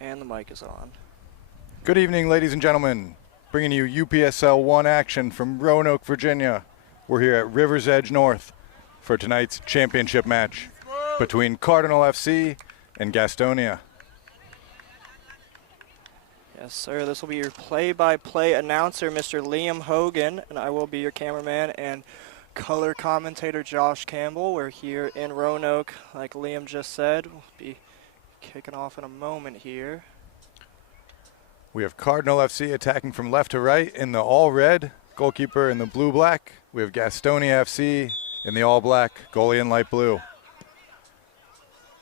And the mic is on. Good evening, ladies and gentlemen. Bringing you UPSL 1 action from Roanoke, Virginia. We're here at River's Edge North for tonight's championship match between Cardinal FC and Gastonia. Yes, sir. This will be your play-by-play announcer, Mr. Liam Hogan, and I will be your cameraman and color commentator, Josh Campbell. We're here in Roanoke, like Liam just said. We'll be kicking off in a moment here. We have Cardinal FC attacking from left to right in the all-red, goalkeeper in the blue-black. We have Gastonia FC in the all-black, goalie in light blue.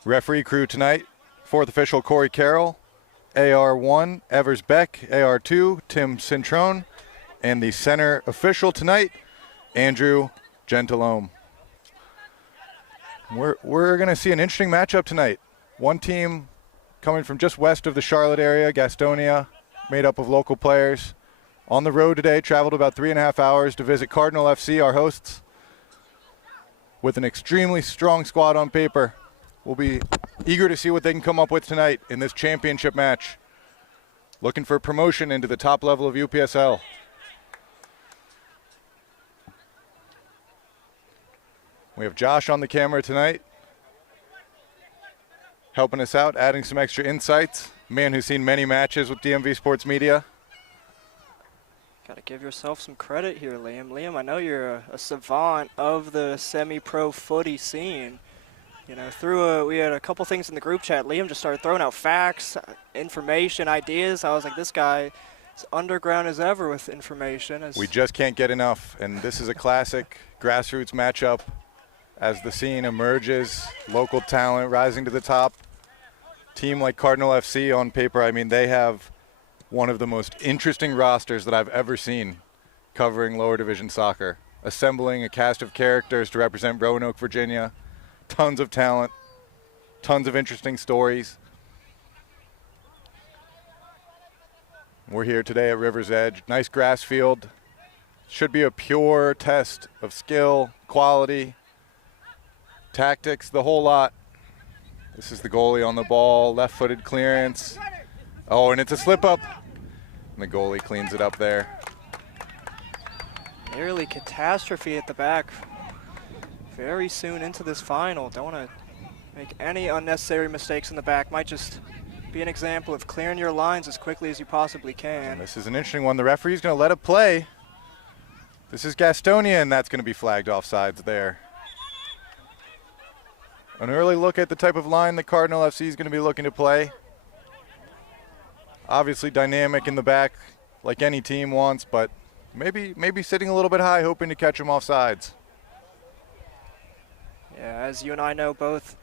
Referee crew tonight, fourth official Corey Carroll, AR1 Evers Beck, AR2 Tim Cintrone, and the center official tonight, Andrew Gentilome. We're going to see an interesting matchup tonight. One team coming from just west of the Charlotte area, Gastonia, made up of local players. On the road today, traveled about 3.5 hours to visit Cardinal FC, our hosts, with an extremely strong squad on paper. We'll be eager to see what they can come up with tonight in this championship match. Looking for promotion into the top level of UPSL. We have Josh on the camera tonight, helping us out, adding some extra insights. Man who's seen many matches with DMV Sports Media. Got to give yourself some credit here, Liam. Liam, I know you're a savant of the semi-pro footy scene. You know, we had a couple things in the group chat. Liam just started throwing out facts, information, ideas. I was like, this guy is underground as ever with information. We just can't get enough, and this is a classic grassroots matchup as the scene emerges, local talent rising to the top. Team like Cardinal FC on paper, I mean, they have one of the most interesting rosters that I've ever seen covering lower division soccer, assembling a cast of characters to represent Roanoke, Virginia. Tons of talent, tons of interesting stories. We're here today at River's Edge. Nice grass field. Should be a pure test of skill, quality, tactics, the whole lot. This is the goalie on the ball, left-footed clearance. Oh, and it's a slip-up. And the goalie cleans it up there. Nearly catastrophe at the back. Very soon into this final. Don't want to make any unnecessary mistakes in the back. Might just be an example of clearing your lines as quickly as you possibly can. And this is an interesting one. The referee's going to let it play. This is Gastonia, and that's going to be flagged offsides there. An early look at the type of line that Cardinal FC is going to be looking to play. Obviously dynamic in the back, like any team wants, but maybe sitting a little bit high, hoping to catch them offsides. Yeah, as you and I know both,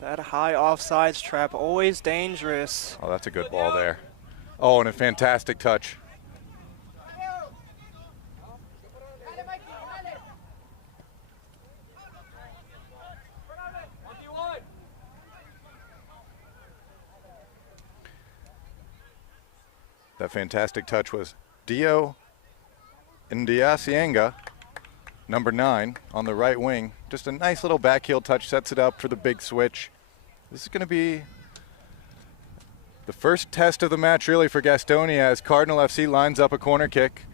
that high offsides trap, always dangerous. Oh, that's a good ball there. Oh, and a fantastic touch. That fantastic touch was Dio Ndiasienga, number 9, on the right wing. Just a nice little backheel touch, sets it up for the big switch. This is going to be the first test of the match really for Gastonia as Cardinal FC lines up a corner kick.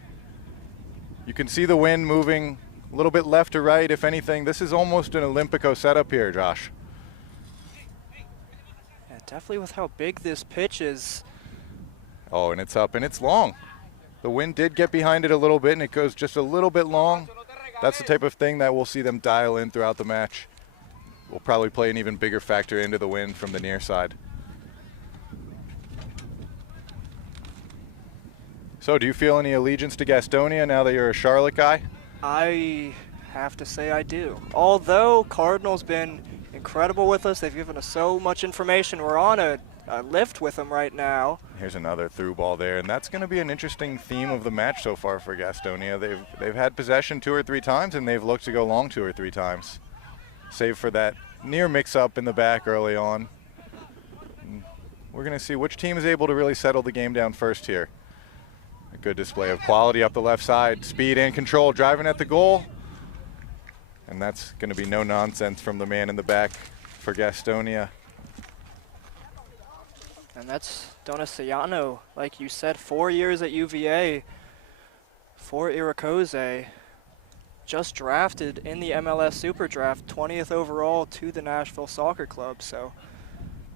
You can see the wind moving a little bit left to right, if anything. This is almost an Olympico setup here, Josh. Yeah, definitely with how big this pitch is. Oh, and it's up and it's long. The wind did get behind it a little bit and it goes just a little bit long. That's the type of thing that we'll see them dial in throughout the match. We'll probably play an even bigger factor into the wind from the near side. So do you feel any allegiance to Gastonia now that you're a Charlotte guy? I have to say I do. Although Cardinal's been incredible with us, they've given us so much information. We're on a lift with them right now. Here's another through ball there, and that's going to be an interesting theme of the match so far for Gastonia. They've had possession 2 or 3 times, and they've looked to go long 2 or 3 times, save for that near mix-up in the back early on. And we're going to see which team is able to really settle the game down first here. A good display of quality up the left side, speed and control, driving at the goal. And that's going to be no nonsense from the man in the back for Gastonia. And that's Doniciano, like you said, 4 years at UVA for Iroquois. Just drafted in the MLS Super Draft, 20th overall to the Nashville Soccer Club. So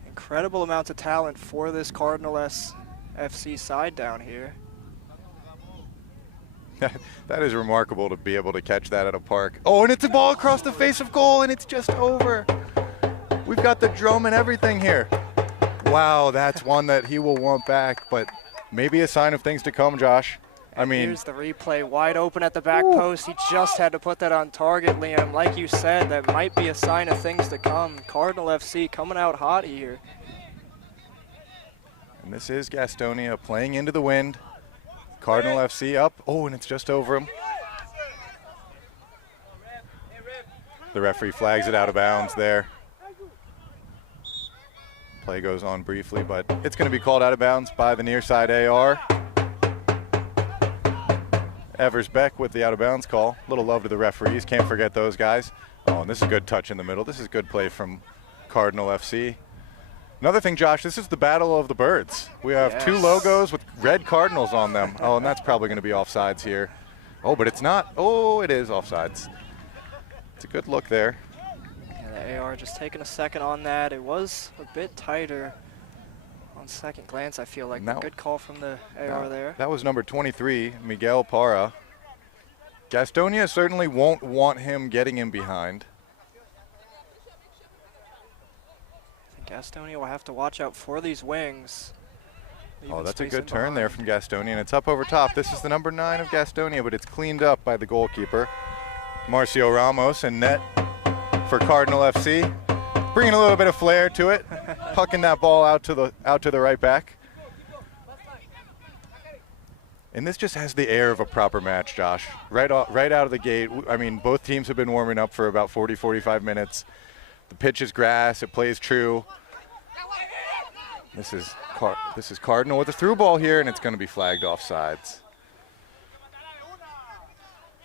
incredible amounts of talent for this Cardinal FC side down here. That is remarkable to be able to catch that at a park. Oh, and it's a ball across the face of goal, and it's just over. We've got the drum and everything here. Wow, that's one that he will want back, but maybe a sign of things to come, Josh. I mean, here's the replay, wide open at the back post. He just had to put that on target, Liam. Like you said, that might be a sign of things to come. Cardinal FC coming out hot here. And this is Gastonia playing into the wind. Cardinal FC up. Oh, and it's just over him. The referee flags it out of bounds there. Play goes on briefly, but it's going to be called out of bounds by the near side AR. Eversbeck with the out of bounds call. Little love to the referees, can't forget those guys. Oh, and this is a good touch in the middle. This is good play from Cardinal FC. Another thing, Josh, this is the battle of the birds. We have two logos with red cardinals on them. Oh, and that's probably going to be offsides here. Oh, but it's not. Oh, it is offsides. It's a good look there. Yeah, the AR just taking a second on that. It was a bit tighter on second glance, I feel like. A good call from the AR there. That was number 23, Miguel Parra. Gastonia certainly won't want him getting him behind. I think Gastonia will have to watch out for these wings. Oh, that's a good turn there from Gastonia, and it's up over top. This is the number 9 of Gastonia, but it's cleaned up by the goalkeeper, Marcio Ramos, and net for Cardinal FC. Bringing a little bit of flair to it, pucking that ball out to the right back. And this just has the air of a proper match, Josh. Right out of the gate. I mean, both teams have been warming up for about 40, 45 minutes. The pitch is grass. It plays true. This is Cardinal with a through ball here, and it's going to be flagged offsides.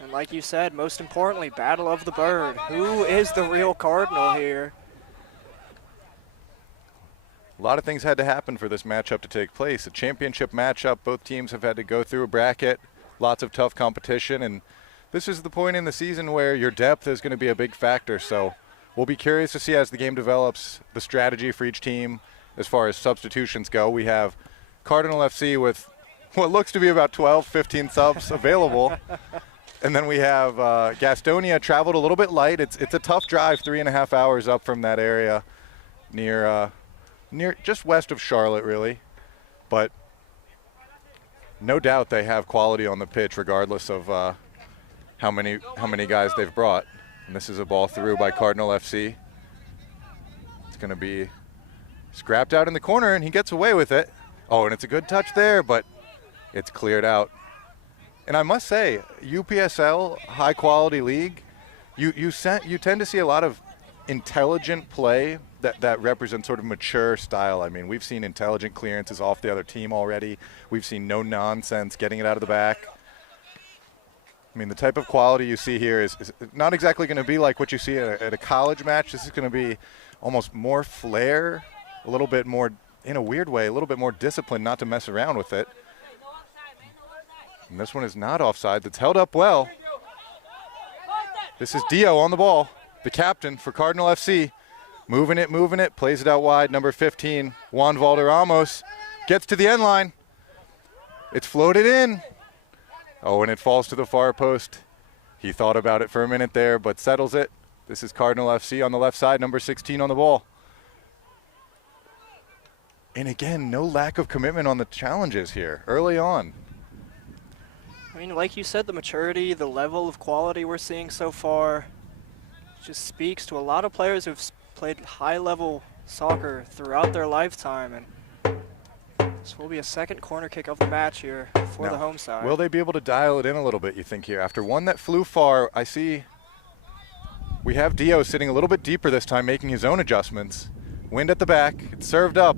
And like you said, most importantly, battle of the bird. Who is the real Cardinal here? A lot of things had to happen for this matchup to take place. A championship matchup, both teams have had to go through a bracket, lots of tough competition, and this is the point in the season where your depth is going to be a big factor. So we'll be curious to see as the game develops the strategy for each team as far as substitutions go. We have Cardinal FC with what looks to be about 12, 15 subs available. And then we have Gastonia traveled a little bit light. It's a tough drive, 3.5 hours up from that area near just west of Charlotte, really. But no doubt they have quality on the pitch regardless of how many guys they've brought. And this is a ball through by Cardinal FC. It's going to be scrapped out in the corner, and he gets away with it. Oh, and it's a good touch there, but it's cleared out. And I must say, UPSL, high-quality league, you tend to see a lot of intelligent play that represents sort of mature style. I mean, we've seen intelligent clearances off the other team already. We've seen no nonsense, getting it out of the back. I mean, the type of quality you see here is not exactly going to be like what you see at a college match. This is going to be almost more flair, a little bit more, in a weird way, a little bit more discipline, not to mess around with it. And this one is not offside. It's held up well. This is Dio on the ball, the captain for Cardinal FC. Moving it, plays it out wide. Number 15, Juan Valderramos, gets to the end line. It's floated in. Oh, and it falls to the far post. He thought about it for a minute there, but settles it. This is Cardinal FC on the left side, number 16 on the ball. And again, no lack of commitment on the challenges here early on. I mean, like you said, the maturity, the level of quality we're seeing so far just speaks to a lot of players who've played high-level soccer throughout their lifetime. And this will be a second corner kick of the match here for the home side. Will they be able to dial it in a little bit, you think, here? After one that flew far, I see we have Dio sitting a little bit deeper this time, making his own adjustments. Wind at the back. It's served up.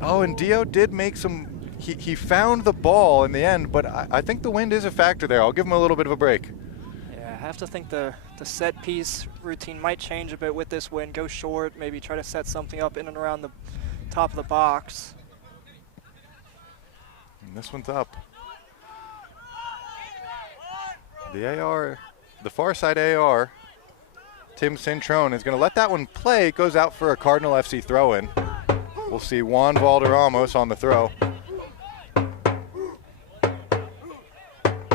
Oh, and Dio did make some... He found the ball in the end, but I think the wind is a factor there. I'll give him a little bit of a break. Yeah, I have to think the set piece routine might change a bit with this wind. Go short, maybe try to set something up in and around the top of the box. And this one's up. The AR, the far side AR, Tim Cintrone is going to let that one play. It goes out for a Cardinal FC throw-in. We'll see Juan Valderramos on the throw.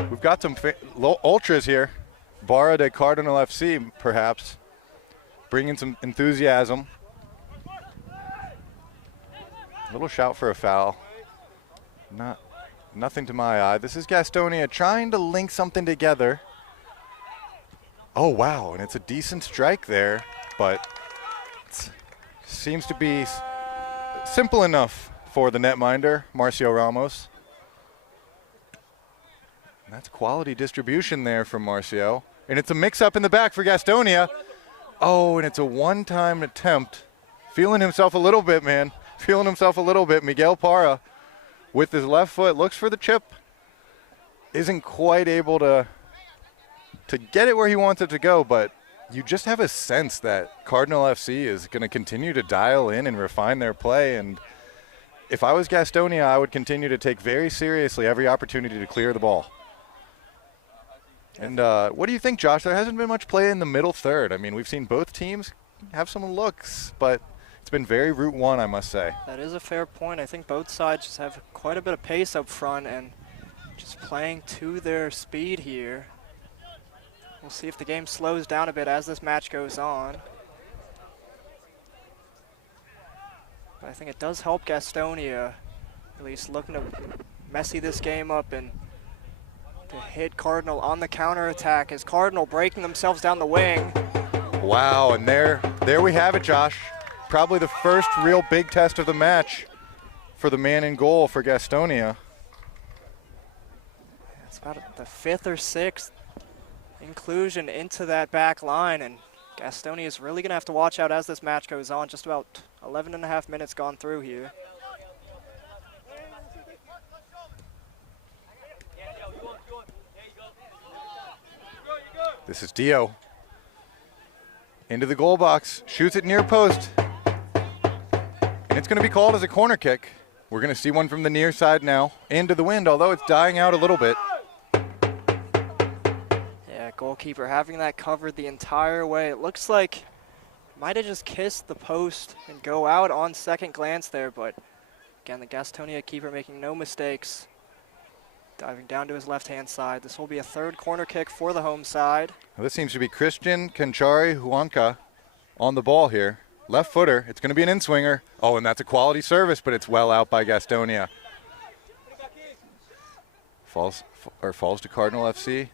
We've got some ultras here. Barra de Cardinal FC, perhaps, bringing some enthusiasm. A little shout for a foul. Nothing to my eye. This is Gastonia trying to link something together. Oh, wow, and it's a decent strike there, but it seems to be simple enough for the netminder, Marcio Ramos. And that's quality distribution there from Marcio. And it's a mix-up in the back for Gastonia. Oh, and it's a one-time attempt. Feeling himself a little bit, man. Feeling himself a little bit. Miguel Parra with his left foot looks for the chip. Isn't quite able to get it where he wants it to go, but you just have a sense that Cardinal FC is going to continue to dial in and refine their play. And if I was Gastonia, I would continue to take very seriously every opportunity to clear the ball. And what do you think, Josh? There hasn't been much play in the middle third. I mean, we've seen both teams have some looks, but it's been very Route 1, I must say. That is a fair point. I think both sides just have quite a bit of pace up front and just playing to their speed here. We'll see if the game slows down a bit as this match goes on. But I think it does help Gastonia, at least looking to messy this game up and to hit Cardinal on the counterattack as Cardinal breaking themselves down the wing. Wow, and there we have it, Josh. Probably the first real big test of the match for the man in goal for Gastonia. It's about the 5th or 6th inclusion into that back line, and Gastonia is really going to have to watch out as this match goes on. Just about 11 and a half minutes gone through here. This is Dio. Into the goal box, shoots it near post. And it's going to be called as a corner kick. We're going to see one from the near side now, into the wind, although it's dying out a little bit. Yeah, goalkeeper having that covered the entire way. It looks like might have just kissed the post and go out on second glance there, but again, the Gastonia keeper making no mistakes. Diving down to his left-hand side. This will be a third corner kick for the home side. Now this seems to be Christian Kanchari Huanca on the ball here. Left footer. It's going to be an in-swinger. Oh, and that's a quality service, but it's well out by Gastonia. Falls to Cardinal FC.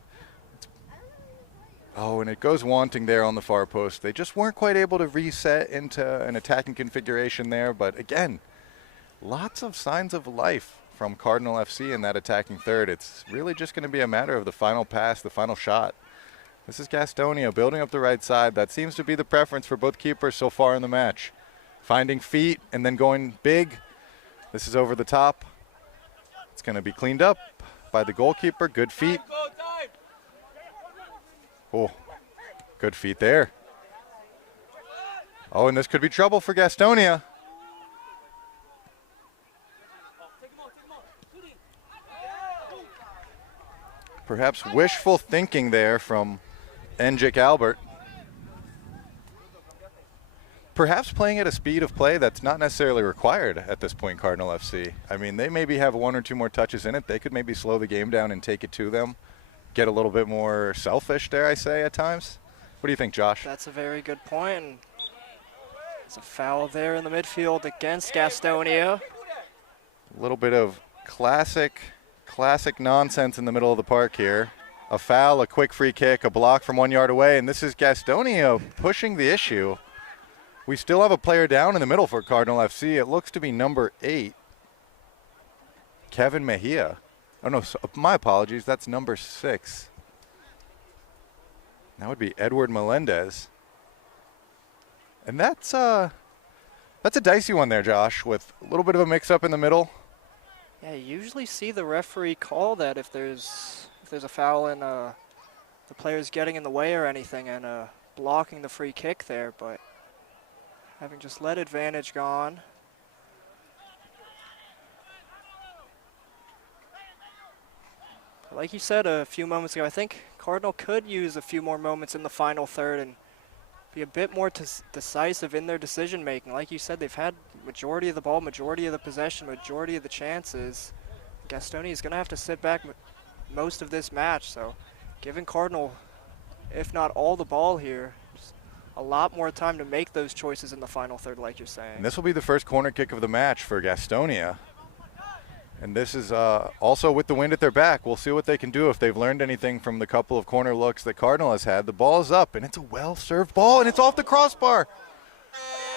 Oh, and it goes wanting there on the far post. They just weren't quite able to reset into an attacking configuration there, but again, lots of signs of life from Cardinal FC in that attacking third. It's really just going to be a matter of the final pass, the final shot. This is Gastonia building up the right side. That seems to be the preference for both keepers so far in the match. Finding feet and then going big. This is over the top. It's going to be cleaned up by the goalkeeper. Good feet. Oh, good feet there. Oh, and this could be trouble for Gastonia. Perhaps wishful thinking there from Enjik Albert. Perhaps playing at a speed of play that's not necessarily required at this point, Cardinal FC. I mean, they maybe have 1 or 2 more touches in it. They could maybe slow the game down and take it to them. Get a little bit more selfish, dare I say, at times. What do you think, Josh? That's a very good point. And it's a foul there in the midfield against Gastonia. A little bit of classic nonsense in the middle of the park here. A foul, a quick free kick, a block from 1 yard away, and this is Gastonia pushing the issue. We still have a player down in the middle for Cardinal FC. It looks to be number 8, Kevin Mejia. Oh no, my apologies, that's number 6. That would be Edward Melendez. And that's a dicey one there, Josh, with a little bit of a mix-up in the middle. Yeah, you usually see the referee call that if there's a foul and the player's getting in the way or anything and blocking the free kick there, but having just let advantage gone. Like you said a few moments ago, I think Cardinal could use a few more moments in the final third and be a bit more decisive in their decision making. Like you said, they've had majority of the ball, majority of the possession, majority of the chances. Gastonia is going to have to sit back most of this match, so giving Cardinal, if not all the ball here, just a lot more time to make those choices in the final third, like you're saying. And this will be the first corner kick of the match for Gastonia. And this is also with the wind at their back. We'll see what they can do if they've learned anything from the couple of corner looks that Cardinal has had. The ball is up, and it's a well-served ball, and it's off the crossbar.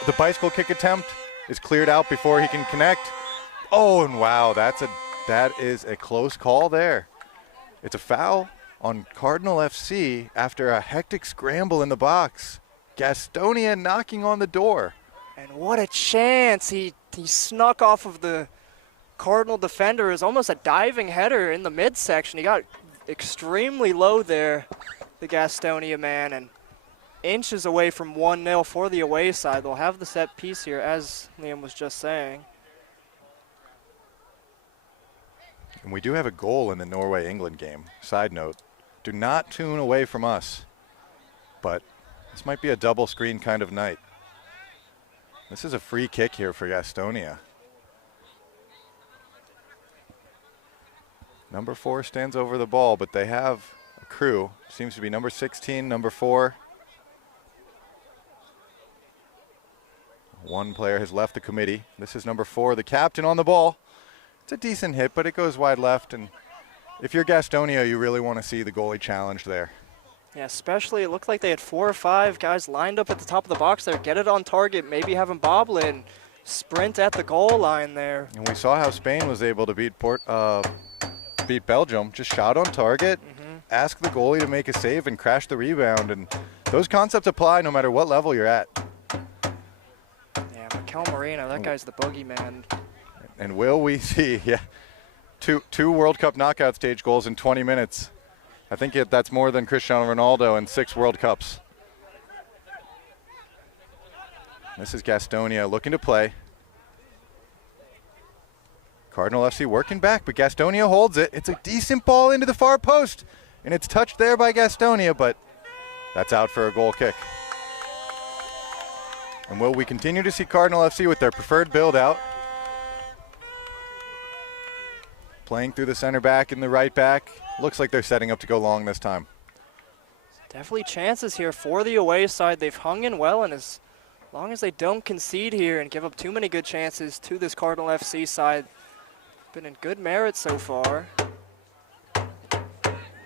The bicycle kick attempt is cleared out before he can connect. Oh, and wow, that is a close call there. It's a foul on Cardinal FC after a hectic scramble in the box. Gastonia knocking on the door. And what a chance. He snuck off of the Cardinal defender. Is almost a diving header in the midsection. He got extremely low there, the Gastonia man, and inches away from 1-0 for the away side. They'll have the set piece here, as Liam was just saying. And we do have a goal in the Norway-England game. Side note, do not tune away from us, but this might be a double screen kind of night. This is a free kick here for Gastonia. Number 4 stands over the ball, but they have a crew. Seems to be number 16, number 4. One player has left the committee. This is number 4, the captain on the ball. It's a decent hit, but it goes wide left. And if you're Gastonia, you really want to see the goalie challenged there. Yeah, especially it looked like they had 4 or 5 guys lined up at the top of the box there. Get it on target, maybe have him bobble it and sprint at the goal line there. And we saw how Spain was able to beat Belgium. Just shot on target, ask the goalie to make a save and crash the rebound. And those concepts apply no matter what level you're at. Yeah, Mikel Moreno, that guy's the boogeyman. And will we see, two World Cup knockout stage goals in 20 minutes. I think that's more than Cristiano Ronaldo in 6 World Cups. This is Gastonia looking to play. Cardinal FC working back, but Gastonia holds it. It's a decent ball into the far post, and it's touched there by Gastonia, but that's out for a goal kick. And will we continue to see Cardinal FC with their preferred build-out? Playing through the center back and the right back. Looks like they're setting up to go long this time. Definitely chances here for the away side. They've hung in well, and as long as they don't concede here and give up too many good chances to this Cardinal FC side, been in good merit so far.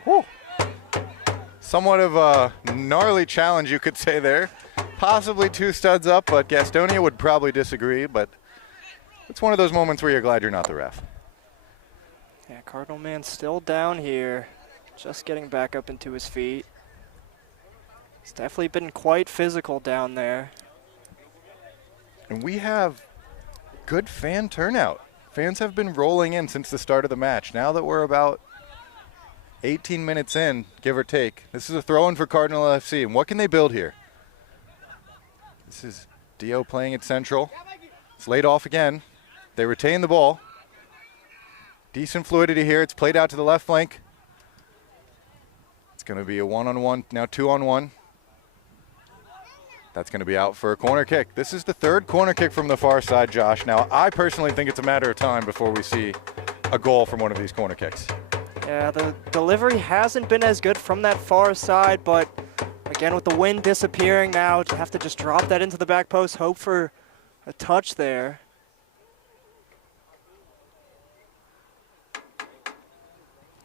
Whew. Somewhat of a gnarly challenge, you could say there. Possibly 2 studs up, but Gastonia would probably disagree, but it's one of those moments where you're glad you're not the ref. Yeah, Cardinal man still down here, just getting back up into his feet. It's definitely been quite physical down there. And we have good fan turnout. Fans have been rolling in since the start of the match. Now that we're about 18 minutes in, give or take, this is a throw-in for Cardinal FC. And what can they build here? This is Dio playing at central. It's laid off again. They retain the ball. Decent fluidity here. It's played out to the left flank. It's going to be a 1-on-1, now 2-on-1. That's going to be out for a corner kick. This is the 3rd corner kick from the far side, Josh. Now, I personally think it's a matter of time before we see a goal from one of these corner kicks. Yeah, the delivery hasn't been as good from that far side, but again, with the wind disappearing now, to have to just drop that into the back post, hope for a touch there.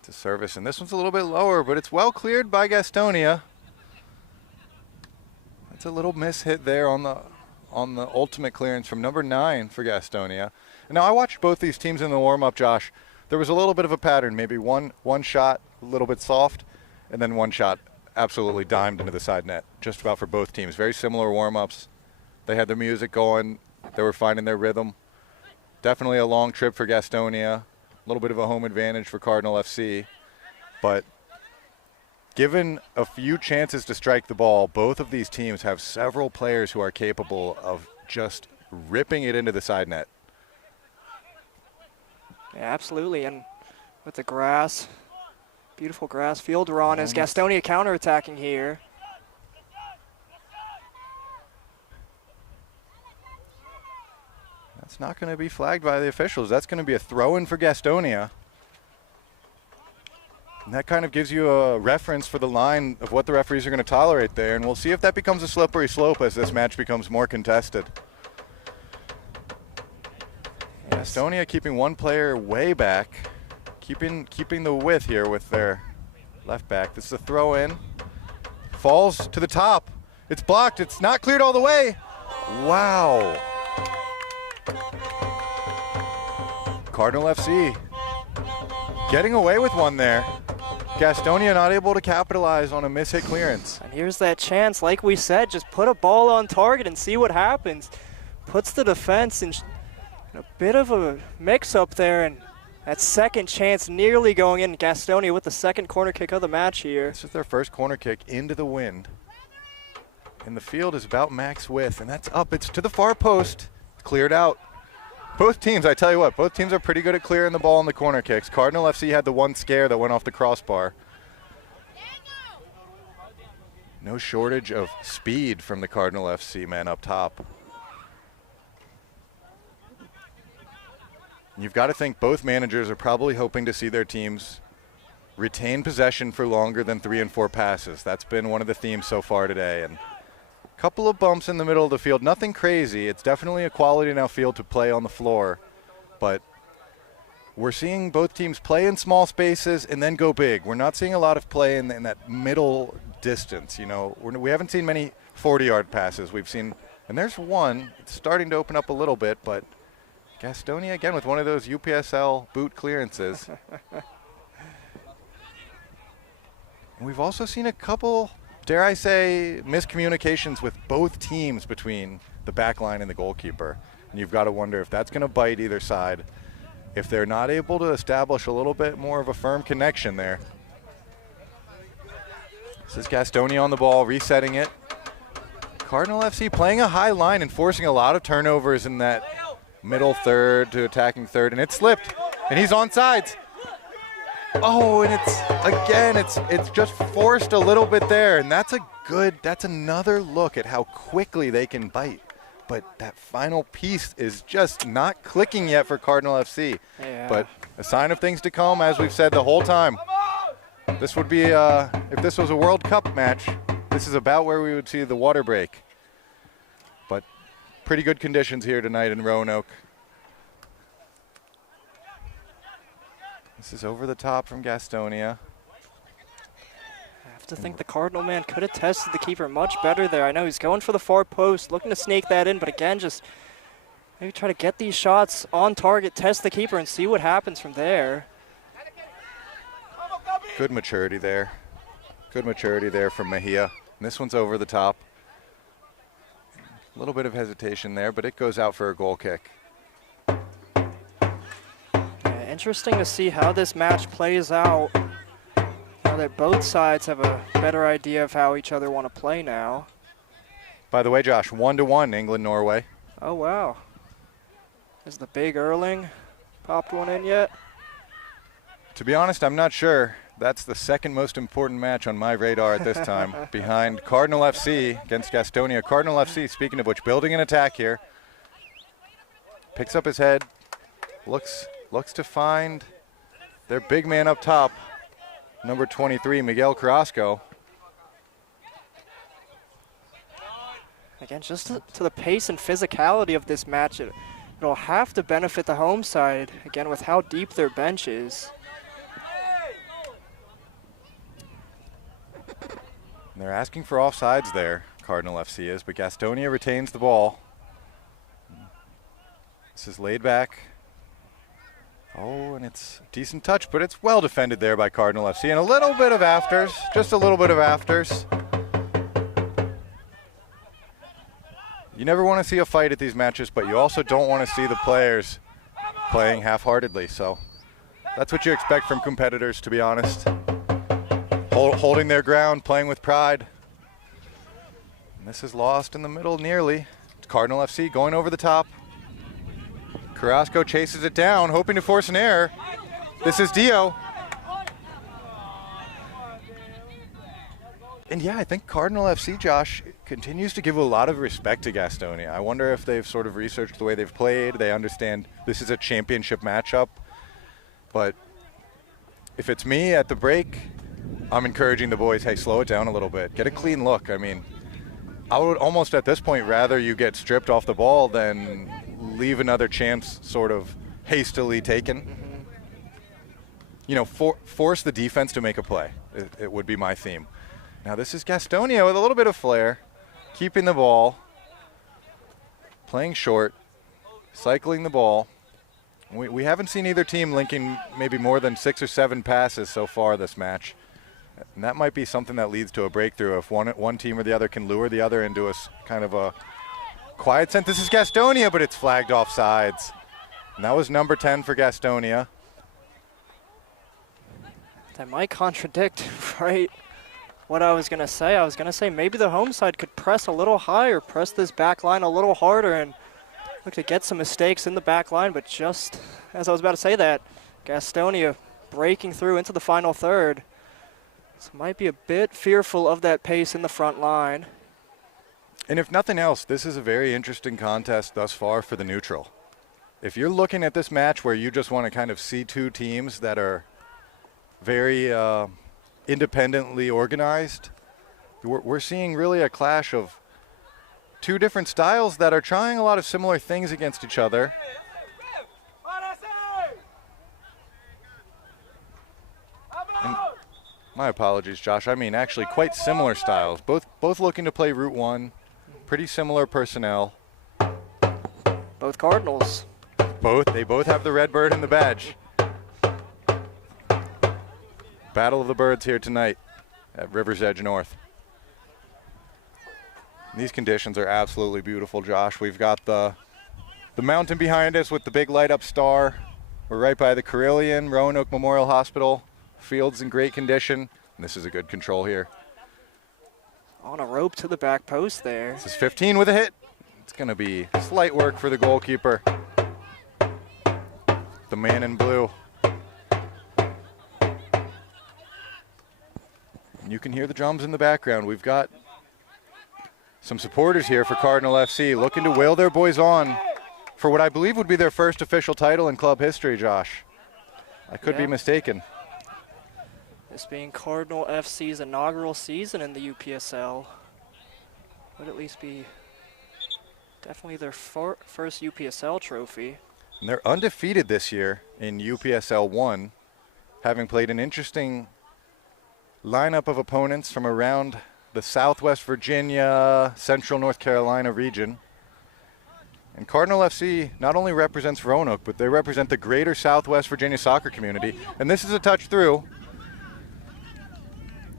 To service, and this one's a little bit lower, but it's well cleared by Gastonia. That's a little miss hit there on the ultimate clearance from number 9 for Gastonia. And now I watched both these teams in the warm-up, Josh. There was a little bit of a pattern, maybe one shot a little bit soft, and then one shot absolutely dimed into the side net, just about for both teams. Very similar warm-ups. They had their music going. They were finding their rhythm. Definitely a long trip for Gastonia. A little bit of a home advantage for Cardinal FC. But given a few chances to strike the ball, both of these teams have several players who are capable of just ripping it into the side net. Yeah, absolutely, and with the grass Beautiful grass field run as Gastonia counterattacking here. That's not going to be flagged by the officials. That's going to be a throw-in for Gastonia. And that kind of gives you a reference for the line of what the referees are going to tolerate there. And we'll see if that becomes a slippery slope as this match becomes more contested. Yes. Gastonia keeping one player way back, keeping the width here with their left back. This is a throw-in. Falls to the top. It's blocked. It's not cleared all the way. Wow. Cardinal FC getting away with one there. Gastonia not able to capitalize on a mishit clearance. And here's that chance, like we said, just put a ball on target and see what happens. Puts the defense in a bit of a mix-up there, and that second chance nearly going in. Gastonia with the second corner kick of the match here. This is their first corner kick into the wind. And the field is about max width, and that's up. It's to the far post, cleared out. Both teams, I tell you what, both teams are pretty good at clearing the ball in the corner kicks. Cardinal FC had the one scare that went off the crossbar. No shortage of speed from the Cardinal FC men up top. You've got to think both managers are probably hoping to see their teams retain possession for longer than 3 and 4 passes. That's been one of the themes so far today. And a couple of bumps in the middle of the field, nothing crazy. It's definitely a quality now field to play on the floor. But we're seeing both teams play in small spaces and then go big. We're not seeing a lot of play in that middle distance. You know, we haven't seen many 40-yard passes. We've seen, and there's one. It's starting to open up a little bit, but Gastonia again with one of those UPSL boot clearances. And we've also seen a couple, dare I say, miscommunications with both teams between the back line and the goalkeeper. And you've got to wonder if that's going to bite either side, if they're not able to establish a little bit more of a firm connection there. This is Gastonia on the ball, resetting it. Cardinal FC playing a high line and forcing a lot of turnovers in that middle third to attacking third, and it slipped, and he's onside. Oh, and it's just forced a little bit there, and that's another look at how quickly they can bite. But that final piece is just not clicking yet for Cardinal FC. Yeah. But a sign of things to come, as we've said the whole time. This would be, if this was a World Cup match, this is about where we would see the water break. But pretty good conditions here tonight in Roanoke. This is over the top from Gastonia. I have to think the Cardinal man could have tested the keeper much better there. I know he's going for the far post, looking to snake that in, but again, just maybe try to get these shots on target, test the keeper, and see what happens from there. Good maturity there. Good maturity there from Mejia. And this one's over the top. A little bit of hesitation there, but it goes out for a goal kick. Yeah, interesting to see how this match plays out. Now that both sides have a better idea of how each other want to play now. By the way, Josh, 1-1 England-Norway. Oh, wow. Has the big Erling popped one in yet? To be honest, I'm not sure. That's the second most important match on my radar at this time, behind Cardinal FC against Gastonia. Cardinal FC, speaking of which, building an attack here. Picks up his head, looks to find their big man up top, number 23, Miguel Carrasco. Again, just to the pace and physicality of this match, it'll have to benefit the home side, again, with how deep their bench is. And they're asking for offsides there, Cardinal FC is, but Gastonia retains the ball. This is laid back. Oh, and it's a decent touch, but it's well defended there by Cardinal FC. And a little bit of afters, just a little bit of afters. You never want to see a fight at these matches, but you also don't want to see the players playing half-heartedly. So that's what you expect from competitors, to be honest. Holding their ground, playing with pride. And this is lost in the middle nearly. Cardinal FC going over the top. Carrasco chases it down, hoping to force an error. This is Dio. And yeah, I think Cardinal FC, Josh, continues to give a lot of respect to Gastonia. I wonder if they've sort of researched the way they've played. They understand this is a championship matchup. But if it's me at the break, I'm encouraging the boys, hey, slow it down a little bit. Get a clean look. I mean, I would almost at this point rather you get stripped off the ball than leave another chance sort of hastily taken. You know, force the defense to make a play. It would be my theme. Now this is Gastonia with a little bit of flair, keeping the ball, playing short, cycling the ball. We haven't seen either team linking maybe more than 6 or 7 passes so far this match. And that might be something that leads to a breakthrough if one team or the other can lure the other into a kind of a quiet sense. This is Gastonia, but it's flagged off sides. And that was number 10 for Gastonia. That might contradict, right, what I was going to say. I was going to say maybe the home side could press a little higher, press this back line a little harder, and look to get some mistakes in the back line. But just as I was about to say that, Gastonia breaking through into the final third. So might be a bit fearful of that pace in the front line. And if nothing else, this is a very interesting contest thus far for the neutral. If you're looking at this match where you just want to kind of see two teams that are very independently organized, we're seeing really a clash of two different styles that are trying a lot of similar things against each other. And my apologies, Josh. I mean, actually quite similar styles. Both looking to play Route 1. Pretty similar personnel. Both Cardinals. They both have the red bird and the badge. Battle of the Birds here tonight at River's Edge North. These conditions are absolutely beautiful, Josh. We've got the mountain behind us with the big light up star. We're right by the Carillion, Roanoke Memorial Hospital. Field's in great condition. And this is a good control here. On a rope to the back post there. This is 15 with a hit. It's going to be slight work for the goalkeeper. The man in blue. And you can hear the drums in the background. We've got some supporters here for Cardinal FC looking to whale their boys on for what I believe would be their first official title in club history, Josh. I could be mistaken. This being Cardinal FC's inaugural season in the UPSL. Would at least be definitely their first UPSL trophy. And they're undefeated this year in UPSL 1, having played an interesting lineup of opponents from around the Southwest Virginia, Central North Carolina region. And Cardinal FC not only represents Roanoke, but they represent the greater Southwest Virginia soccer community. And this is a touch through.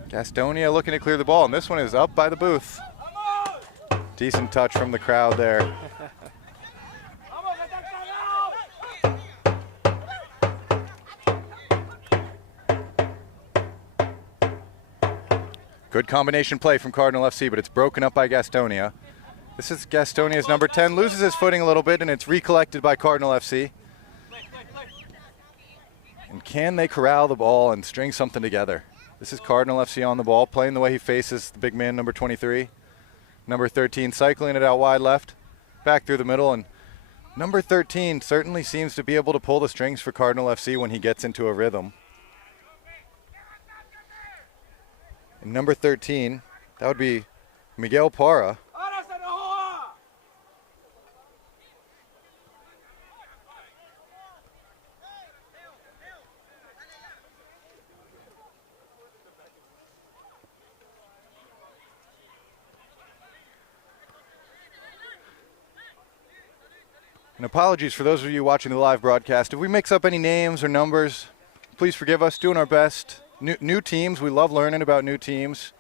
Gastonia looking to clear the ball, and this one is up by the booth. Decent touch from the crowd there. Good combination play from Cardinal FC, but it's broken up by Gastonia. This is Gastonia's number 10, loses his footing a little bit, and it's recollected by Cardinal FC. And can they corral the ball and string something together? This is Cardinal FC on the ball, playing the way he faces the big man, number 23. Number 13 cycling it out wide left, back through the middle, and number 13 certainly seems to be able to pull the strings for Cardinal FC when he gets into a rhythm. And number 13, that would be Miguel Parra. And apologies for those of you watching the live broadcast. If we mix up any names or numbers, please forgive us. Doing our best. New teams, we love learning about new teams.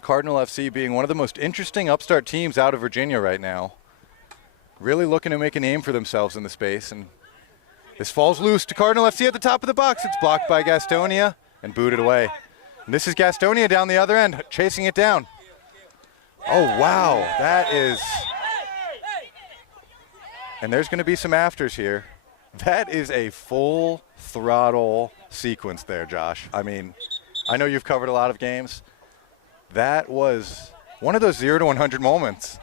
Cardinal FC being one of the most interesting upstart teams out of Virginia right now. Really looking to make a name for themselves in the space. And this falls loose to Cardinal FC at the top of the box. It's blocked by Gastonia and booted away. And this is Gastonia down the other end, chasing it down. Oh, wow. That is... And there's going to be some afters here. That is a full throttle sequence there, Josh. I mean, I know you've covered a lot of games. That was one of those 0 to 100 moments.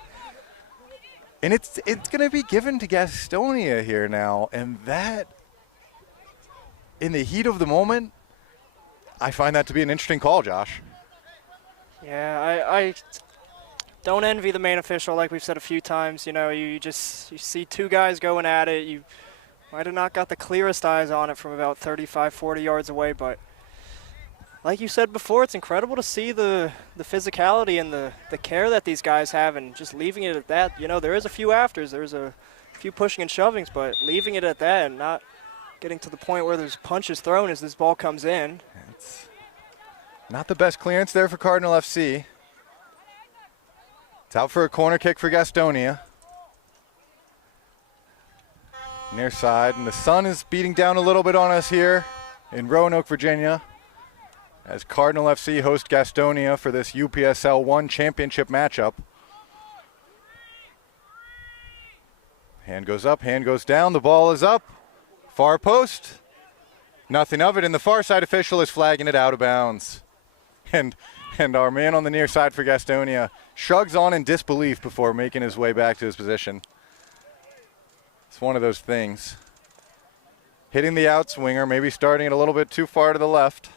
And it's going to be given to Gastonia here now. And that, in the heat of the moment, I find that to be an interesting call, Josh. Yeah, I don't envy the main official, like we've said a few times. You know, you see two guys going at it. You might have not got the clearest eyes on it from about 35, 40 yards away, but like you said before, it's incredible to see the physicality and the care that these guys have, and just leaving it at that. You know, there is a few afters, there's a few pushing and shovings, but leaving it at that and not getting to the point where there's punches thrown as this ball comes in. It's not the best clearance there for Cardinal FC. It's out for a corner kick for Gastonia. Near side, and the sun is beating down a little bit on us here in Roanoke, Virginia, as Cardinal FC host Gastonia for this UPSL 1 championship matchup. Hand goes up, hand goes down, the ball is up. Far post, nothing of it, and the far side official is flagging it out of bounds. And our man on the near side for Gastonia shrugs on in disbelief before making his way back to his position. It's one of those things. Hitting the outswinger, maybe starting it a little bit too far to the left.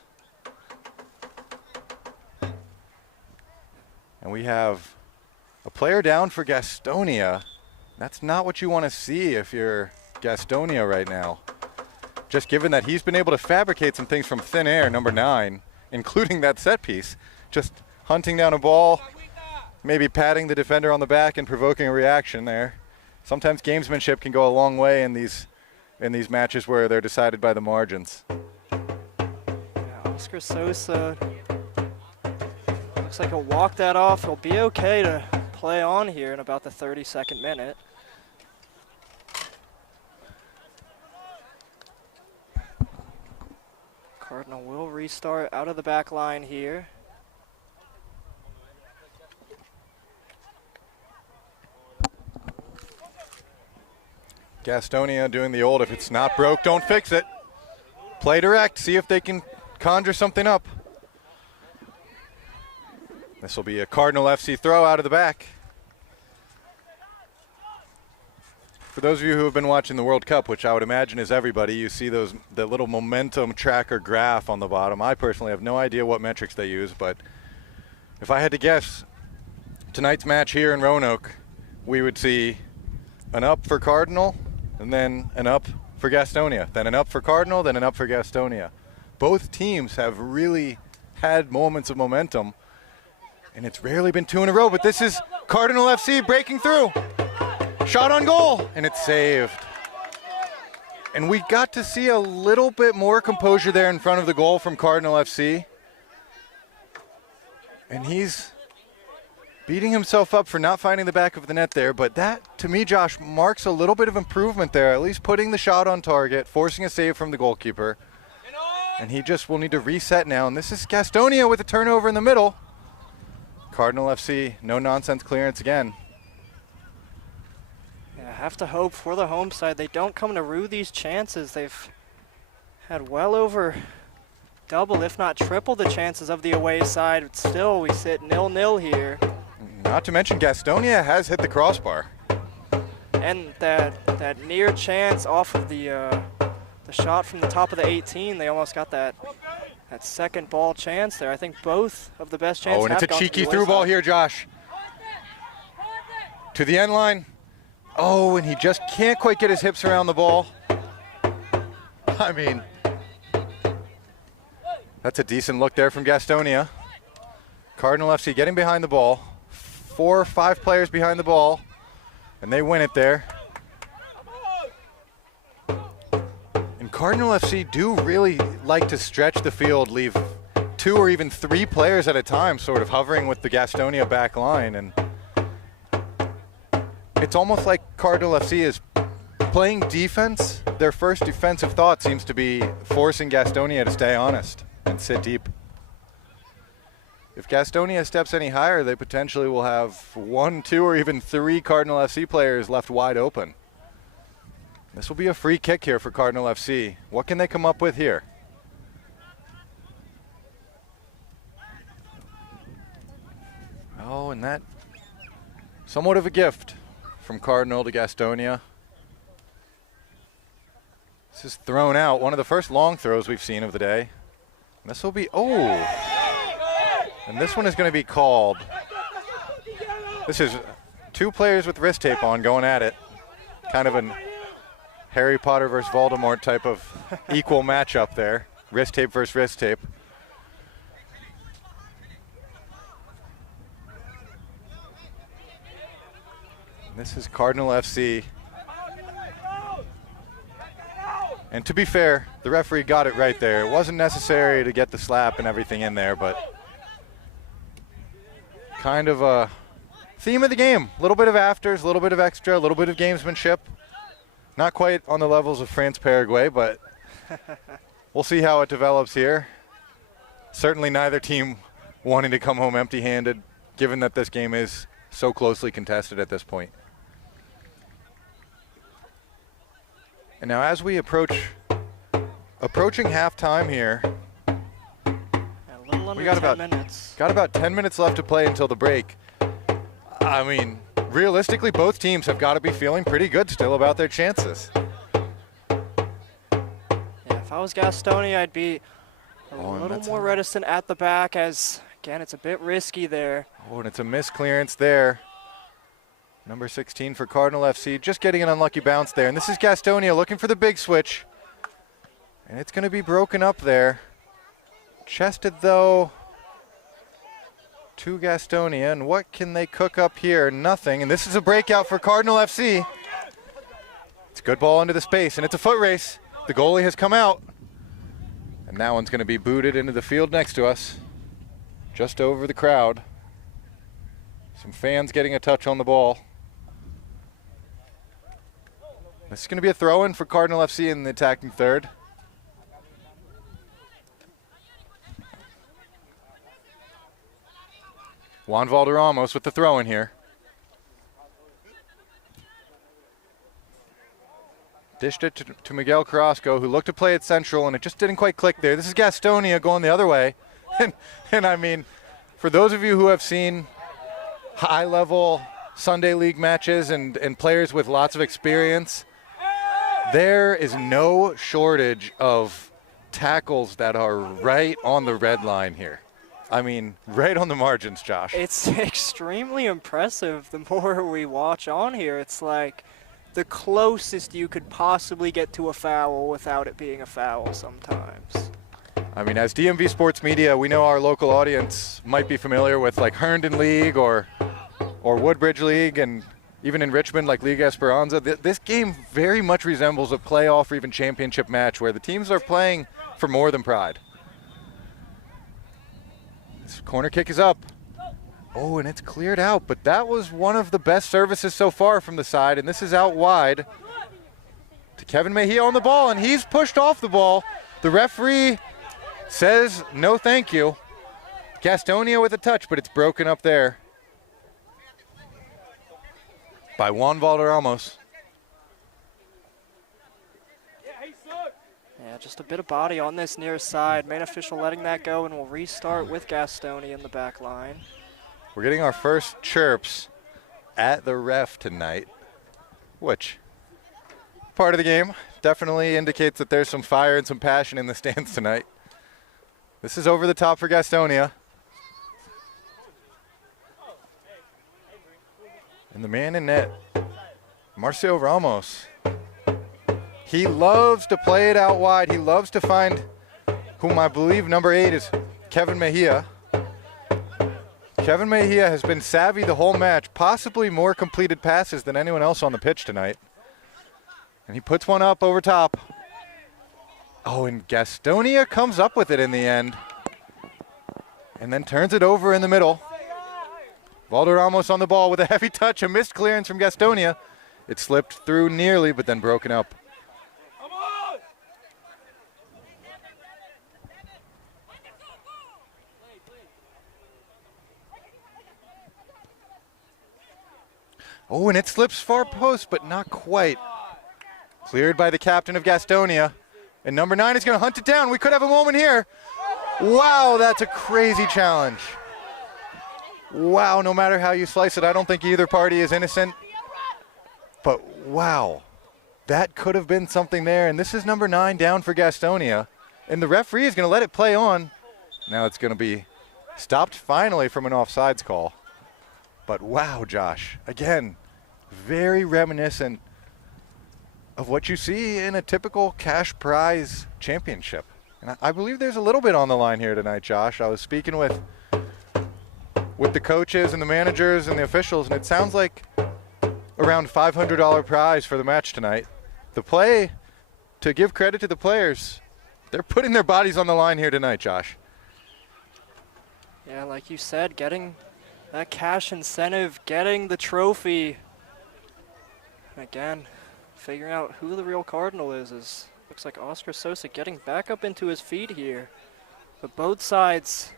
And we have a player down for Gastonia. That's not what you want to see if you're Gastonia right now. Just given that he's been able to fabricate some things from thin air, number 9, including that set piece. Just hunting down a ball, maybe patting the defender on the back and provoking a reaction there. Sometimes gamesmanship can go a long way in these matches where they're decided by the margins. Yeah, Oscar Sosa looks like he'll walk that off. He'll be okay to play on here in about the 32nd minute. Cardinal will restart out of the back line here. Gastonia doing the old, if it's not broke, don't fix it. Play direct, see if they can conjure something up. This will be a Cardinal FC throw out of the back. For those of you who have been watching the World Cup, which I would imagine is everybody, you see the little momentum tracker graph on the bottom. I personally have no idea what metrics they use, but if I had to guess, tonight's match here in Roanoke, we would see an up for Cardinal, and then an up for Gastonia, then an up for Cardinal, then an up for Gastonia. Both teams have really had moments of momentum, and it's rarely been 2 in a row, but this is Cardinal FC breaking through. Shot on goal, and it's saved. And we got to see a little bit more composure there in front of the goal from Cardinal FC. And he's beating himself up for not finding the back of the net there, but that, to me, Josh, marks a little bit of improvement there, at least putting the shot on target, forcing a save from the goalkeeper. And he just will need to reset now, and this is Gastonia with a turnover in the middle. Cardinal FC, no-nonsense clearance again. Yeah, I have to hope for the home side they don't come to rue these chances. They've had well over double, if not triple, the chances of the away side, but still we sit 0-0 here. Not to mention Gastonia has hit the crossbar. And that near chance off of the shot from the top of the 18, they almost got that second ball chance there. I think both of the best chances. Oh, and it's a cheeky through ball here, Josh. To the end line. Oh, and he just can't quite get his hips around the ball. I mean, that's a decent look there from Gastonia. Cardinal FC getting behind the ball. 4 or 5 players behind the ball, and they win it there. And Cardinal FC do really like to stretch the field, leave 2 or even 3 players at a time sort of hovering with the Gastonia back line, and it's almost like Cardinal FC is playing defense. Their first defensive thought seems to be forcing Gastonia to stay honest and sit deep. If Gastonia steps any higher, they potentially will have 1, 2, or even 3 Cardinal FC players left wide open. This will be a free kick here for Cardinal FC. What can they come up with here? And that, somewhat of a gift from Cardinal to Gastonia. This is thrown out, one of the first long throws we've seen of the day. And this will be, oh! And this one is going to be called. This is 2 players with wrist tape on going at it. Kind of an Harry Potter versus Voldemort type of equal matchup there. Wrist tape versus wrist tape. This is Cardinal FC. And to be fair, the referee got it right there. It wasn't necessary to get the slap and everything in there, but kind of a theme of the game. A little bit of afters, a little bit of extra, a little bit of gamesmanship. Not quite on the levels of France-Paraguay, but we'll see how it develops here. Certainly neither team wanting to come home empty-handed, given that this game is so closely contested at this point. And now as we approaching halftime here, a little under we got 10 about minutes. Got about 10 minutes left to play until the break. I mean, realistically, both teams have got to be feeling pretty good still about their chances. Yeah, if I was Gastonia, I'd be a little more reticent at the back, as again, it's a bit risky there. Oh, and it's a misclearance there. Number 16 for Cardinal FC, just getting an unlucky bounce there. And this is Gastonia looking for the big switch. And it's going to be broken up there. Chested, though, to Gastonia. And what can they cook up here? Nothing. And this is a breakout for Cardinal FC. It's a good ball into the space, and it's a foot race. The goalie has come out. And that one's going to be booted into the field next to us, just over the crowd. Some fans getting a touch on the ball. This is going to be a throw-in for Cardinal FC in the attacking third. Juan Valderramos with the throw-in here. Dished it to Miguel Carrasco, who looked to play at central, and it just didn't quite click there. This is Gastonia going the other way. And I mean, for those of you who have seen high-level Sunday League matches and players with lots of experience, there is no shortage of tackles that are right on the red line here. I mean, right on the margins, Josh. It's extremely impressive the more we watch on here. It's like the closest you could possibly get to a foul without it being a foul sometimes. I mean, as DMV Sports Media, we know our local audience might be familiar with like Herndon League or Woodbridge League, and even in Richmond, like Liga Esperanza. This game very much resembles a playoff or even championship match where the teams are playing for more than pride. This corner kick is up. Oh, and it's cleared out, but that was one of the best services so far from the side, and this is out wide to Kevin Mejia on the ball, and he's pushed off the ball. The referee says no thank you. Gastonia with a touch, but it's broken up there by Juan Valderramos. Yeah, just a bit of body on this near side. Main official letting that go, and we'll restart with Gastonia in the back line. We're getting our first chirps at the ref tonight, which part of the game definitely indicates that there's some fire and some passion in the stands tonight. This is over the top for Gastonia. And the man in net, Marcio Ramos. He loves to play it out wide. He loves to find whom I believe number 8 is Kevin Mejia. Kevin Mejia has been savvy the whole match, possibly more completed passes than anyone else on the pitch tonight. And he puts one up over top. Oh, and Gastonia comes up with it in the end. And then turns it over in the middle. Valderramos on the ball with a heavy touch, a missed clearance from Gastonia. It slipped through nearly, but then broken up. Oh, and it slips far post, but not quite. Cleared by the captain of Gastonia. And number 9 is going to hunt it down. We could have a moment here. Wow, that's a crazy challenge. Wow, no matter how you slice it, I don't think either party is innocent. But wow, that could have been something there. And this is number 9 down for Gastonia. And the referee is going to let it play on. Now it's going to be stopped finally from an offsides call. But wow, Josh, again, very reminiscent of what you see in a typical cash prize championship. And I believe there's a little bit on the line here tonight, Josh. I was speaking with the coaches and the managers and the officials, and it sounds like around $500 prize for the match tonight. The play, to give credit to the players, they're putting their bodies on the line here tonight, Josh. Yeah, like you said, getting that cash incentive, getting the trophy. Again, figuring out who the real Cardinal is looks like Oscar Sosa getting back up into his feet here. But both sides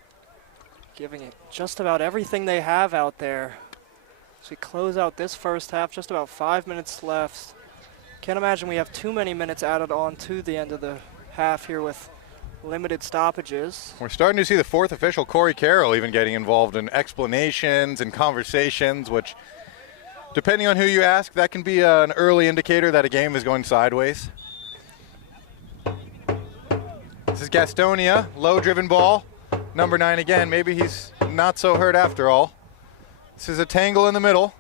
giving it just about everything they have out there. As we close out this first half, just about 5 minutes left. Can't imagine we have too many minutes added on to the end of the half here with limited stoppages. We're starting to see the 4th official, Corey Carroll, even getting involved in explanations and conversations, which, depending on who you ask, that can be an early indicator that a game is going sideways. This is Gastonia, low-driven ball. Number 9 again, maybe he's not so hurt after all. This is a tangle in the middle.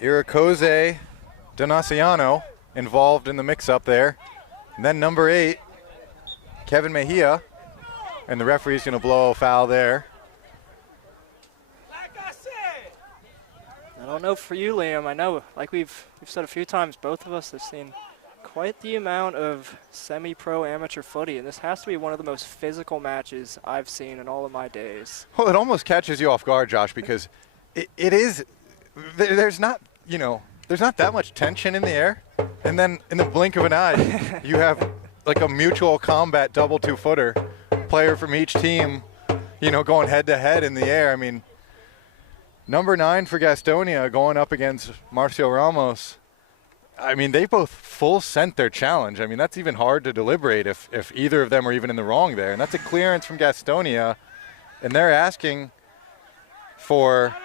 Iracoze Donaciano involved in the mix-up there. And then number 8, Kevin Mejia. And the referee's going to blow a foul there. I don't know for you, Liam. I know, like we've said a few times, both of us have seen quite the amount of semi-pro amateur footy, and this has to be one of the most physical matches I've seen in all of my days. Well, it almost catches you off guard, Josh, because it is, there's not that much tension in the air, and then in the blink of an eye, you have like a mutual combat double 2-footer, player from each team, going head-to-head in the air. I mean, number 9 for Gastonia going up against Marcio Ramos. I mean, they both full sent their challenge. I mean, that's even hard to deliberate if either of them are even in the wrong there. And that's a clearance from Gastonia. And they're asking for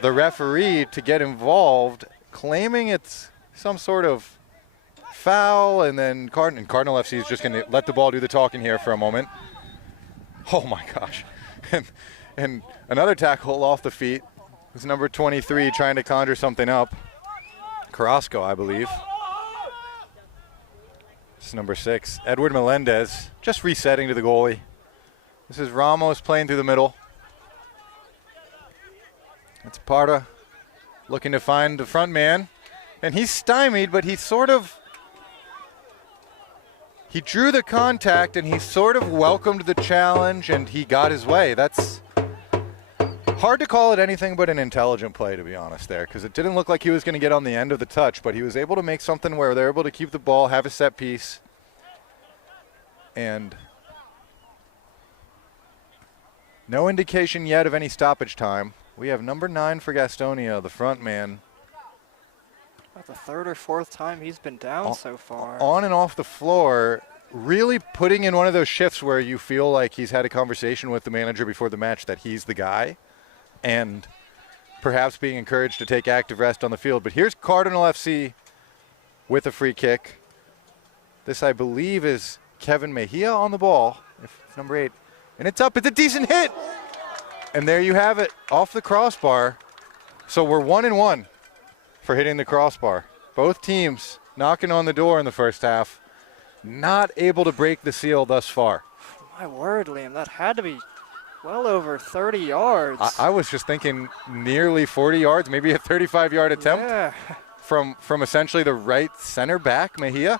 the referee to get involved, claiming it's some sort of foul. And then Cardinal FC is just going to let the ball do the talking here for a moment. Oh, my gosh. And another tackle off the feet. It's number 23 trying to conjure something up. Carrasco, I believe. This is number 6, Edward Melendez, just resetting to the goalie. This is Ramos playing through the middle. It's Parda looking to find the front man. And he's stymied, but he drew the contact and he sort of welcomed the challenge and he got his way. That's hard to call it anything but an intelligent play, to be honest, there, because it didn't look like he was going to get on the end of the touch, but he was able to make something where they're able to keep the ball, have a set piece, and no indication yet of any stoppage time. We have number 9 for Gastonia, the front man. About the 3rd or 4th time he's been down so far. On and off the floor, really putting in one of those shifts where you feel like he's had a conversation with the manager before the match that he's the guy, and perhaps being encouraged to take active rest on the field. But here's Cardinal FC with a free kick. This, I believe, is Kevin Mejia on the ball, if it's number 8. And it's up. It's a decent hit. And there you have it, off the crossbar. So we're 1-1 for hitting the crossbar. Both teams knocking on the door in the first half. Not able to break the seal thus far. My word, Liam, that had to be well over 30 yards. I was just thinking nearly 40 yards, maybe a 35-yard attempt. Yeah. From essentially the right center back, Mejia.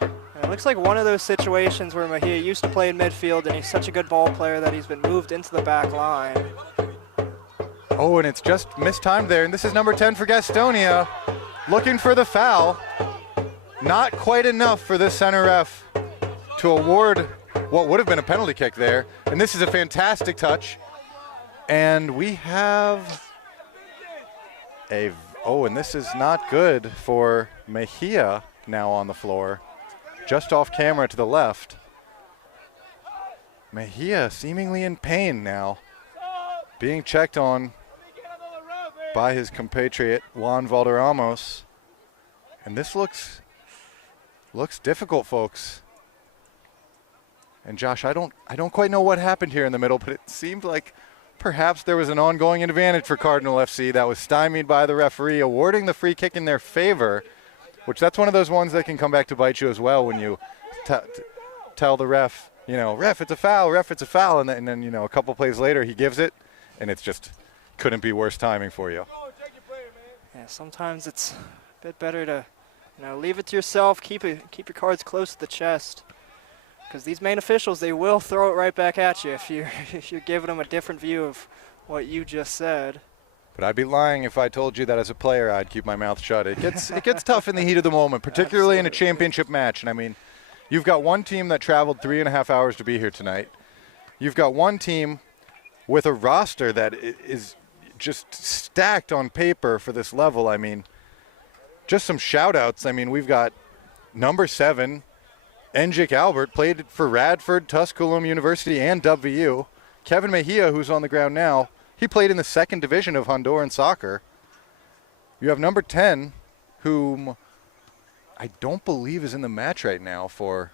It looks like one of those situations where Mejia used to play in midfield, and he's such a good ball player that he's been moved into the back line. Oh, and it's just mistimed there. And this is number 10 for Gastonia, looking for the foul. Not quite enough for this center ref to award what would have been a penalty kick there. And this is a fantastic touch. And we have and this is not good for Mejia now on the floor. Just off camera to the left. Mejia seemingly in pain now, being checked on by his compatriot Juan Valderramos. And this looks difficult, folks. And Josh, I don't quite know what happened here in the middle, but it seemed like perhaps there was an ongoing advantage for Cardinal FC that was stymied by the referee awarding the free kick in their favor, which that's one of those ones that can come back to bite you as well when you tell the ref, ref, it's a foul, ref, it's a foul, and then a couple plays later he gives it, and it's just couldn't be worse timing for you. Yeah, sometimes it's a bit better to, leave it to yourself, keep your cards close to the chest. Because these main officials, they will throw it right back at you if you're giving them a different view of what you just said. But I'd be lying if I told you that as a player I'd keep my mouth shut. It gets tough in the heat of the moment, particularly in a championship match. And I mean, you've got one team that traveled 3.5 hours to be here tonight. You've got one team with a roster that is just stacked on paper for this level. I mean, just some shout-outs. I mean, we've got number 7, Enjik Albert, played for Radford, Tusculum University, and WVU. Kevin Mejia, who's on the ground now, he played in the 2nd division of Honduran soccer. You have number 10, whom I don't believe is in the match right now for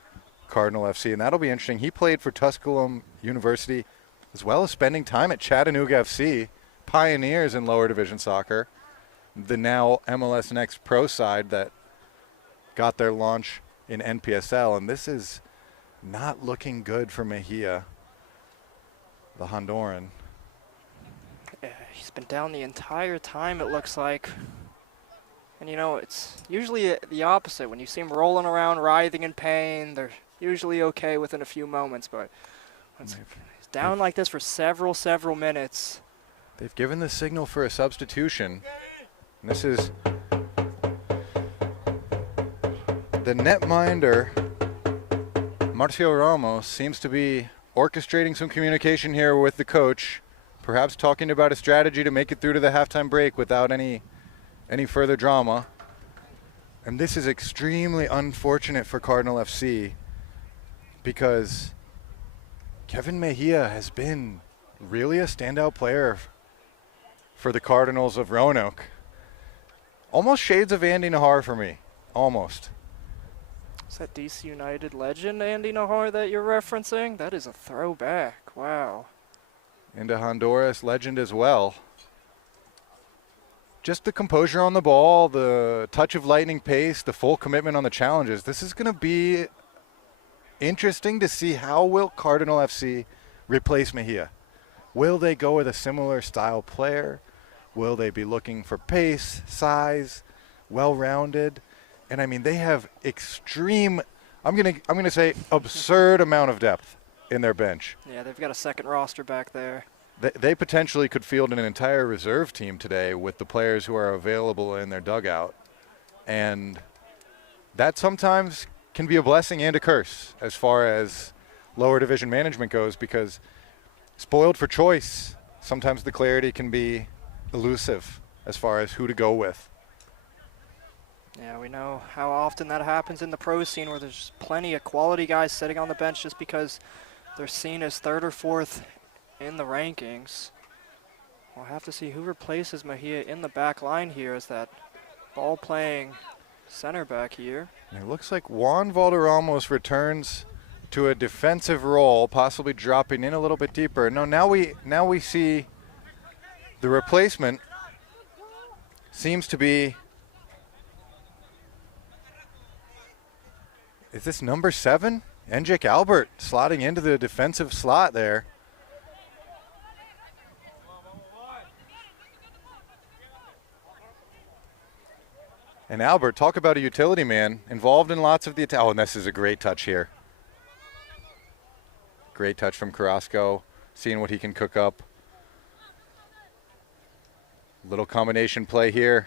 Cardinal FC, and that'll be interesting. He played for Tusculum University, as well as spending time at Chattanooga FC, pioneers in lower division soccer, the now MLS Next Pro side that got their launch in NPSL, and this is not looking good for Mejia, the Honduran. Yeah, he's been down the entire time, it looks like. And it's usually the opposite. When you see him rolling around, writhing in pain, they're usually okay within a few moments, but he's down like this for several minutes. They've given the signal for a substitution. And this is the netminder, Marcio Ramos, seems to be orchestrating some communication here with the coach, perhaps talking about a strategy to make it through to the halftime break without any further drama. And this is extremely unfortunate for Cardinal FC because Kevin Mejia has been really a standout player for the Cardinals of Roanoke. Almost shades of Andy Nahar for me, almost. Is that DC United legend Andy Nahar that you're referencing? That is a throwback. Wow. And a Honduras legend as well. Just the composure on the ball, the touch of lightning pace, the full commitment on the challenges. This is going to be interesting to see how will Cardinal FC replace Mejia. Will they go with a similar style player? Will they be looking for pace, size, well-rounded? And I mean, they have extreme, I'm gonna say absurd amount of depth in their bench. Yeah, they've got a second roster back there. They potentially could field an entire reserve team today with the players who are available in their dugout. And that sometimes can be a blessing and a curse as far as lower division management goes, because spoiled for choice, sometimes the clarity can be elusive as far as who to go with. Yeah, we know how often that happens in the pro scene where there's plenty of quality guys sitting on the bench just because they're seen as 3rd or 4th in the rankings. We'll have to see who replaces Mejia in the back line here as that ball-playing center back here. And it looks like Juan Valderramos returns to a defensive role, possibly dropping in a little bit deeper. No, now we see the replacement seems to be, is this number 7? Enjik Albert slotting into the defensive slot there. And Albert, talk about a utility man, involved in lots of the attack. Oh, and this is a great touch here. Great touch from Carrasco, seeing what he can cook up. Little combination play here.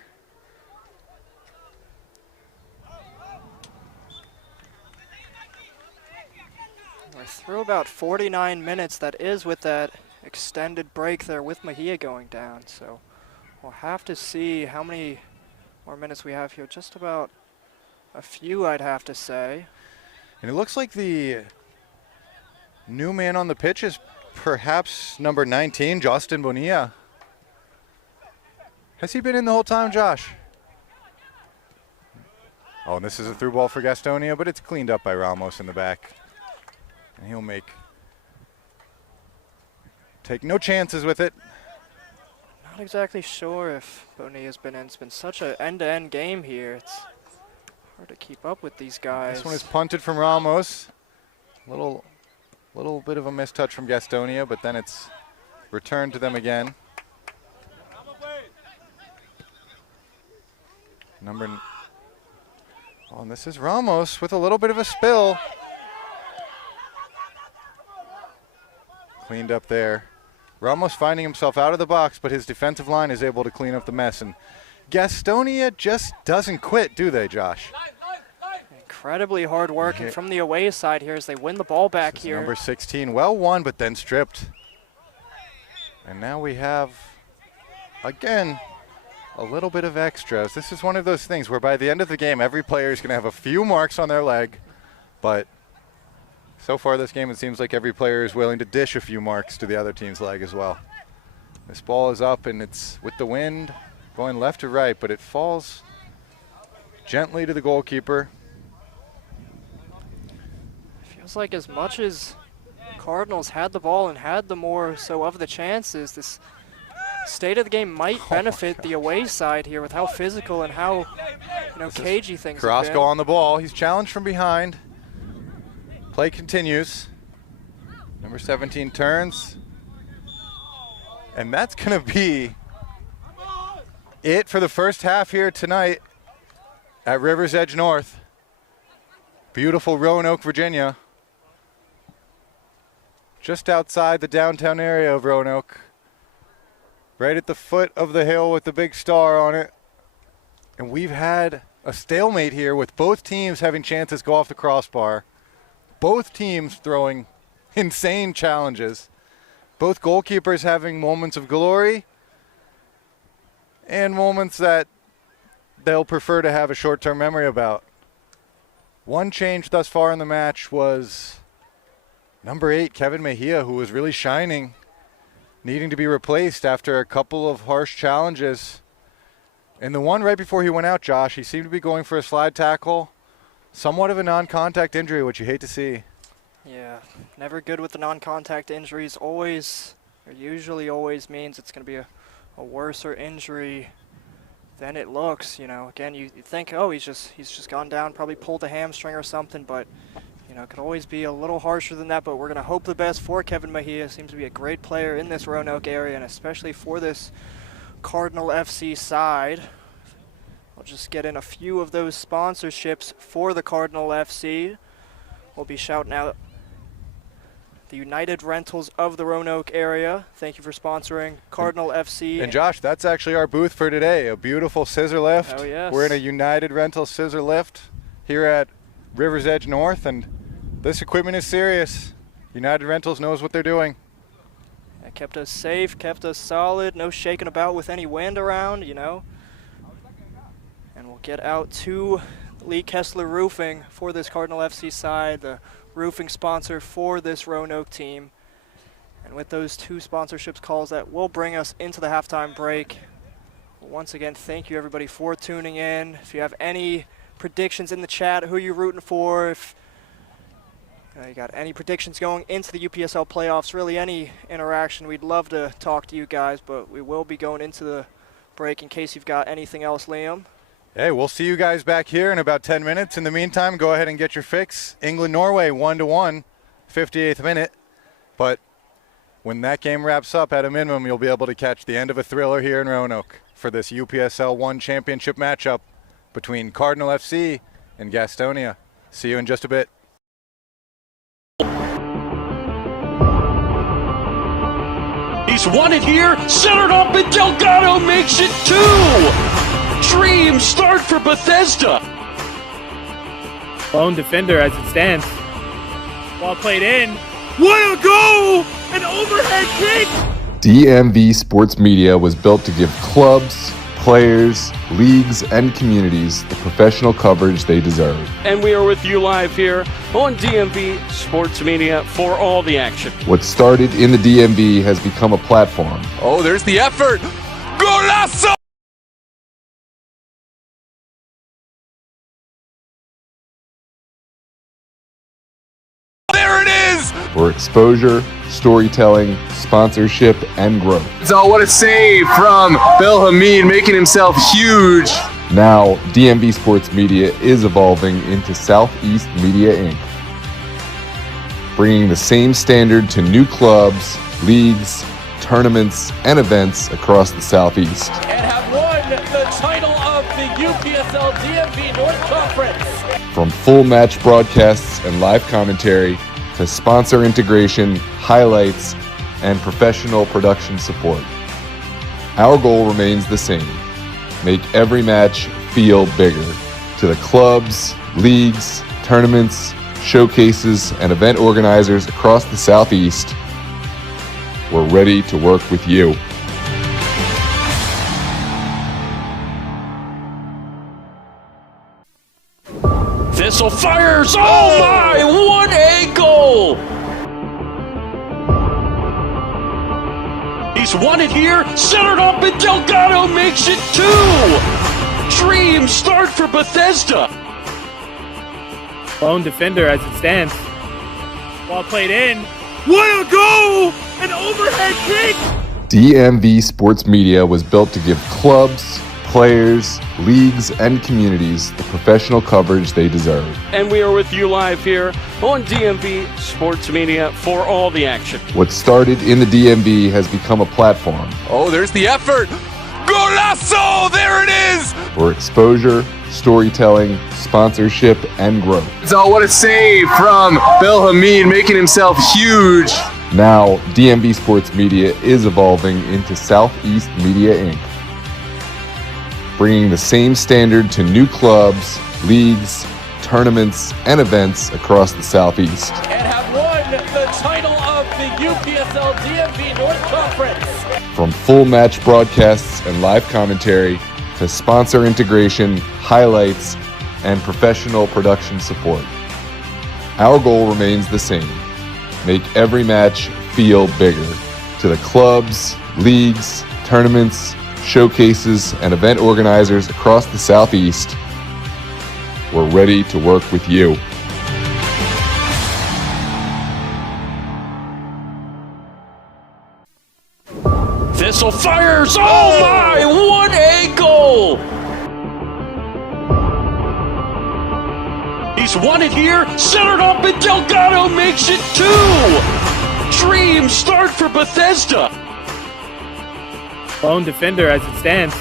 We're through about 49 minutes, that is with that extended break there with Mejia going down. So we'll have to see how many more minutes we have here. Just about a few, I'd have to say. And it looks like the New man on the pitch is perhaps number 19, Justin Bonilla. Has he been in the whole time, Josh? Oh, and this is a through ball for Gastonia, but it's cleaned up by Ramos in the back. And he'll take no chances with it. Not exactly sure if Bonilla's been in. It's been such an end-to-end game here. It's hard to keep up with these guys. This one is punted from Ramos. Little bit of a mistouch from Gastonia, but then it's returned to them again. Oh, and this is Ramos with a little bit of a spill. Cleaned up there. Ramos finding himself out of the box, but his defensive line is able to clean up the mess. And Gastonia just doesn't quit, do they, Josh? Incredibly hard working from the away side here as they win the ball back here. Number 16, well won, but then stripped. And now we have, again, a little bit of extras. This is one of those things where by the end of the game, every player is going to have a few marks on their leg. But so far this game, it seems like every player is willing to dish a few marks to the other team's leg as well. This ball is up, and it's with the wind going left to right, but it falls gently to the goalkeeper. Feels like as much as Cardinals had the ball and had the more so of the chances, this state of the game might benefit the away side here with how physical and how cagey things have been. Carrasco on the ball. He's challenged from behind. Play continues. Number 17 turns. And that's going to be it for the first half here tonight at Rivers Edge North. Beautiful Roanoke, Virginia. Just outside the downtown area of Roanoke. Right at the foot of the hill with the big star on it. And we've had a stalemate here with both teams having chances go off the crossbar. Both teams throwing insane challenges. Both goalkeepers having moments of glory and moments that they'll prefer to have a short-term memory about. One change thus far in the match was number 8, Kevin Mejia, who was really shining, needing to be replaced after a couple of harsh challenges. And the one right before he went out, Josh, he seemed to be going for a slide tackle. Somewhat of a non-contact injury, which you hate to see. Yeah, never good with the non-contact injuries. Usually always means it's going to be a worser injury than it looks. Again, you think, oh, he's just gone down, probably pulled a hamstring or something, but it could always be a little harsher than that. But we're going to hope the best for Kevin Mejia. Seems to be a great player in this Roanoke area, and especially for this Cardinal FC side. I'll just get in a few of those sponsorships for the Cardinal FC. We'll be shouting out the United Rentals of the Roanoke area. Thank you for sponsoring Cardinal FC. And Josh, that's actually our booth for today. A beautiful scissor lift. Oh, yes. We're in a United Rentals scissor lift here at Rivers Edge North, and this equipment is serious. United Rentals knows what they're doing. It kept us safe, kept us solid, no shaking about with any wind around, And we'll get out to Lee Kessler Roofing for this Cardinal FC side, the roofing sponsor for this Roanoke team. And with those two sponsorships calls, that will bring us into the halftime break. Once again, thank you everybody for tuning in. If you have any predictions in the chat, who you're rooting for, if you got any predictions going into the UPSL playoffs, really any interaction, we'd love to talk to you guys, but we will be going into the break in case you've got anything else, Liam. Hey, we'll see you guys back here in about 10 minutes. In the meantime, go ahead and get your fix. England-Norway 1-1, 58th minute. But when that game wraps up, at a minimum, you'll be able to catch the end of a thriller here in Roanoke for this UPSL 1 championship matchup between Cardinal FC and Gastonia. See you in just a bit. He's won it here, centered up, and Delgado makes it 2! Dream start for Bethesda. Lone defender as it stands. Ball played in. What a goal! An overhead kick! DMV Sports Media was built to give clubs, players, leagues, and communities the professional coverage they deserve. And we are with you live here on DMV Sports Media for all the action. What started in the DMV has become a platform. Oh, there's the effort. Golazo! There it is! For exposure, storytelling, sponsorship, and growth. So what a save from Bill Hamid, making himself huge. Now, DMV Sports Media is evolving into Southeast Media Inc., bringing the same standard to new clubs, leagues, tournaments, and events across the Southeast. And have won the title of the UPSL DMV North Conference. From full match broadcasts and live commentary to sponsor integration, highlights, and professional production support. Our goal remains the same: make every match feel bigger. To the clubs, leagues, tournaments, showcases, and event organizers across the Southeast, we're ready to work with you. Thistle fires! Oh my! What a goal! He's won it here, centered up, and Delgado makes it 2! Dream start for Bethesda. Lone defender as it stands. Ball played in. What a goal! An overhead kick! DMV Sports Media was built to give clubs, players, leagues, and communities the professional coverage they deserve. And we are with you live here on DMV Sports Media for all the action. What started in the DMV has become a platform. Oh, there's the effort. Golazo! There it is! For exposure, storytelling, sponsorship, and growth. So what a save from Bill Hamid, making himself huge. Now, DMV Sports Media is evolving into Southeast Media Inc., bringing the same standard to new clubs, leagues, tournaments, and events across the Southeast. And have won the title of the UPSL DMV North Conference. From full match broadcasts and live commentary to sponsor integration, highlights, and professional production support. Our goal remains the same: make every match feel bigger. To the clubs, leagues, tournaments, showcases, and event organizers across the Southeast, we're ready to work with you. Thistle fires! Oh my! What a goal! He's won it here, centered up, and Delgado makes it 2! Dream start for Bethesda. Lone defender as it stands.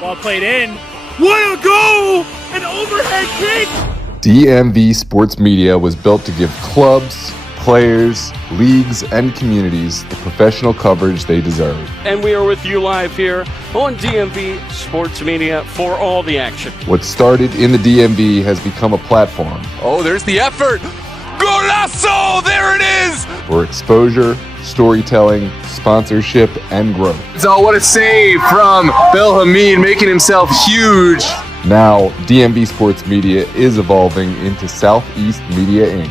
Ball played in. What a goal! An overhead kick! DMV Sports Media was built to give clubs, players, leagues, and communities the professional coverage they deserve. And we are with you live here on DMV Sports Media for all the action. What started in the DMV has become a platform. Oh, there's the effort. Golazo! There it is! For exposure, storytelling, sponsorship, and growth. So what a save from Bill Hamid, making himself huge. Now, DMV Sports Media is evolving into Southeast Media Inc.,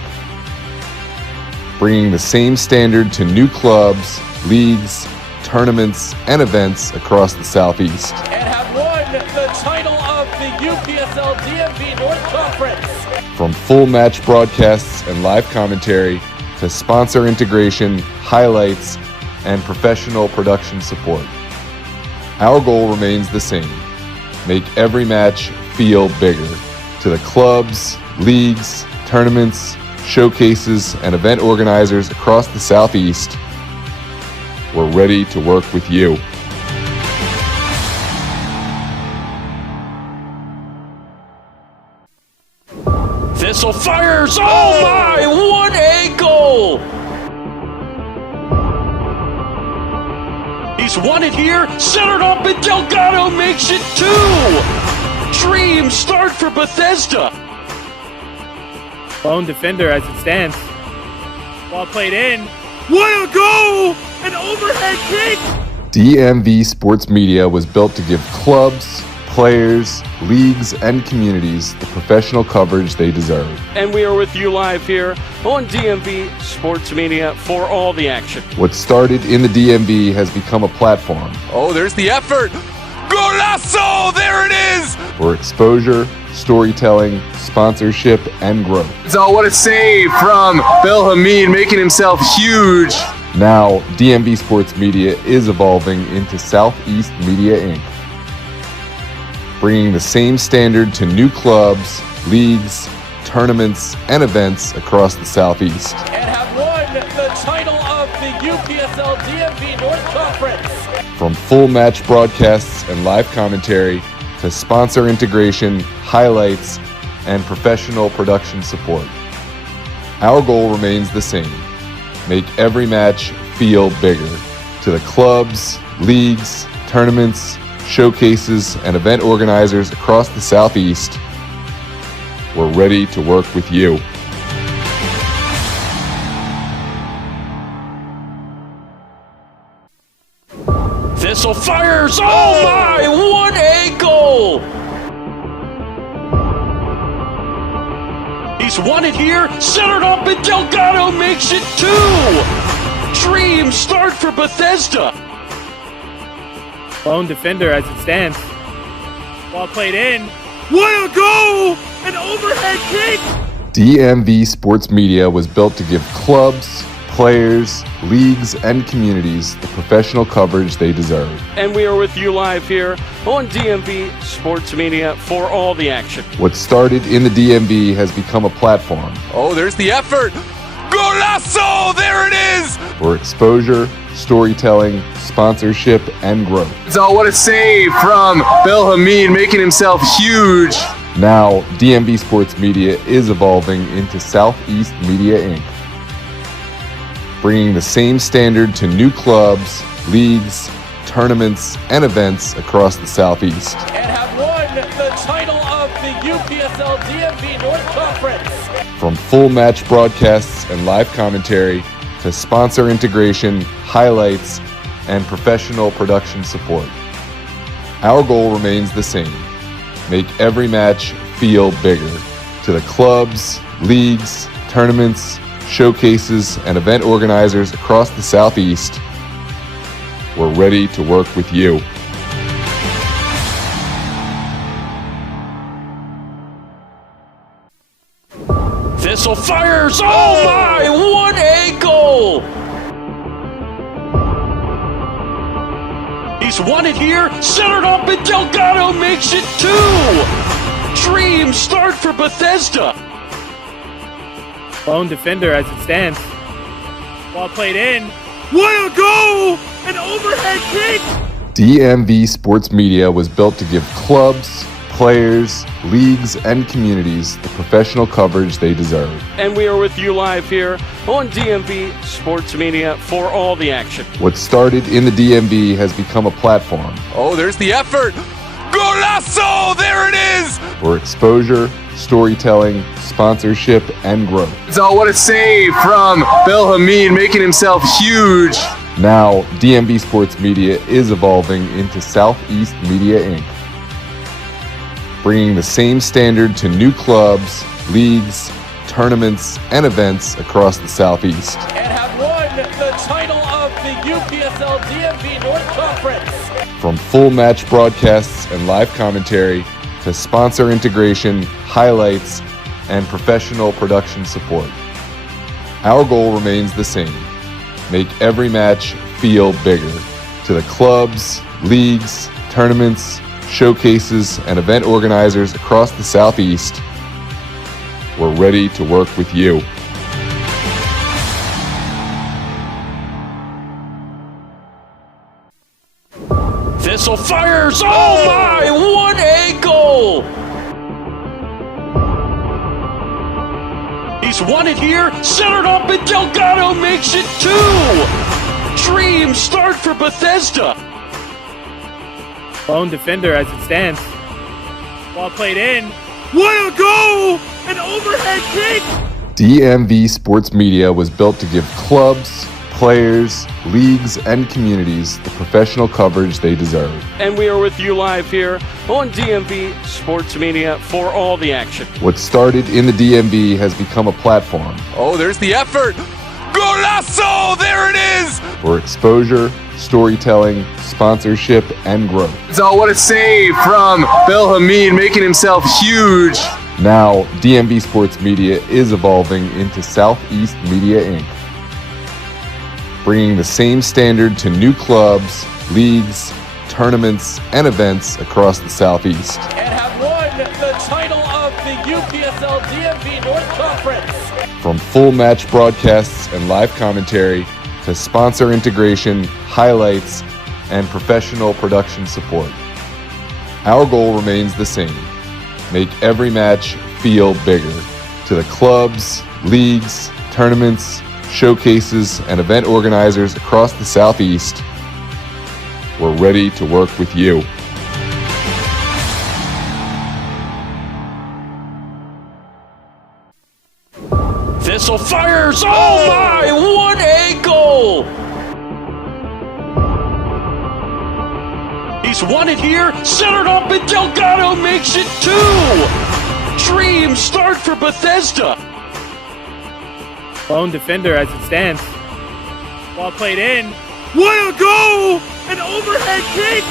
bringing the same standard to new clubs, leagues, tournaments, and events across the Southeast. And have won the title of the UPSL DMV North Conference. From full match broadcasts and live commentary to sponsor integration, highlights, and professional production support. Our goal remains the same: make every match feel bigger. To the clubs, leagues, tournaments, showcases, and event organizers across the Southeast, we're ready to work with you. Thistle fires! Oh my! What a goal! He's won it here, centered up, and Delgado makes it 2! Dream start for Bethesda. Lone defender as it stands. Ball played in. What a goal! An overhead kick! DMV Sports Media was built to give clubs, players, leagues, and communities the professional coverage they deserve. And we are with you live here on DMV Sports Media for all the action. What started in the DMV has become a platform Oh, there's the effort. Golazo! There it is! for exposure, storytelling, sponsorship, and growth. So what a save from Bill Hamid, making himself huge. Now, DMV Sports Media is evolving into Southeast Media Inc., bringing the same standard to new clubs, leagues, tournaments, and events across the Southeast. And have won the title of the UPSL DMV North Conference. From full match broadcasts and live commentary to sponsor integration, highlights, and professional production support. Our goal remains the same: make every match feel bigger. To the clubs, leagues, tournaments, showcases, and event organizers across the Southeast, we're ready to work with you. Thistle fires! Oh my! What a goal! He's won it here, centered up, and Delgado makes it 2! Dream start for Bethesda! Lone defender as it stands. Ball played in. What a goal! An overhead kick! DMV Sports Media was built to give clubs, players, leagues, and communities the professional coverage they deserve. And we are with you live here on DMV Sports Media for all the action. What started in the DMV has become a platform Oh, there's the effort. Golazo! There it is! for exposure, storytelling, sponsorship, and growth. So what a save from Bill Hamid, making himself huge. Now, DMV Sports Media is evolving into Southeast Media Inc., bringing the same standard to new clubs, leagues, tournaments, and events across the Southeast. And have won the title of the UPSL DMV North Conference. From full match broadcasts and live commentary to sponsor integration, highlights, and professional production support. Our goal remains the same: make every match feel bigger. To the clubs, leagues, tournaments, showcases, and event organizers across the Southeast, we're ready to work with you. Thistle fires! Oh my! What a goal! He's won it here, centered up, and Delgado makes it 2! Dream start for Bethesda! Lone defender as it stands. Ball played in. What a goal! An overhead kick! DMV Sports Media was built to give clubs, players, leagues, and communities the professional coverage they deserve. And we are with you live here on DMV Sports Media for all the action. What started in the DMV has become a platform Oh, there's the effort. Golazo! There it is! for exposure, storytelling, sponsorship, and growth. So what a save from Bill Hamid, making himself huge. Now, DMV Sports Media is evolving into Southeast Media Inc., bringing the same standard to new clubs, leagues, tournaments, and events across the Southeast. And have won the title of the UPSL DMV North Conference. From full match broadcasts and live commentary to sponsor integration, highlights, and professional production support. Our goal remains the same: make every match feel bigger. To the clubs, leagues, tournaments, showcases, and event organizers across the Southeast, we're ready to work with you. Thistle fires! Oh my! What a goal! He's won it here, centered up, and Delgado makes it 2! Dream start for Bethesda! Lone defender as it stands. Ball played in. What a goal! An overhead kick! DMV Sports Media was built to give clubs, players, leagues, and communities the professional coverage they deserve. And we are with you live here on DMV Sports Media for all the action. What started in the DMV has become a platform Oh, there's the effort. Golazo! There it is! for exposure, storytelling, sponsorship, and growth. So what a save from Bill Hamid, making himself huge. Now, DMV Sports Media is evolving into Southeast Media Inc., bringing the same standard to new clubs, leagues, tournaments, and events across the Southeast. And have won the title of the UPSL DMV North Conference. From full match broadcasts and live commentary to sponsor integration, highlights, and professional production support, our goal remains the same: make every match feel bigger. To the clubs, leagues, tournaments, showcases, and event organizers across the Southeast, we're ready to work with you. Thistle fires! Oh my! What a goal! He's won it here, centered up, and Delgado makes it 2! Dream start for Bethesda. Lone defender as it stands. Ball played in. What a goal! An overhead kick!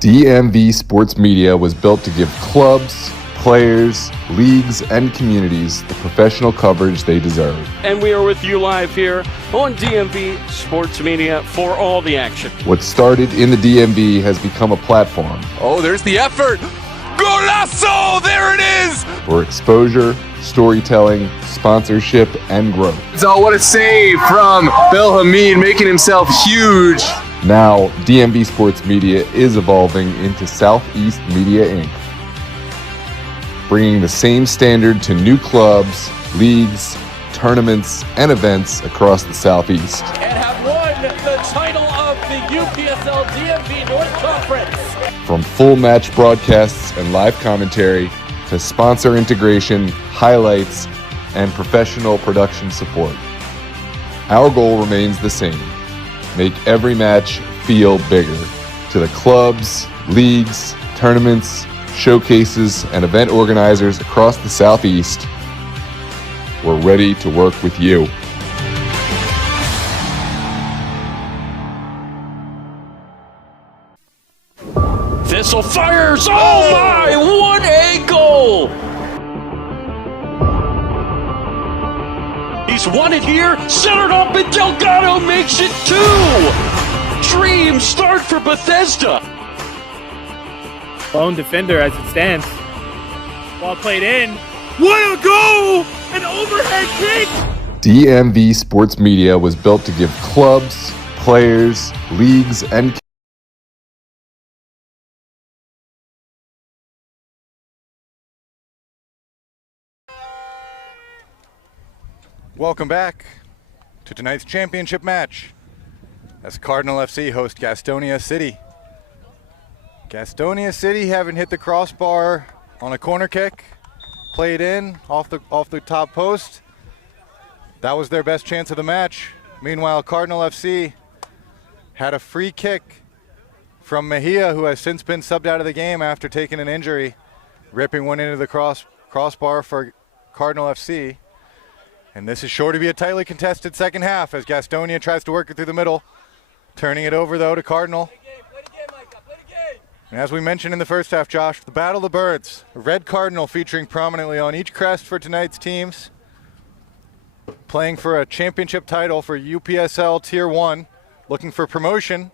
DMV Sports Media was built to give clubs, players, leagues, and communities the professional coverage they deserve. And we are with you live here on DMV Sports Media for all the action. What started in the DMV has become a platform Oh, there's the effort. Golazo! There it is! for exposure, storytelling, sponsorship, and growth. So what a save from Bill Hamid, making himself huge. Now, DMV Sports Media is evolving into Southeast Media Inc., bringing the same standard to new clubs, leagues, tournaments, and events across the Southeast. And have won the title of the UPSL DMV North Conference. From full match broadcasts and live commentary to sponsor integration, highlights, and professional production support, our goal remains the same: make every match feel bigger. To the clubs, leagues, tournaments, showcases, and event organizers across the Southeast, we're ready to work with you. Thistle fires! Oh my! What a goal! He's won it here, centered up, and Delgado makes it 2! Dream start for Bethesda. Lone defender as it stands. Ball played in. What a goal! An overhead kick! DMV Sports Media was built to give clubs, players, leagues, and Welcome back to tonight's championship match as Cardinal FC host Gastonia City. Gastonia City haven't hit the crossbar on a corner kick, played in off the top post. That was their best chance of the match. Meanwhile, Cardinal FC had a free kick from Mejia, who has since been subbed out of the game after taking an injury, ripping one into the crossbar for Cardinal FC. And this is sure to be a tightly contested second half as Gastonia tries to work it through the middle, turning it over though to Cardinal. And as we mentioned in the first half, Josh, the Battle of the Birds, a red cardinal featuring prominently on each crest for tonight's teams, playing for a championship title for UPSL Tier 1, looking for promotion.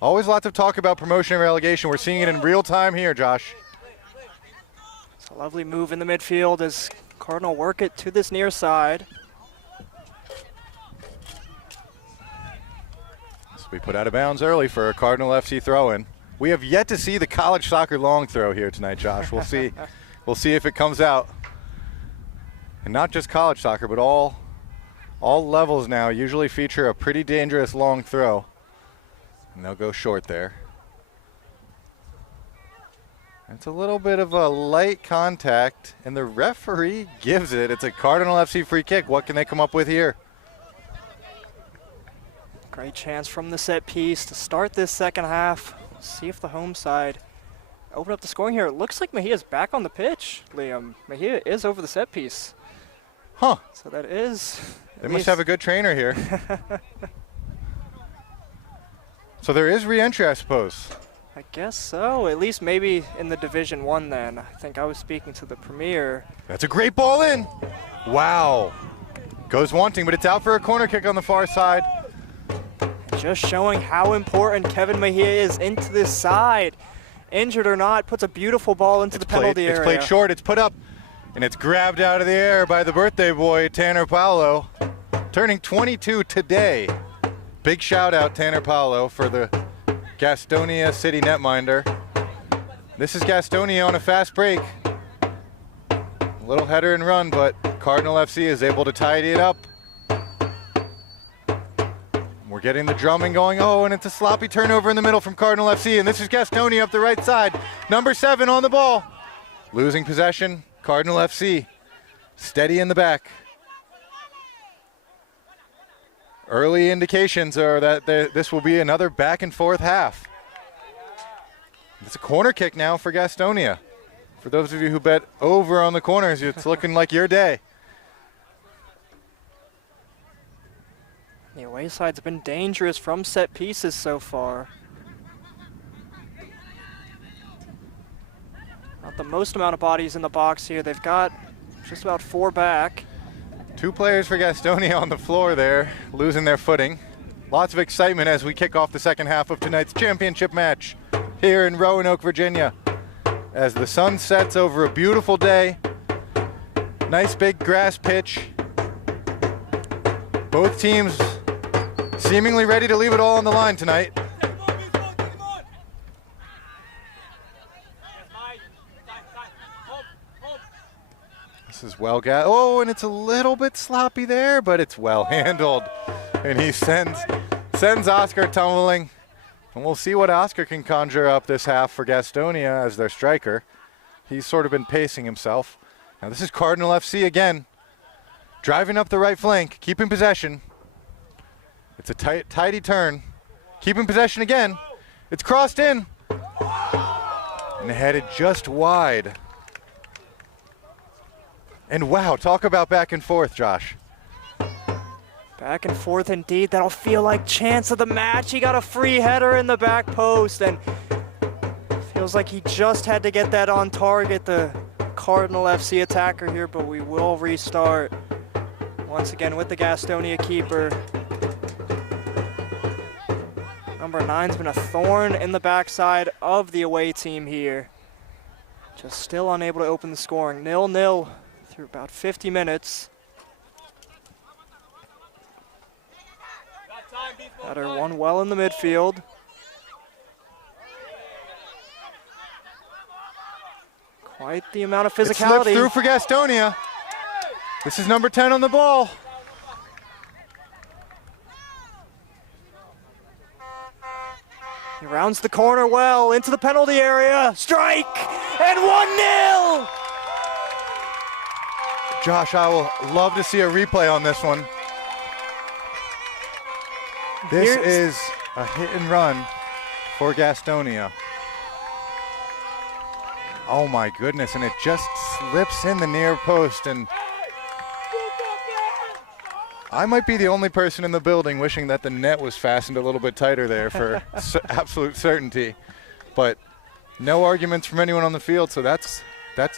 Always lots of talk about promotion and relegation. We're seeing it in real time here, Josh. It's a lovely move in the midfield as Cardinal work it to this near side. This will be put out of bounds early for a Cardinal FC throw-in. We have yet to see the college soccer long throw here tonight, Josh. We'll see. We'll see if it comes out. And not just college soccer, but all levels now usually feature a pretty dangerous long throw. And they'll go short there. It's a little bit of a light contact, and the referee gives it. It's a Cardinal FC free kick. What can they come up with here? Great chance from the set piece to start this second half. See if the home side open up the scoring here. It looks like Mejia's back on the pitch, Liam. Mejia is over the set piece. Huh. So that is... They must have a good trainer here. So there is re-entry, I suppose. I guess so. At least maybe in the Division 1 then. I think I was speaking to the Premier. That's a great ball in. Wow. Goes wanting, but it's out for a corner kick on the far side. Just showing how important Kevin Mejia is into this side. Injured or not, puts a beautiful ball into the penalty area. It's played short, it's put up, and it's grabbed out of the air by the birthday boy, Tanner Paolo. Turning 22 today. Big shout out, Tanner Paolo, for the Gastonia City netminder. This is Gastonia on a fast break. A little header and run, but Cardinal FC is able to tidy it up. We're getting the drumming going. Oh, and it's a sloppy turnover in the middle from Cardinal FC, and this is Gastonia up the right side. Number 7 on the ball. Losing possession, Cardinal FC. Steady in the back. Early indications are that this will be another back and forth half. It's a corner kick now for Gastonia. For those of you who bet over on the corners, it's looking like your day. The away side's been dangerous from set pieces so far. Not the most amount of bodies in the box here. They've got just about 4 back. 2 players for Gastonia on the floor there, losing their footing. Lots of excitement as we kick off the second half of tonight's championship match here in Roanoke, Virginia. As the sun sets over a beautiful day. Nice big grass pitch. Both teams seemingly ready to leave it all on the line tonight. This is well oh, and it's a little bit sloppy there, but it's well handled. And he sends Oscar tumbling. And we'll see what Oscar can conjure up this half for Gastonia as their striker. He's sort of been pacing himself. Now this is Cardinal FC again. Driving up the right flank, keeping possession. It's a tidy turn. Keeping possession again. It's crossed in. And headed just wide. And wow, talk about back and forth, Josh. Back and forth indeed. That'll feel like chance of the match. He got a free header in the back post, and feels like he just had to get that on target, the Cardinal FC attacker here, but we will restart once again with the Gastonia keeper. Number 9's been a thorn in the backside of the away team here. Just still unable to open the scoring. 0-0 through about 50 minutes. Header won well in the midfield. Quite the amount of physicality. It slips through for Gastonia. This is number 10 on the ball. He rounds the corner well into the penalty area. Strike! And 1-0! Josh, I will love to see a replay on this one. This is a hit and run for Gastonia. Oh my goodness, and it just slips in the near post, and I might be the only person in the building wishing that the net was fastened a little bit tighter there for absolute certainty. But no arguments from anyone on the field, so that's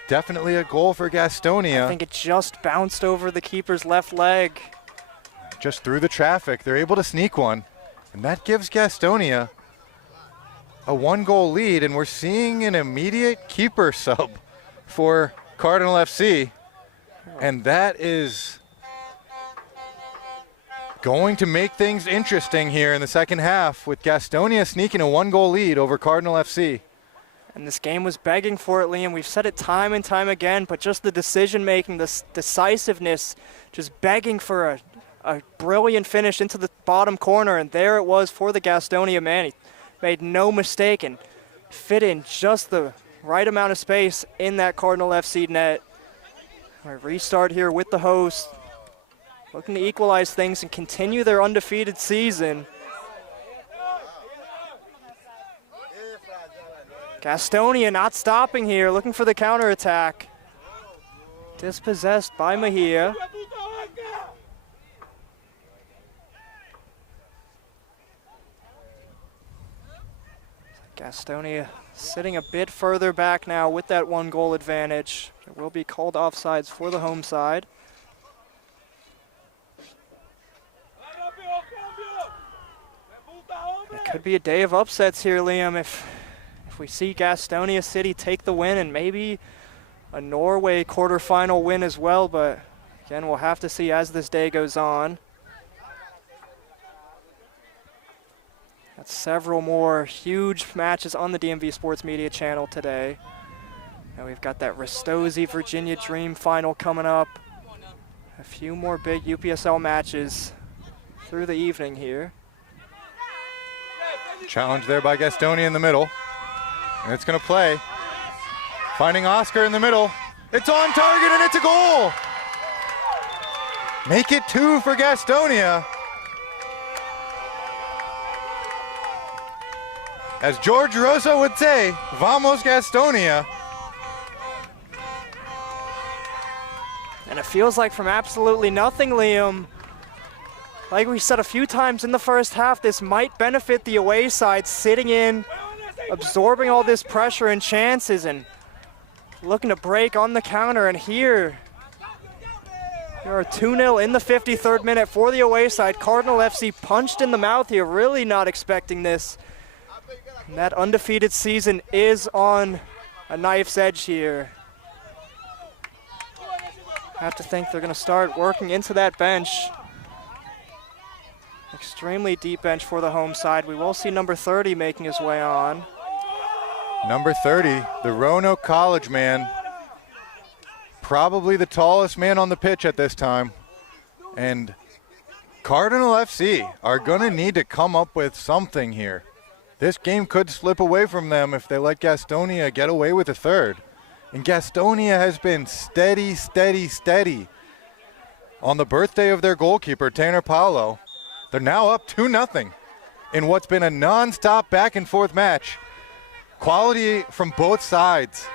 definitely a goal for Gastonia. I think it just bounced over the keeper's left leg. Just through the traffic, they're able to sneak one, and that gives Gastonia a 1-goal lead, and we're seeing an immediate keeper sub for Cardinal FC, and that is going to make things interesting here in the second half with Gastonia sneaking a 1-goal lead over Cardinal FC. And this game was begging for it, Liam. We've said it time and time again, but just the decision-making, the decisiveness, just begging for a brilliant finish into the bottom corner, and there it was for the Gastonia man. He made no mistake and fit in just the right amount of space in that Cardinal FC net. We restart here with the host, looking to equalize things and continue their undefeated season. Gastonia not stopping here, looking for the counterattack. Dispossessed by Mejia. Gastonia sitting a bit further back now with that 1-goal advantage. There will be called offsides for the home side. It could be a day of upsets here, Liam, if we see Gastonia City take the win and maybe a Norway quarterfinal win as well, but again, we'll have to see as this day goes on. Got several more huge matches on the DMV Sports Media channel today. And we've got that Ristosi Virginia Dream final coming up. A few more big UPSL matches through the evening here. Challenge there by Gastonia in the middle. And it's going to play. Finding Oscar in the middle. It's on target and it's a goal. Make it 2 for Gastonia. As George Rosa would say, vamos Gastonia. And it feels like from absolutely nothing, Liam. Like we said a few times in the first half, this might benefit the away side, sitting in, absorbing all this pressure and chances, and looking to break on the counter. And here, there are 2-0 in the 53rd minute for the away side. Cardinal FC punched in the mouth here, really not expecting this. And that undefeated season is on a knife's edge here. I have to think they're going to start working into that bench. Extremely deep bench for the home side. We will see number 30 making his way on. Number 30, the Roanoke College man. Probably the tallest man on the pitch at this time. And Cardinal FC are going to need to come up with something here. This game could slip away from them if they let Gastonia get away with a third. And Gastonia has been steady, steady, steady. On the birthday of their goalkeeper, Tanner Paolo, they're now up 2-0 in what's been a non-stop back-and-forth match. Quality from both sides,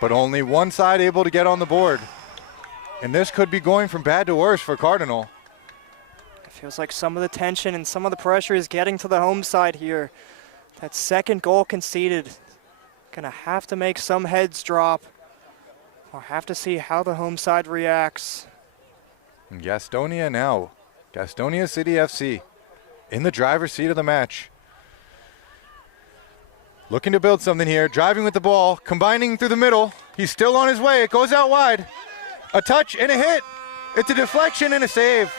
but only one side able to get on the board. And this could be going from bad to worse for Cardinal. Feels like some of the tension and some of the pressure is getting to the home side here. That second goal conceded. Gonna have to make some heads drop. We'll have to see how the home side reacts. And Gastonia now. Gastonia City FC in the driver's seat of the match. Looking to build something here, driving with the ball, combining through the middle. He's still on his way, it goes out wide. A touch and a hit. It's a deflection and a save.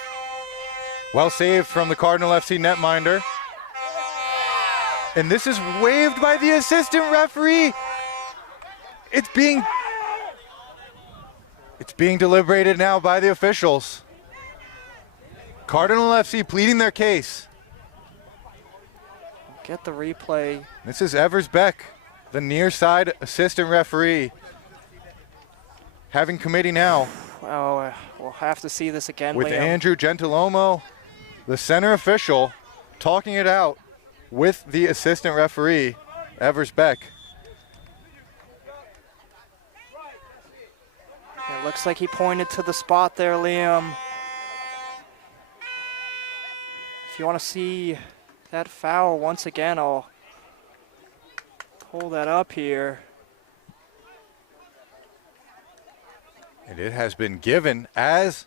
Well saved from the Cardinal FC netminder. And this is waved by the assistant referee. It's being deliberated now by the officials. Cardinal FC pleading their case. Get the replay. This is Evers Beck, the near side assistant referee. Having committee now. Oh, we'll have to see this again, with Liam. Andrew Gentilomo, the center official, talking it out with the assistant referee, Evers Beck. It looks like he pointed to the spot there, Liam. If you want to see that foul once again, I'll pull that up here. And it has been given as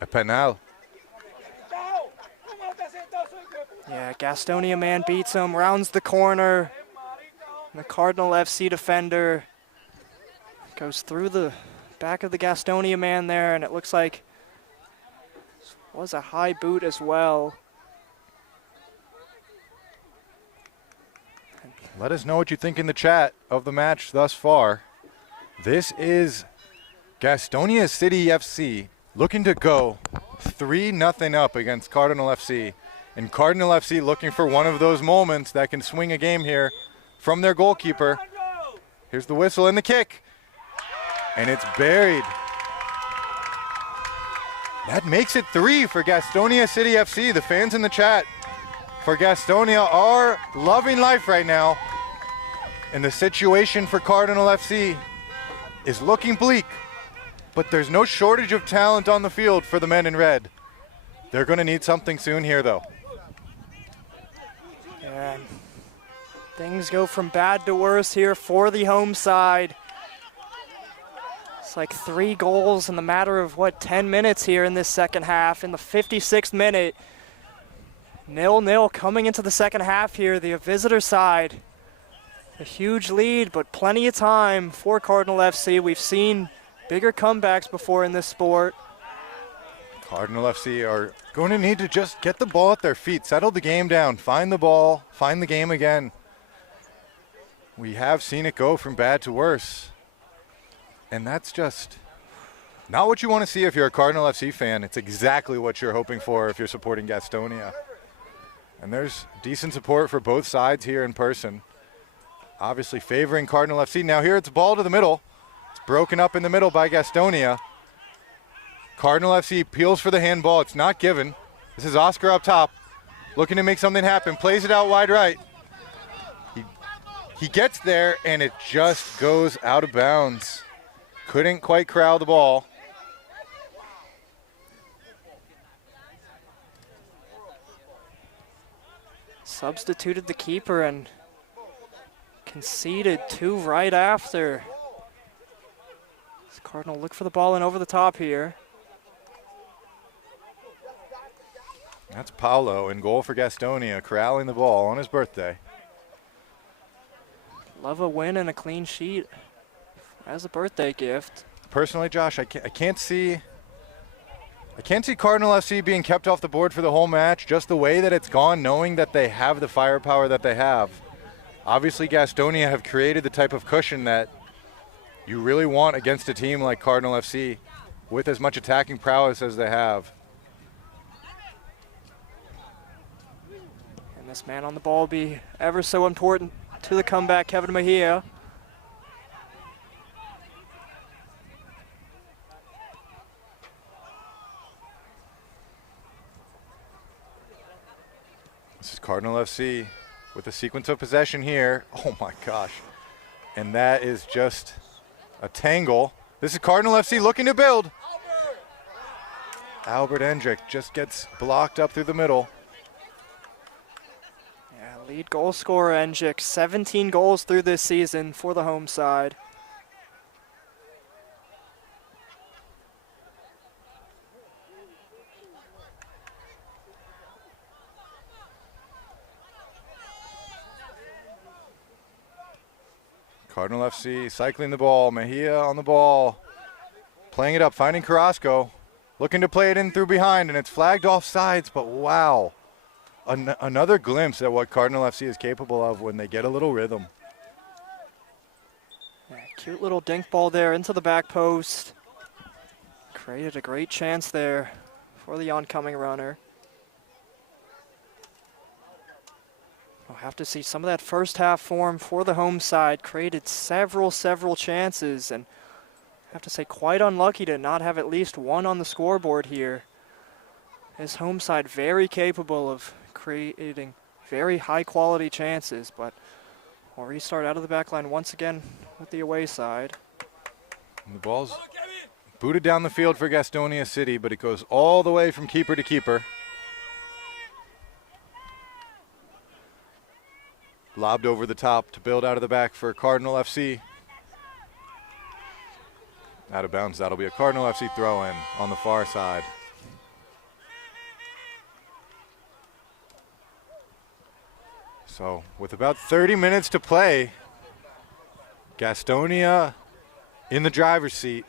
a penal. Yeah, Gastonia man beats him, rounds the corner. And the Cardinal FC defender goes through the back of the Gastonia man there, and it looks like this was a high boot as well. Let us know what you think in the chat of the match thus far. This is Gastonia City FC looking to go 3-0 up against Cardinal FC. And Cardinal FC looking for one of those moments that can swing a game here from their goalkeeper. Here's the whistle and the kick. And it's buried. That makes it 3 for Gastonia City FC. The fans in the chat for Gastonia are loving life right now. And the situation for Cardinal FC is looking bleak, but there's no shortage of talent on the field for the men in red. They're going to need something soon here, though. Yeah, things go from bad to worse here for the home side. It's like 3 goals in the matter of, 10 minutes here in this second half. In the 56th minute, 0-0 coming into the second half here, the visitor side. A huge lead, but plenty of time for Cardinal FC. We've seen bigger comebacks before in this sport. Cardinal FC are going to need to just get the ball at their feet, settle the game down, find the ball, find the game again. We have seen it go from bad to worse. And that's just not what you want to see if you're a Cardinal FC fan. It's exactly what you're hoping for if you're supporting Gastonia. And there's decent support for both sides here in person. Obviously favoring Cardinal FC. Now here it's ball to the middle. It's broken up in the middle by Gastonia. Cardinal FC peels for the handball. It's not given. This is Oscar up top, looking to make something happen. Plays it out wide right. He gets there and it just goes out of bounds. Couldn't quite corral the ball. Substituted the keeper and conceded 2 right after. Cardinal look for the ball in over the top here. That's Paolo in goal for Gastonia, corralling the ball on his birthday. Love a win and a clean sheet as a birthday gift. Personally, Josh, I can't see Cardinal FC being kept off the board for the whole match, just the way that it's gone, knowing that they have the firepower that they have. Obviously, Gastonia have created the type of cushion that you really want against a team like Cardinal FC with as much attacking prowess as they have. And this man on the ball will be ever so important to the comeback, Kevin Mejia. This is Cardinal FC with a sequence of possession here. Oh my gosh. And that is just a tangle. This is Cardinal FC looking to build. Albert Endrick just gets blocked up through the middle. Yeah, lead goal scorer Endrick, 17 goals through this season for the home side. Cardinal FC cycling the ball. Mejia on the ball. Playing it up, finding Carrasco. Looking to play it in through behind, and it's flagged off sides, but wow. Another glimpse at what Cardinal FC is capable of when they get a little rhythm. Yeah, cute little dink ball there into the back post. Created a great chance there for the oncoming runner. We'll have to see some of that first half form for the home side. Created several chances, and I have to say quite unlucky to not have at least one on the scoreboard here. His home side very capable of creating very high quality chances, but we'll restart out of the back line once again with the away side. And the ball's booted down the field for Gastonia City, but it goes all the way from keeper to keeper. Lobbed over the top to build out of the back for Cardinal FC. Out of bounds, that'll be a Cardinal FC throw-in on the far side. So with about 30 minutes to play, Gastonia in the driver's seat.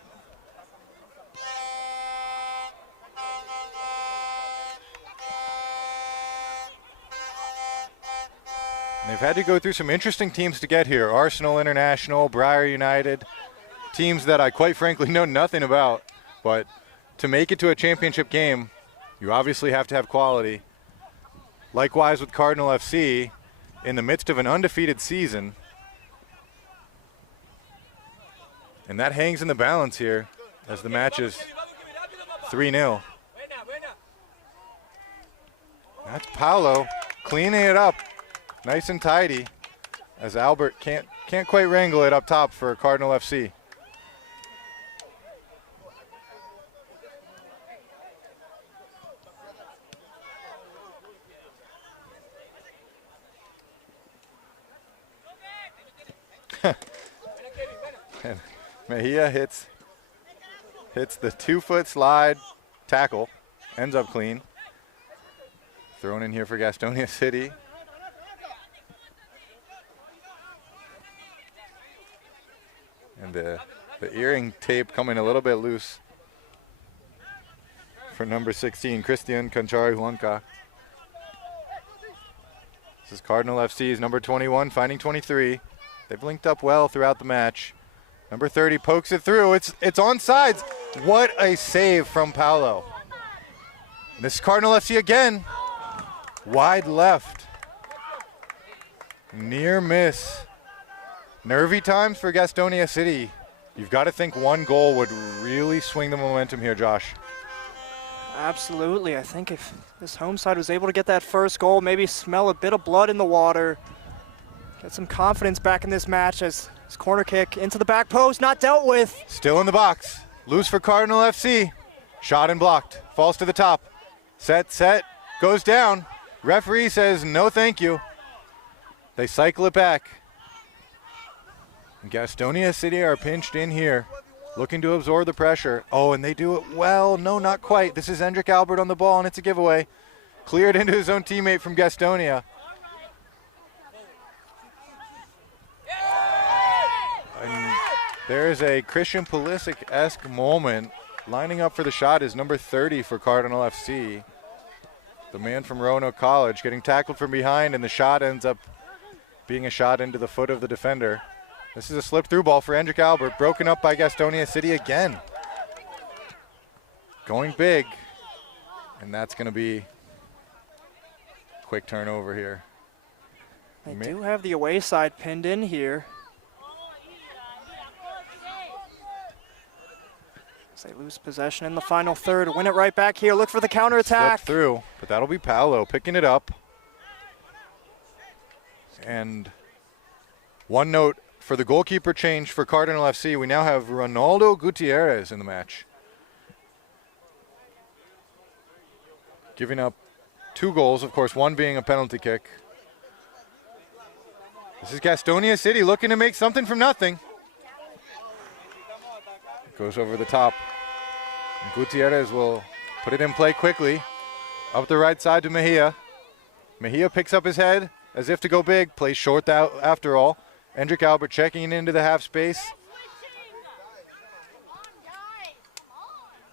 They've had to go through some interesting teams to get here. Arsenal International, Briar United, teams that I quite frankly know nothing about. But to make it to a championship game, you obviously have to have quality. Likewise with Cardinal FC, in the midst of an undefeated season. And that hangs in the balance here as the match is 3-0. That's Paolo cleaning it up. Nice and tidy, as Albert can't can't quite wrangle it up top for Cardinal FC. And Mejia hits the 2-foot slide tackle, ends up clean. Thrown in here for Gastonia City. And the earring tape coming a little bit loose for number 16, Christian Conchari Huanca. This is Cardinal FC's number 21 finding 23. They've linked up well throughout the match. Number 30 pokes it through. It's on sides. What a save from Paolo. And this is Cardinal FC again. Wide left. Near miss. Nervy times for Gastonia City. You've got to think one goal would really swing the momentum here, Josh. Absolutely. I think if this home side was able to get that first goal, maybe smell a bit of blood in the water, get some confidence back in this match as his corner kick into the back post, not dealt with. Still in the box. Loose for Cardinal FC. Shot and blocked. Falls to the top. Set, goes down. Referee says no thank you. They cycle it back. And Gastonia City are pinched in here, looking to absorb the pressure. Oh, and they do it well. No, not quite. This is Hendrik Albert on the ball, and it's a giveaway. Cleared into his own teammate from Gastonia. And there's a Christian Pulisic-esque moment. Lining up for the shot is number 30 for Cardinal FC. The man from Roanoke College getting tackled from behind, and the shot ends up being a shot into the foot of the defender. This is a slip-through ball for Hendrik Albert, broken up by Gastonia City again. Going big, and that's going to be quick turnover here. They do have the away side pinned in here. As they lose possession in the final third, win it right back here. Look for the counterattack. Slip through, but that'll be Paolo picking it up. And one note for the goalkeeper change for Cardinal FC, we now have Ronaldo Gutierrez in the match. Giving up 2 goals, of course, one being a penalty kick. This is Gastonia City looking to make something from nothing. Goes over the top. And Gutierrez will put it in play quickly. Up the right side to Mejia. Mejia picks up his head as if to go big. Plays short after all. Hendrik Albert checking into the half space.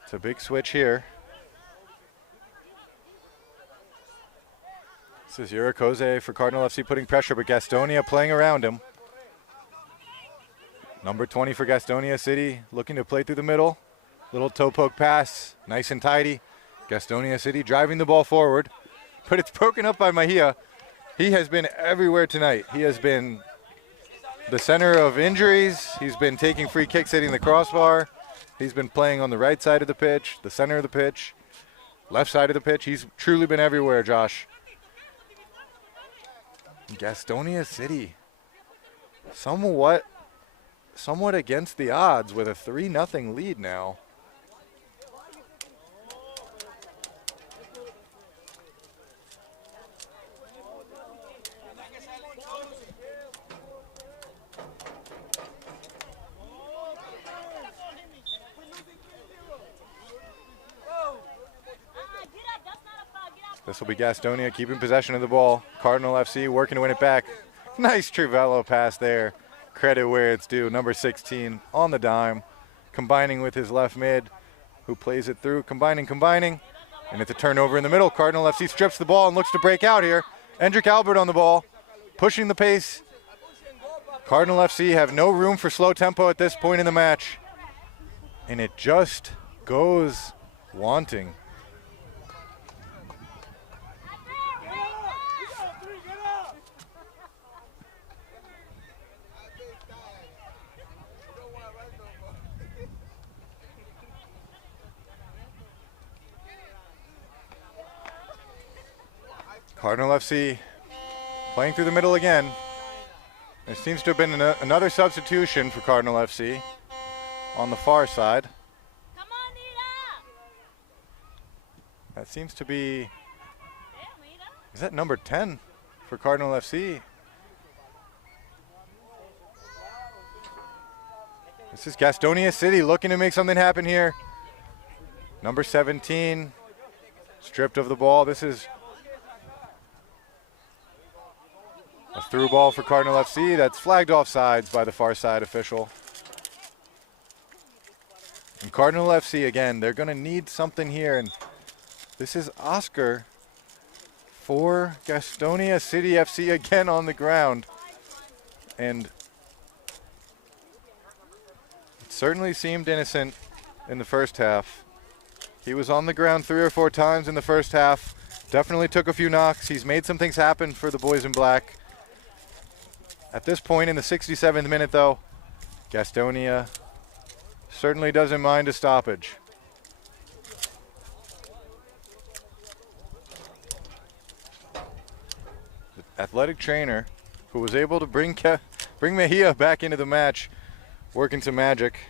It's a big switch here. This is Urakoze for Cardinal FC putting pressure, but Gastonia playing around him. Number 20 for Gastonia City looking to play through the middle. Little toe poke pass, nice and tidy. Gastonia City driving the ball forward, but it's broken up by Mejia. He has been everywhere tonight. He has been the center of injuries. He's been taking free kicks, hitting the crossbar. He's been playing on the right side of the pitch, the center of the pitch, left side of the pitch. He's truly been everywhere, Josh. Gastonia City, somewhat against the odds with a 3-0 lead now. This will be Gastonia keeping possession of the ball. Cardinal FC working to win it back. Nice Trivello pass there. Credit where it's due. Number 16 on the dime, combining with his left mid, who plays it through, combining. And it's a turnover in the middle. Cardinal FC strips the ball and looks to break out here. Hendrik Albert on the ball, pushing the pace. Cardinal FC have no room for slow tempo at this point in the match. And it just goes wanting. Cardinal FC playing through the middle again. There seems to have been another substitution for Cardinal FC on the far side. That seems to be, is that number 10 for Cardinal FC? This is Gastonia City looking to make something happen here. Number 17, stripped of the ball. This is a through ball for Cardinal FC that's flagged off sides by the far side official. And Cardinal FC, again, they're going to need something here. And this is Oscar for Gastonia City FC again on the ground. And it certainly seemed innocent in the first half. He was on the ground 3 or 4 times in the first half. Definitely took a few knocks. He's made some things happen for the boys in black. At this point in the 67th minute, though, Gastonia certainly doesn't mind a stoppage. The athletic trainer who was able to bring Mejia back into the match, working some magic.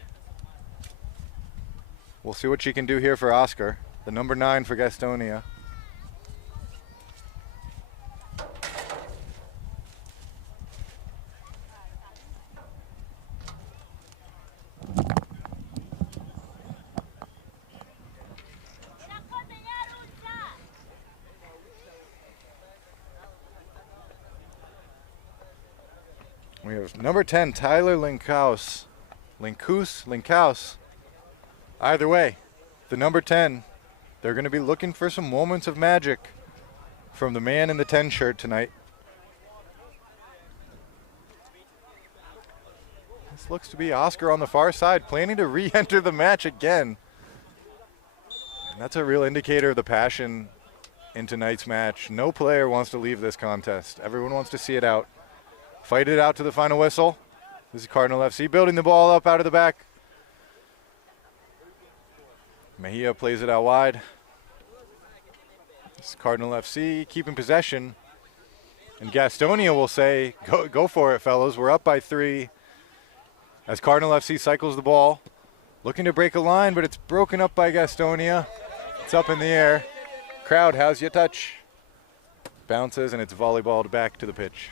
We'll see what she can do here for Oscar, the number 9 for Gastonia. We have number 10, Tyler Linkaus. Either way, the number 10, they're going to be looking for some moments of magic from the man in the 10 shirt tonight. This looks to be Oscar on the far side, planning to re-enter the match again. And that's a real indicator of the passion in tonight's match. No player wants to leave this contest. Everyone wants to see it out. Fight it out to the final whistle. This is Cardinal FC building the ball up out of the back. Mejia plays it out wide. This is Cardinal FC keeping possession. And Gastonia will say, go for it, fellas. We're up by 3. As Cardinal FC cycles the ball. Looking to break a line, but it's broken up by Gastonia. It's up in the air. Crowd, how's your touch? Bounces, and it's volleyballed back to the pitch.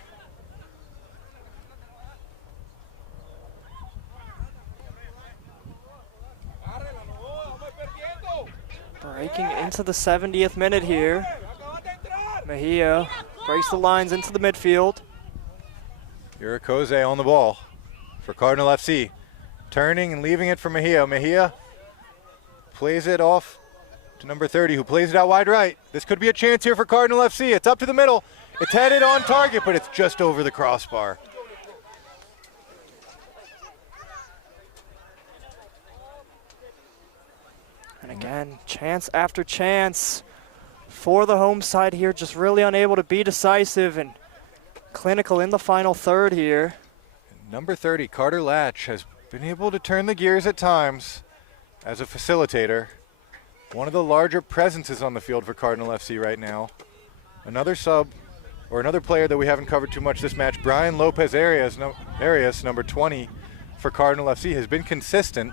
Breaking into the 70th minute here. Mejia breaks the lines into the midfield. Irakoze on the ball for Cardinal FC. Turning and leaving it for Mejia. Mejia plays it off to number 30, who plays it out wide right. This could be a chance here for Cardinal FC. It's up to the middle. It's headed on target, but it's just over the crossbar. And again, chance after chance for the home side here, just really unable to be decisive and clinical in the final third here. Number 30, Carter Latch, has been able to turn the gears at times as a facilitator. One of the larger presences on the field for Cardinal FC right now. Another sub, or another player that we haven't covered too much this match, Brian Lopez Arias, number 20 for Cardinal FC, has been consistent.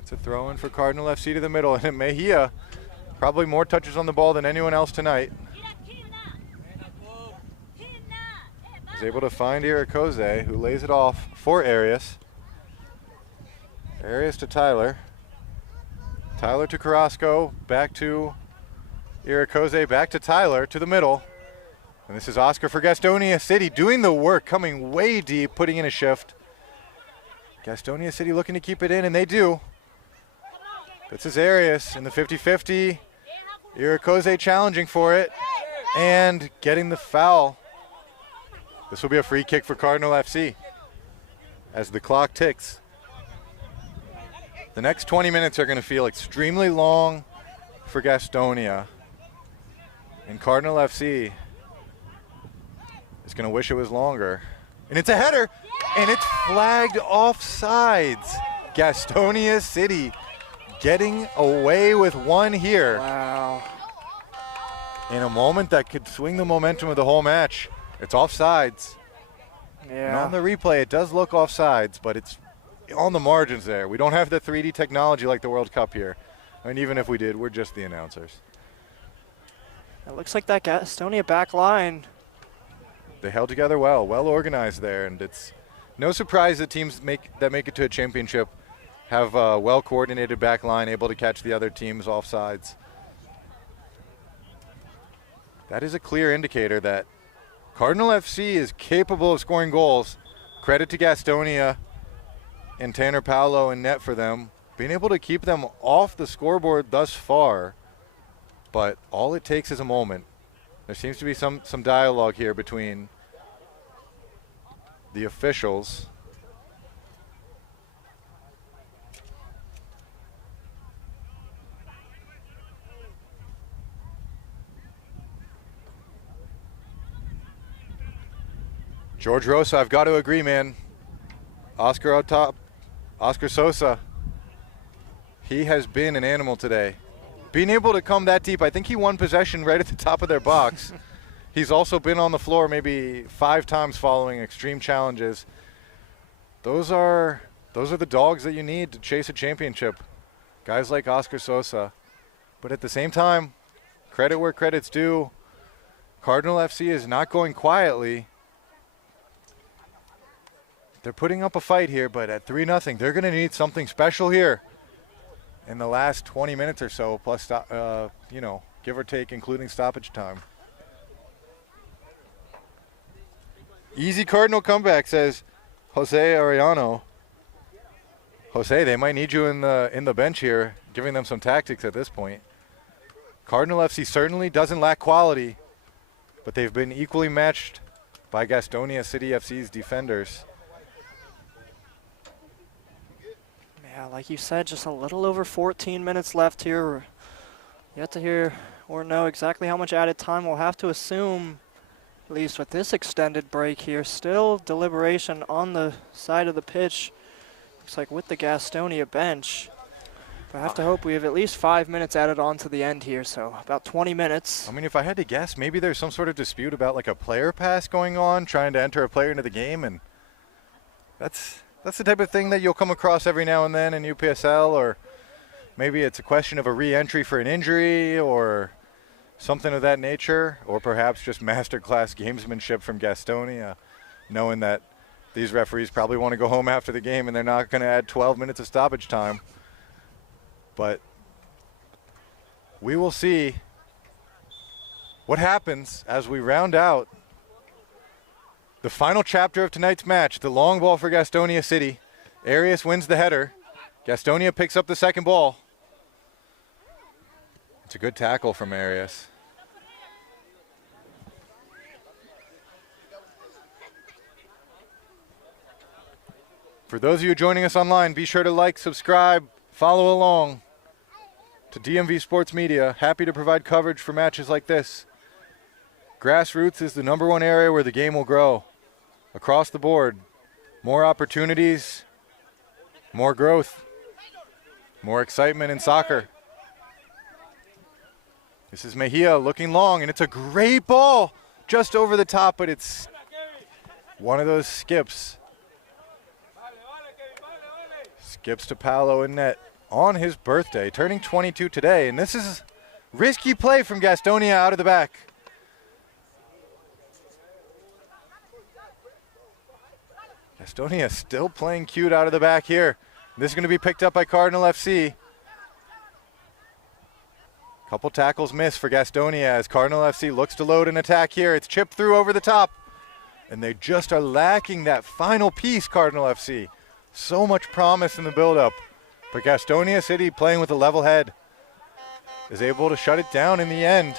It's a throw in for Cardinal FC to the middle, and Mejia probably more touches on the ball than anyone else tonight. Is able to find Irakoze, who lays it off for Arias. Arias to Tyler. Tyler to Carrasco, back to Irakoze, back to Tyler, to the middle. And this is Oscar for Gastonia City, doing the work, coming way deep, putting in a shift. Gastonia City looking to keep it in, and they do. This is Arias in the 50-50. Irakoze challenging for it and getting the foul. This will be a free kick for Cardinal FC as the clock ticks. The next 20 minutes are going to feel extremely long for Gastonia. And Cardinal FC is going to wish it was longer. And it's a header, and it's flagged offsides. Gastonia City getting away with one here. Wow. in a moment that could swing the momentum of the whole match. It's offsides. And Yeah. on the replay, it does look offsides, but it's on the margins there. We don't have the 3D technology like the World Cup here. I mean, even if we did, we're just the announcers. It looks like that Gastonia back line. They held together well organized there, and it's no surprise that teams that make it to a championship have a well-coordinated back line, able to catch the other teams offsides. That is a clear indicator that Cardinal FC is capable of scoring goals. Credit to Gastonia and Tanner Paolo in net for them, being able to keep them off the scoreboard thus far. But all it takes is a moment. There seems to be some dialogue here between the officials. George Rosa, I've got to agree, man. Oscar out top. Oscar Sosa. He has been an animal today. Being able to come that deep, I think he won possession right at the top of their box. He's also been on the floor maybe 5 times following extreme challenges. Those are the dogs that you need to chase a championship. Guys like Oscar Sosa. But at the same time, credit where credit's due. Cardinal FC is not going quietly. They're putting up a fight here, but at 3-0, they're going to need something special here in the last 20 minutes or so, plus, give or take, including stoppage time. Easy Cardinal comeback, says Jose Arellano. Jose, they might need you in the bench here, giving them some tactics at this point. Cardinal FC certainly doesn't lack quality, but they've been equally matched by Gastonia City FC's defenders. Yeah, like you said, just a little over 14 minutes left here. We're yet to hear or know exactly how much added time. We'll have to assume, at least with this extended break here, still deliberation on the side of the pitch. Looks like with the Gastonia bench. But I have to hope we have at least 5 minutes added on to the end here, so about 20 minutes. I mean, if I had to guess, maybe there's some sort of dispute about like a player pass going on, trying to enter a player into the game, and that's the type of thing that you'll come across every now and then in UPSL, or maybe it's a question of a re-entry for an injury or something of that nature, or perhaps just masterclass gamesmanship from Gastonia, knowing that these referees probably want to go home after the game and they're not going to add 12 minutes of stoppage time. But we will see what happens as we round out the final chapter of tonight's match. The long ball for Gastonia City. Arias wins the header. Gastonia picks up the second ball. It's a good tackle from Arias. For those of you joining us online, be sure to like, subscribe, follow along to DMV Sports Media. Happy to provide coverage for matches like this. Grassroots is the #1 area where the game will grow. Across the board, more opportunities, more growth, more excitement in soccer. This is Mejia looking long, and it's a great ball just over the top, but it's one of those skips. Skips to Paolo in net on his birthday, turning 22 today, and this is risky play from Gastonia out of the back. Gastonia still playing cute out of the back here. This is going to be picked up by Cardinal FC. Couple tackles missed for Gastonia as Cardinal FC looks to load an attack here. It's chipped through over the top, and they just are lacking that final piece, Cardinal FC. So much promise in the build-up, but Gastonia City, playing with a level head, is able to shut it down in the end.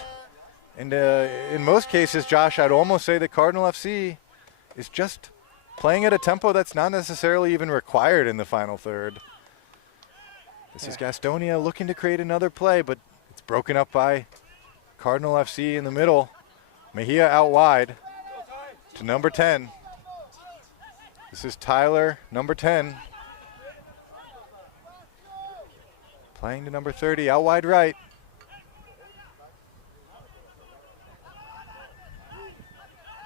And in most cases, Josh, I'd almost say that Cardinal FC is just playing at a tempo that's not necessarily even required in the final third. This is Gastonia looking to create another play, but it's broken up by Cardinal FC in the middle. Mejia out wide to number 10. This is Tyler, number 10. Playing to number 30, out wide right.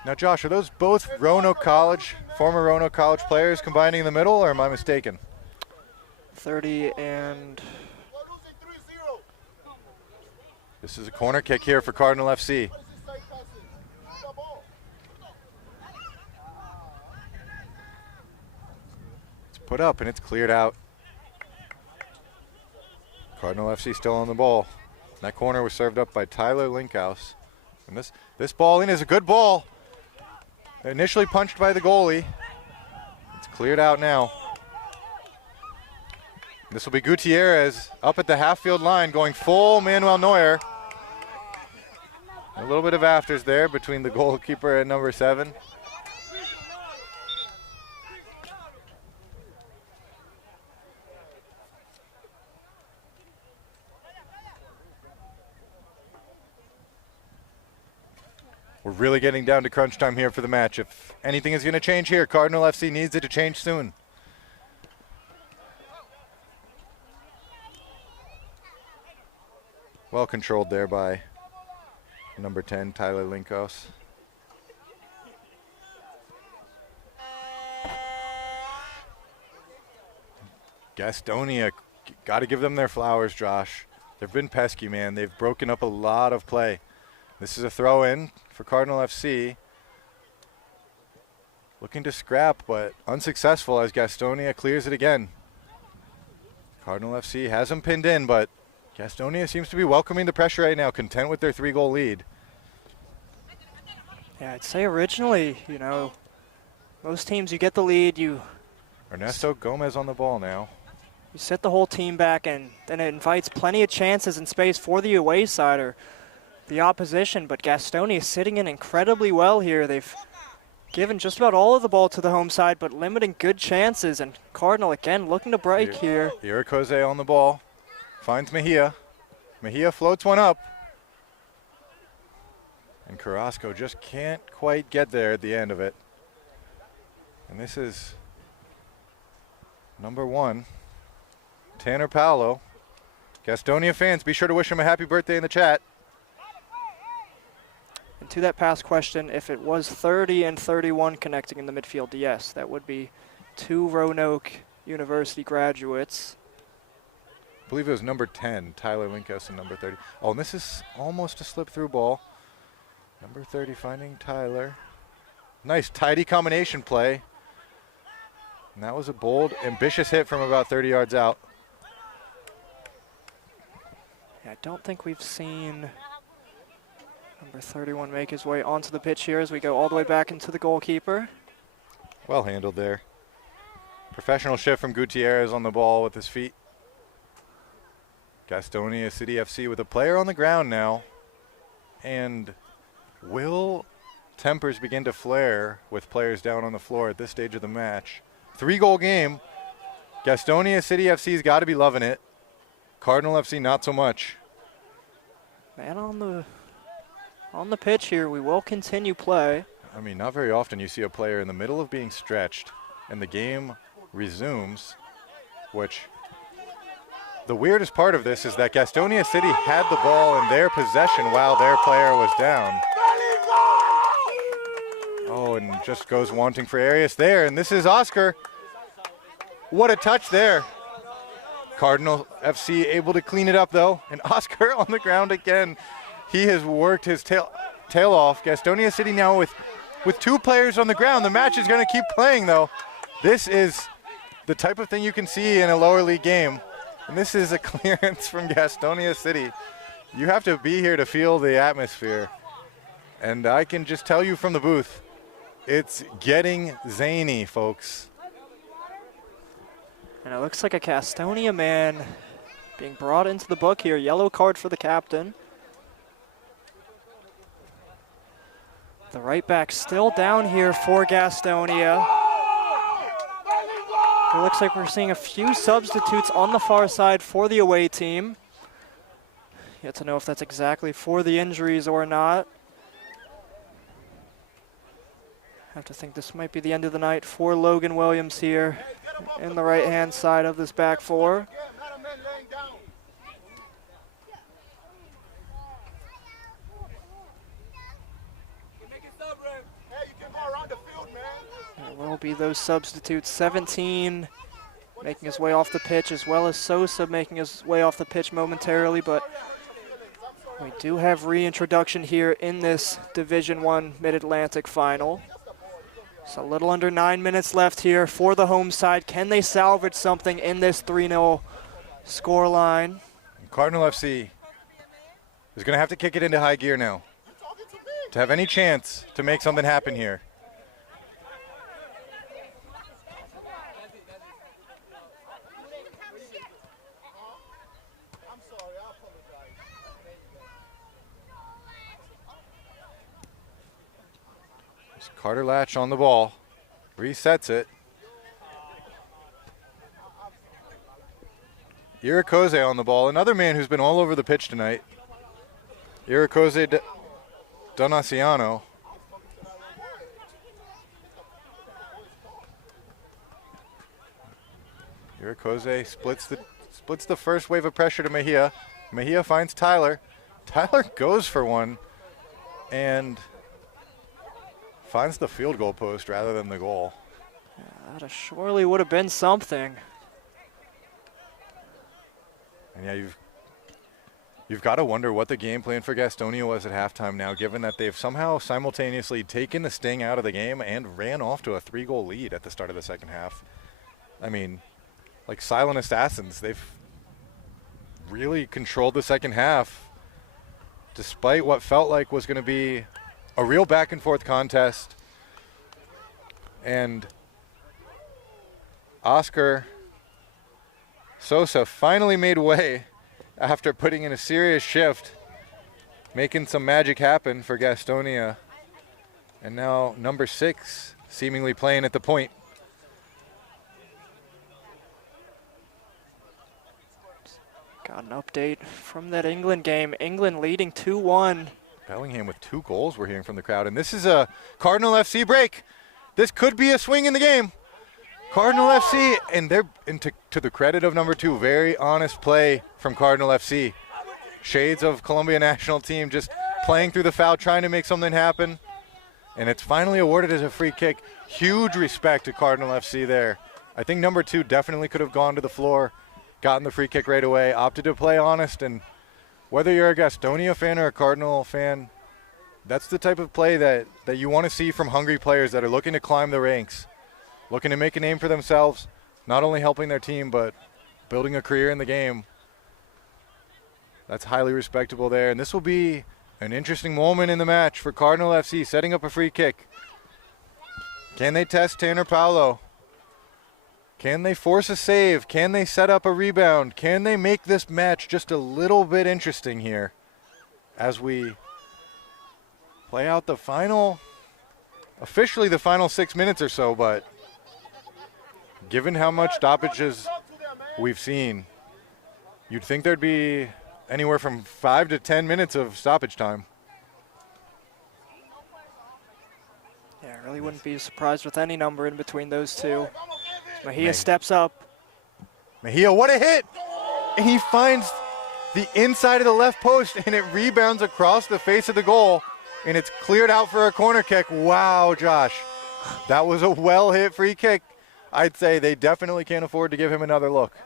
Now, Josh, are those both Roanoke College, former Roanoke College players combining in the middle, or am I mistaken? 30 and... This is a corner kick here for Cardinal FC. It's put up and it's cleared out. Cardinal FC still on the ball. That corner was served up by Tyler Linkhouse. And this ball in is a good ball. Initially punched by the goalie. It's cleared out now. This will be Gutierrez up at the half-field line going full Manuel Neuer. A little bit of afters there between the goalkeeper and number 7. We're really getting down to crunch time here for the match. If anything is going to change here, Cardinal FC needs it to change soon. Well controlled there by number 10, Tyler Linkhouse. Gastonia, got to give them their flowers, Josh. They've been pesky, man. They've broken up a lot of play. This is a throw-in for Cardinal FC. Looking to scrap, but unsuccessful as Gastonia clears it again. Cardinal FC has them pinned in, but Gastonia seems to be welcoming the pressure right now, content with their 3-goal lead. Yeah, I'd say originally, you know, most teams you get the lead, you Ernesto Gomez on the ball now. You set the whole team back, and then it invites plenty of chances and space for the away side or the opposition, but Gastonia is sitting in incredibly well here. They've given just about all of the ball to the home side, but limiting good chances, and Cardinal again looking to break here. Irakoze on the ball, finds Mejia. Mejia floats one up. And Carrasco just can't quite get there at the end of it. And this is number 1, Tanner Paolo. Gastonia fans, be sure to wish him a happy birthday in the chat. And to that past question, if it was 30 and 31 connecting in the midfield, yes, that would be 2 Roanoke University graduates. I believe it was number 10, Tyler Linkhouse, and number 30. Oh, and this is almost a slip-through ball. Number 30 finding Tyler. Nice, tidy combination play. And that was a bold, ambitious hit from about 30 yards out. Yeah, I don't think we've seen number 31 make his way onto the pitch here as we go all the way back into the goalkeeper. Well handled there. Professional shift from Gutierrez on the ball with his feet. Gastonia City FC with a player on the ground now. And will tempers begin to flare with players down on the floor at this stage of the match? 3-goal game. Gastonia City FC's got to be loving it. Cardinal FC not so much. Man on the pitch here, we will continue play. I mean, not very often you see a player in the middle of being stretched and the game resumes, which the weirdest part of this is that Gastonia City had the ball in their possession while their player was down. Oh, and just goes wanting for Arias there, and this is Oscar. What a touch there. Cardinal FC able to clean it up though, and Oscar on the ground again. He has worked his tail off. Gastonia City now with 2 players on the ground. The match is going to keep playing though. This is the type of thing you can see in a lower league game. And this is a clearance from Gastonia City. You have to be here to feel the atmosphere. And I can just tell you from the booth, it's getting zany, folks. And it looks like a Gastonia man being brought into the book here. Yellow card for the captain. The right back still down here for Gastonia. It looks like we're seeing a few substitutes on the far side for the away team. Yet to know if that's exactly for the injuries or not. I have to think this might be the end of the night for Logan Williams here in the right-hand side of this back 4. be those substitutes. 17 making his way off the pitch, as well as Sosa making his way off the pitch momentarily, but we do have reintroduction here in this Division I Mid-Atlantic final. So a little under 9 minutes left here for the home side. Can they salvage something in this 3-0 scoreline? Cardinal FC is going to have to kick it into high gear now to have any chance to make something happen here. Carter Latch on the ball, resets it. Irikoze on the ball, another man who's been all over the pitch tonight. Irikoze Donaciano. Irikoze splits the first wave of pressure to Mejia. Mejia finds Tyler. Tyler goes for one and finds the field goal post rather than the goal. Yeah, that surely would have been something. And yeah, you've got to wonder what the game plan for Gastonia was at halftime now, given that they've somehow simultaneously taken the sting out of the game and ran off to a 3-goal lead at the start of the second half. I mean, like silent assassins, they've really controlled the second half despite what felt like was going to be a real back and forth contest. And Oscar Sosa finally made way after putting in a serious shift, making some magic happen for Gastonia. And now number 6 seemingly playing at the point. Got an update from that England game. England leading 2-1. Bellingham with 2 goals we're hearing from the crowd. And this is a Cardinal FC break. This could be a swing in the game. Cardinal FC, and to the credit of number 2, very honest play from Cardinal FC. Shades of Columbia national team, just playing through the foul, trying to make something happen. And it's finally awarded as a free kick. Huge respect to Cardinal FC there. I think number 2 definitely could have gone to the floor, gotten the free kick right away, opted to play honest. And whether you're a Gastonia fan or a Cardinal fan, that's the type of play that you want to see from hungry players that are looking to climb the ranks, looking to make a name for themselves, not only helping their team, but building a career in the game. That's highly respectable there. And this will be an interesting moment in the match for Cardinal FC, setting up a free kick. Can they test Tanner Paolo? Can they force a save? Can they set up a rebound? Can they make this match just a little bit interesting here as we play out the final, officially the final 6 minutes or so, but given how much stoppages we've seen, you'd think there'd be anywhere from 5 to 10 minutes of stoppage time. Yeah, I really wouldn't be surprised with any number in between those two. Mejia steps up. Mejia, what a hit! And he finds the inside of the left post, and it rebounds across the face of the goal, and it's cleared out for a corner kick. Wow, Josh. That was a well-hit free kick. I'd say they definitely can't afford to give him another look.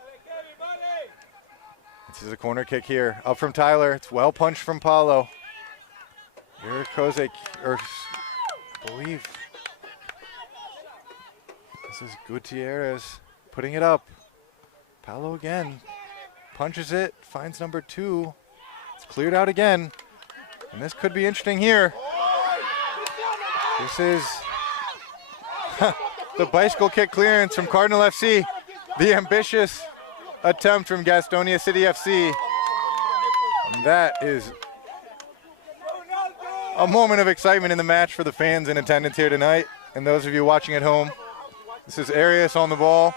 This is a corner kick here. Up from Tyler. It's well punched from Paulo. Irikoze, or I believe this is Gutierrez putting it up. Paulo again. Punches it. Finds number 2. It's cleared out again. And this could be interesting here. This is the bicycle kick clearance from Cardinal FC. The ambitious attempt from Gastonia City FC. And that is a moment of excitement in the match for the fans in attendance here tonight. And those of you watching at home, this is Arias on the ball.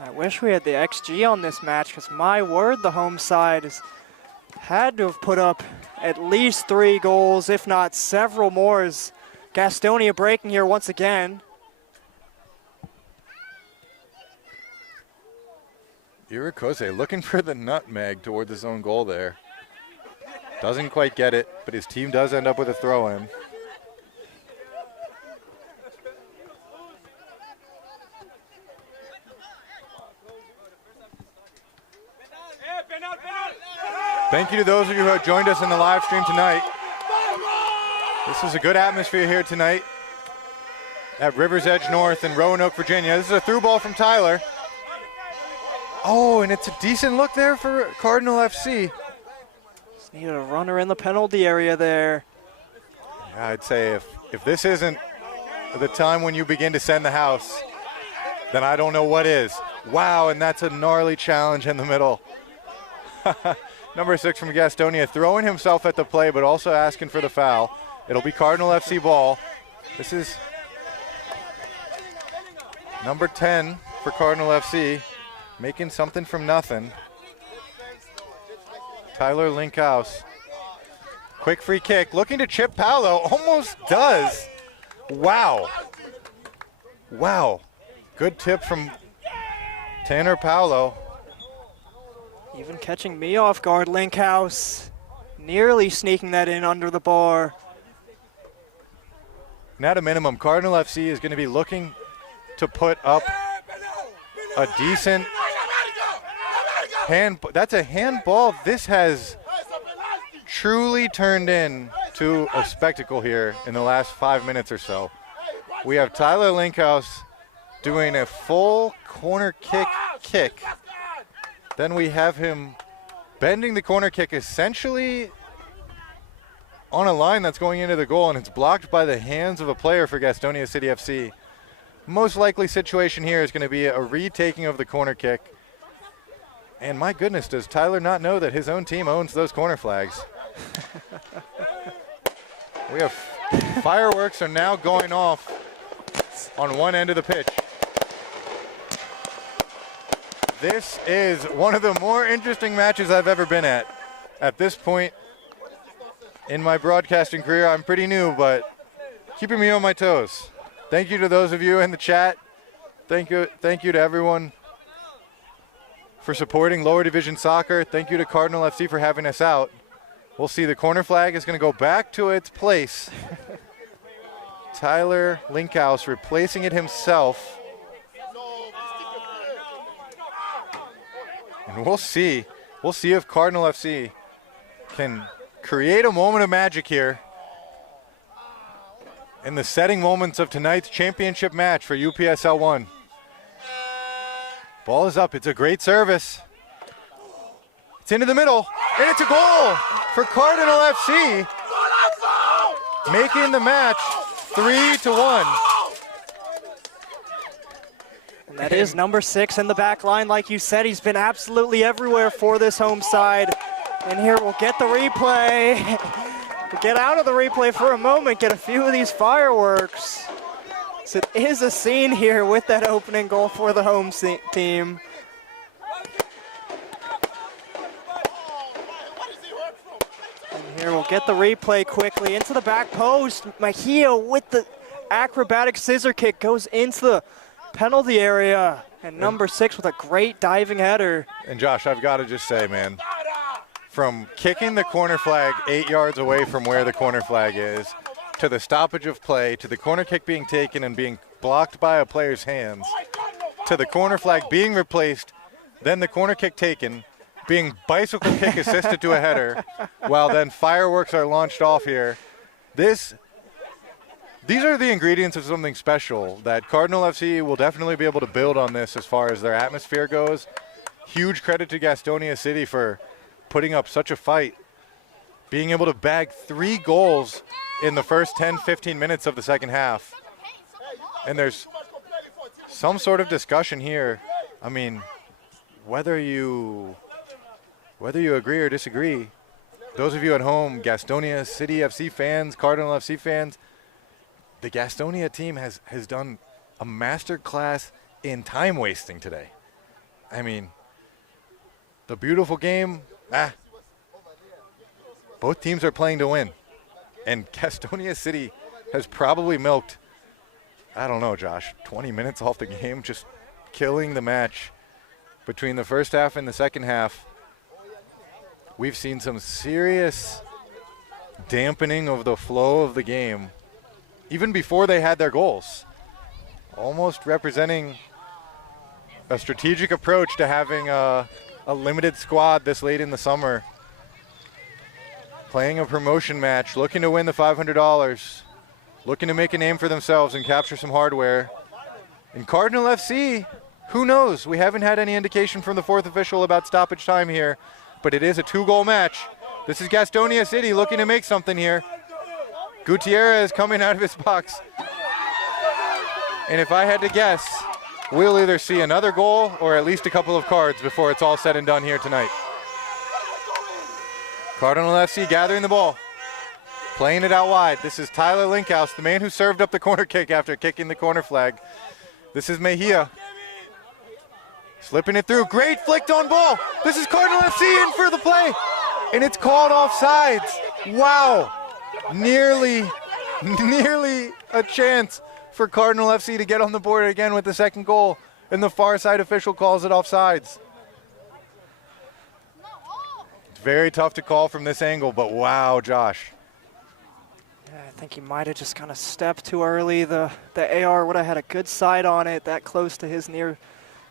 I wish we had the XG on this match, because my word, the home side has had to have put up at least 3 goals, if not several more, as Gastonia breaking here once again. Irikoze looking for the nutmeg toward his own goal there. Doesn't quite get it, but his team does end up with a throw-in. Thank you to those of you who have joined us in the live stream tonight. This is a good atmosphere here tonight at Rivers Edge North in Roanoke, Virginia. This is a through ball from Tyler. Oh, and it's a decent look there for Cardinal FC. Just needed a runner in the penalty area there. Yeah, I'd say if this isn't the time when you begin to send the house, then I don't know what is. Wow, and that's a gnarly challenge in the middle. Number 6 from Gastonia, throwing himself at the play, but also asking for the foul. It'll be Cardinal FC ball. This is number 10 for Cardinal FC, making something from nothing. Tyler Linkhouse. Quick free kick, looking to chip Paolo, almost does. Wow. Wow. Good tip from Tanner Paolo. Even catching me off guard, Linkhouse. Nearly sneaking that in under the bar. And at a minimum, Cardinal FC is going to be looking to put up a decent hand. That's a handball. This has truly turned into a spectacle here in the last 5 minutes or so. We have Tyler Linkhouse doing a full corner kick. Then we have him bending the corner kick essentially on a line that's going into the goal, and it's blocked by the hands of a player for Gastonia City FC. Most likely situation here is going to be a retaking of the corner kick. And my goodness, does Tyler not know that his own team owns those corner flags? We have fireworks are now going off on one end of the pitch. This is one of the more interesting matches I've ever been at. At this point in my broadcasting career, I'm pretty new, but keeping me on my toes. Thank you to those of you in the chat. Thank you to everyone for supporting lower division soccer. Thank you to Cardinal FC for having us out. We'll see the corner flag is going to go back to its place. Tyler Linkhouse replacing it himself. And we'll see if Cardinal FC can create a moment of magic here in the setting moments of tonight's championship match for UPSL 1. Ball is up. It's a great service. It's into the middle, and it's a goal for Cardinal FC, making the match 3-1. And that is number 6 in the back line. Like you said, he's been absolutely everywhere for this home side. And here we'll get the replay. Get out of the replay for a moment, get a few of these fireworks. So it is a scene here with that opening goal for the home team. And here we'll get the replay quickly into the back post. Mejia with the acrobatic scissor kick goes into the penalty area. And number 6 with a great diving header. And Josh, I've got to just say, man, from kicking the corner flag 8 yards away from where the corner flag is, to the stoppage of play, to the corner kick being taken and being blocked by a player's hands, to the corner flag being replaced, then the corner kick taken, being bicycle kick assisted to a header, while then fireworks are launched off here. These are the ingredients of something special that Cardinal FC will definitely be able to build on this as far as their atmosphere goes. Huge credit to Gastonia City for putting up such a fight, being able to bag 3 goals in the first 10-15 minutes of the second half. And there's some sort of discussion here. I mean, whether you agree or disagree, those of you at home, Gastonia City FC fans, Cardinal FC fans, the Gastonia team has done a master class in time wasting today. I mean, the beautiful game, both teams are playing to win. And Gastonia City has probably milked, I don't know, Josh, 20 minutes off the game, just killing the match. Between the first half and the second half, we've seen some serious dampening of the flow of the game, even before they had their goals. Almost representing a strategic approach to having a limited squad this late in the summer. Playing a promotion match, looking to win the $500, looking to make a name for themselves and capture some hardware. And Cardinal FC, who knows? We haven't had any indication from the fourth official about stoppage time here, but it is a 2-goal match. This is Gastonia City looking to make something here. Gutierrez coming out of his box. And if I had to guess, we'll either see another goal or at least a couple of cards before it's all said and done here tonight. Cardinal FC gathering the ball, playing it out wide. This is Tyler Linkhouse, the man who served up the corner kick after kicking the corner flag. This is Mejia. Slipping it through, great flicked on ball. This is Cardinal FC in for the play, and it's called offsides. Wow, nearly a chance for Cardinal FC to get on the board again with the second goal, and the far side official calls it offsides. It's very tough to call from this angle, but wow, Josh. Yeah, I think he might have just kind of stepped too early. The AR would have had a good side on it, that close to his near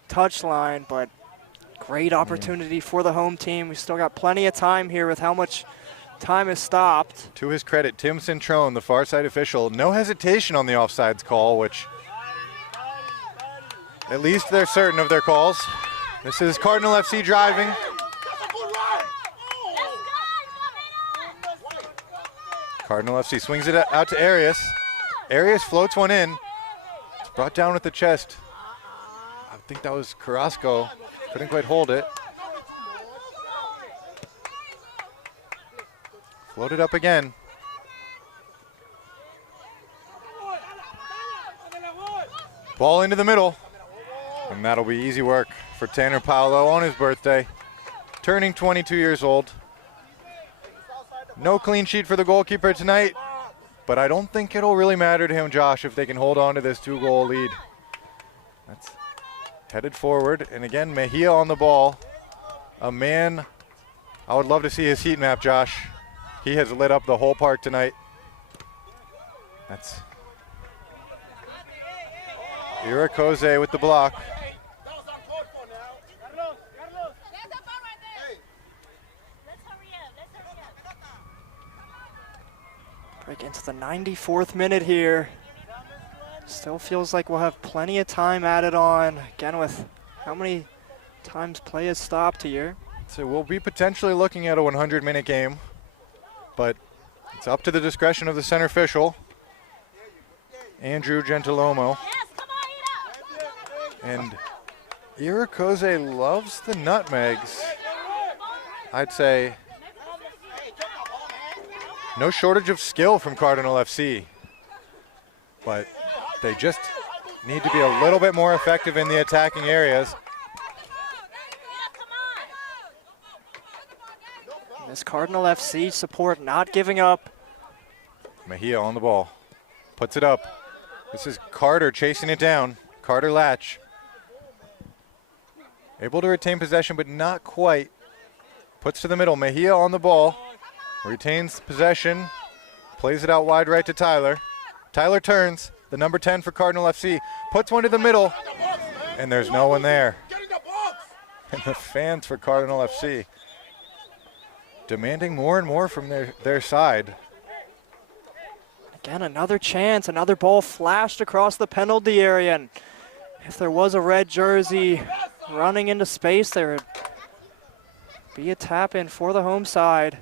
touch line, but great opportunity for the home team. We still got plenty of time here with how much time is stopped. To his credit, Tim Cintrone, the far side official, no hesitation on the offsides call, which at least they're certain of their calls. This is Cardinal FC driving. Cardinal FC swings it out to Arias. Arias floats one in. It's brought down with the chest. I think that was Carrasco. Couldn't quite hold it. Floated up again. Ball into the middle. And that'll be easy work for Tanner Paolo on his birthday. Turning 22 years old. No clean sheet for the goalkeeper tonight, but I don't think it'll really matter to him, Josh, if they can hold on to this 2-goal lead. That's headed forward, and again, Mejia on the ball. A man, I would love to see his heat map, Josh. He has lit up the whole park tonight. That's Irakoze with the block. Break into the 94th minute here. Still feels like we'll have plenty of time added on. Again, with how many times play has stopped here. So we'll be potentially looking at a 100-minute game, but it's up to the discretion of the center official, Andrew Gentilomo. And Irakoze loves the nutmegs. I'd say no shortage of skill from Cardinal FC, but they just need to be a little bit more effective in the attacking areas. This Cardinal FC support not giving up. Mejia on the ball, puts it up. This is Carter chasing it down. Carter Latch. Able to retain possession, but not quite. Puts to the middle, Mejia on the ball. Retains possession, plays it out wide right to Tyler. Tyler turns, the number 10 for Cardinal FC, puts one to the middle, and there's no one there. And the fans for Cardinal FC demanding more and more from their side. Again, another chance, another ball flashed across the penalty area, and if there was a red jersey running into space, there would be a tap in for the home side.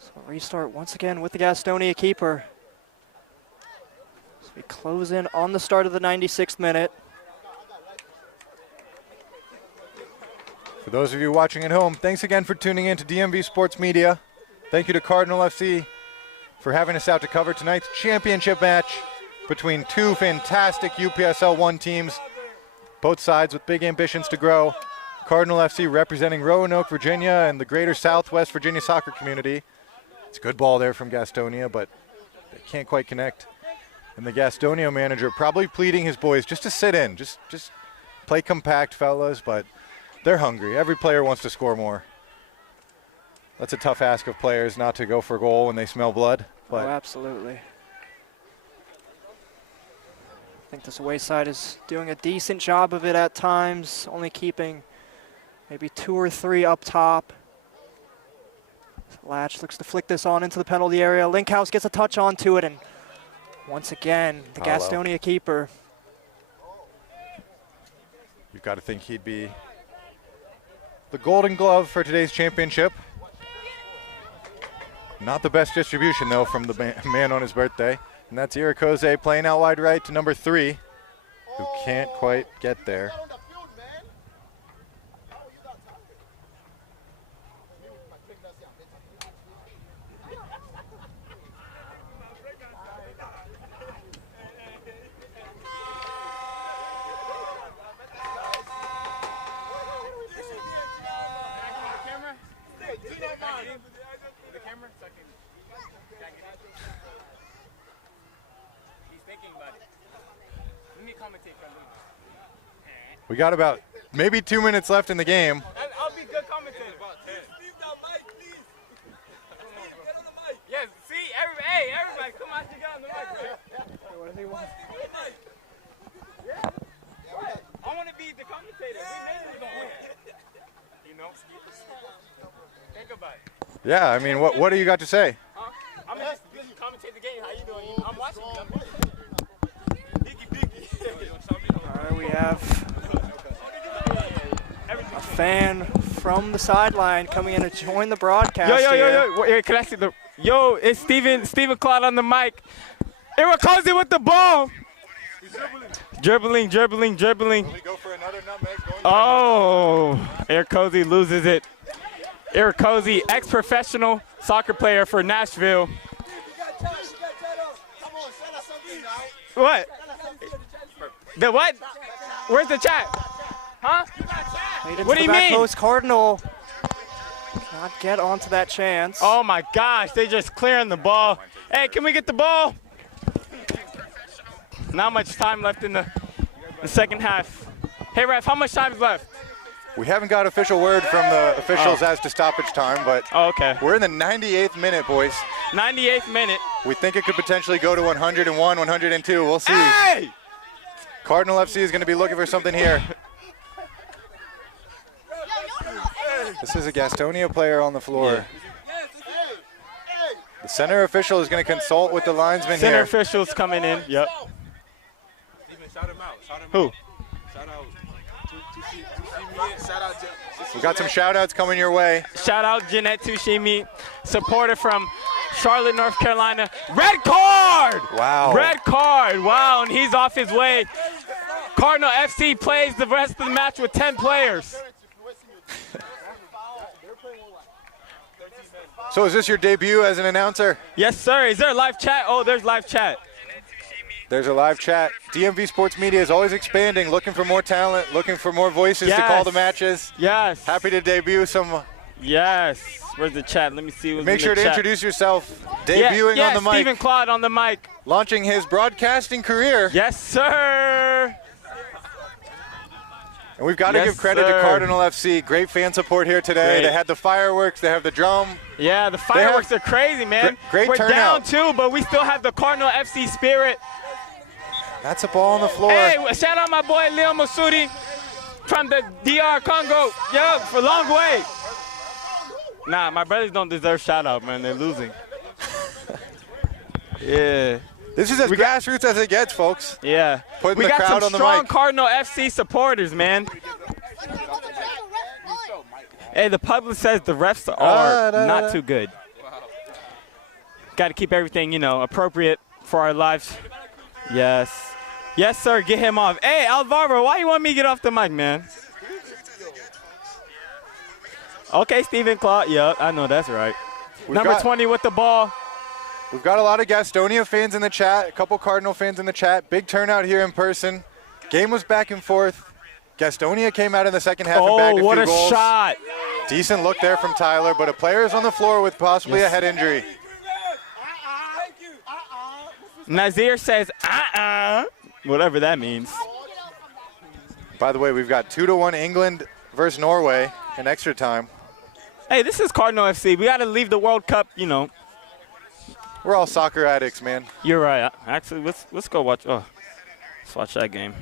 So restart once again with the Gastonia keeper. So we close in on the start of the 96th minute. For those of you watching at home, thanks again for tuning in to DMV Sports Media. Thank you to Cardinal FC for having us out to cover tonight's championship match between two fantastic UPSL 1 teams, both sides with big ambitions to grow. Cardinal FC representing Roanoke, Virginia, and the greater Southwest Virginia soccer community. It's a good ball there from Gastonia, but they can't quite connect. And the Gastonia manager probably pleading his boys just to sit in, just play compact, fellas, but they're hungry. Every player wants to score more. That's a tough ask of players not to go for a goal when they smell blood. But Oh, absolutely. I think this away side is doing a decent job of it at times, only keeping maybe 2 or 3 up top. Latch looks to flick this on into the penalty area. Linkhouse gets a touch onto it, and once again, the Gastonia keeper. you've got to think he'd be the Golden Glove for today's championship. Not the best distribution, though, from the man on his birthday. And that's Irakoze playing out wide right to number 3, who can't quite get there. We got about maybe 2 minutes left in the game. I'll be good commentator. Yes, see, everybody, come out, you got on the mic. What does he want? I want to be the commentator. We made it going win. You know? Think about it. Yeah, I mean, what do you got to say? I'm just commentate the game. How you doing? I'm watching you. All right, we have a fan from the sideline coming in to join the broadcast here. Yo, can I see the... Yo, it's Steven Claude on the mic. Irakoze with the ball. Dribbling. We go for another nutmeg. Oh, Irakoze loses it. Irakoze, ex-professional soccer player for Nashville. What? The what? Where's the chat? Huh? What do you mean? Post Cardinal cannot get onto that chance. Oh my gosh, they just clearing the ball. Hey, can we get the ball? Not much time left in the second half. Hey, ref, how much time is left? We haven't got official word from the officials as to stoppage time, but okay. We're in the 98th minute, boys. 98th minute. We think it could potentially go to 101, 102. We'll see. Hey! Cardinal FC is going to be looking for something here. This is a Gastonia player on the floor. Yeah. The center official is going to consult with the linesman Center here. officials coming in. Yep. Who? We've got some shout-outs coming your way. Shout out Jeanette Tushimi, supporter from Charlotte, North Carolina. Red card! Wow. Red card, wow, and he's off his way. Cardinal FC plays the rest of the match with 10 players. So is this your debut as an announcer? Yes, sir. Is there a live chat? Oh, there's live chat. There's a live chat. DMV Sports Media is always expanding, looking for more talent, looking for more voices to call the matches. Yes. Happy to debut some. Yes. Where's the chat? Let me see who's Make in sure the to chat. introduce yourself. Debuting yeah, on the mic. Steven Claude on the mic. Launching his broadcasting career. Yes, sir. And we've got to give credit to Cardinal FC. Great fan support here today. Great. They had the fireworks. They have the drum. Yeah, the fireworks are crazy, man. Great We're turnout. down 2, but we still have the Cardinal FC spirit. That's a ball on the floor. Hey, shout out my boy Leo Masudi from the DR Congo. Yo, for long way. Nah, my brothers don't deserve shout out, man. They're losing. Yeah. This is as grassroots as it gets, folks. Yeah. Putting we the got crowd some on the strong mic. Cardinal FC supporters, man. Hey, the public says the refs are not too good. Got to keep everything, you know, appropriate for our lives. Yes. Yes, sir. Get him off. Hey, Alvaro, why you want me to get off the mic, man? Okay, Steven Claude. Yep, I know that's right. Number 20 with the ball. We've got a lot of Gastonia fans in the chat, a couple Cardinal fans in the chat. Big turnout here in person. Game was back and forth. Gastonia came out in the second half and bagged a few goals. Oh, what a shot. Decent look there from Tyler, but a player is on the floor with possibly a head injury. Nazir says, whatever that means. By the way, we've got 2-1 England versus Norway in extra time. Hey, this is Cardinal FC. We got to leave the World Cup, you know. We're all soccer addicts, man. You're right. Actually, let's go watch. Oh, let's watch that game.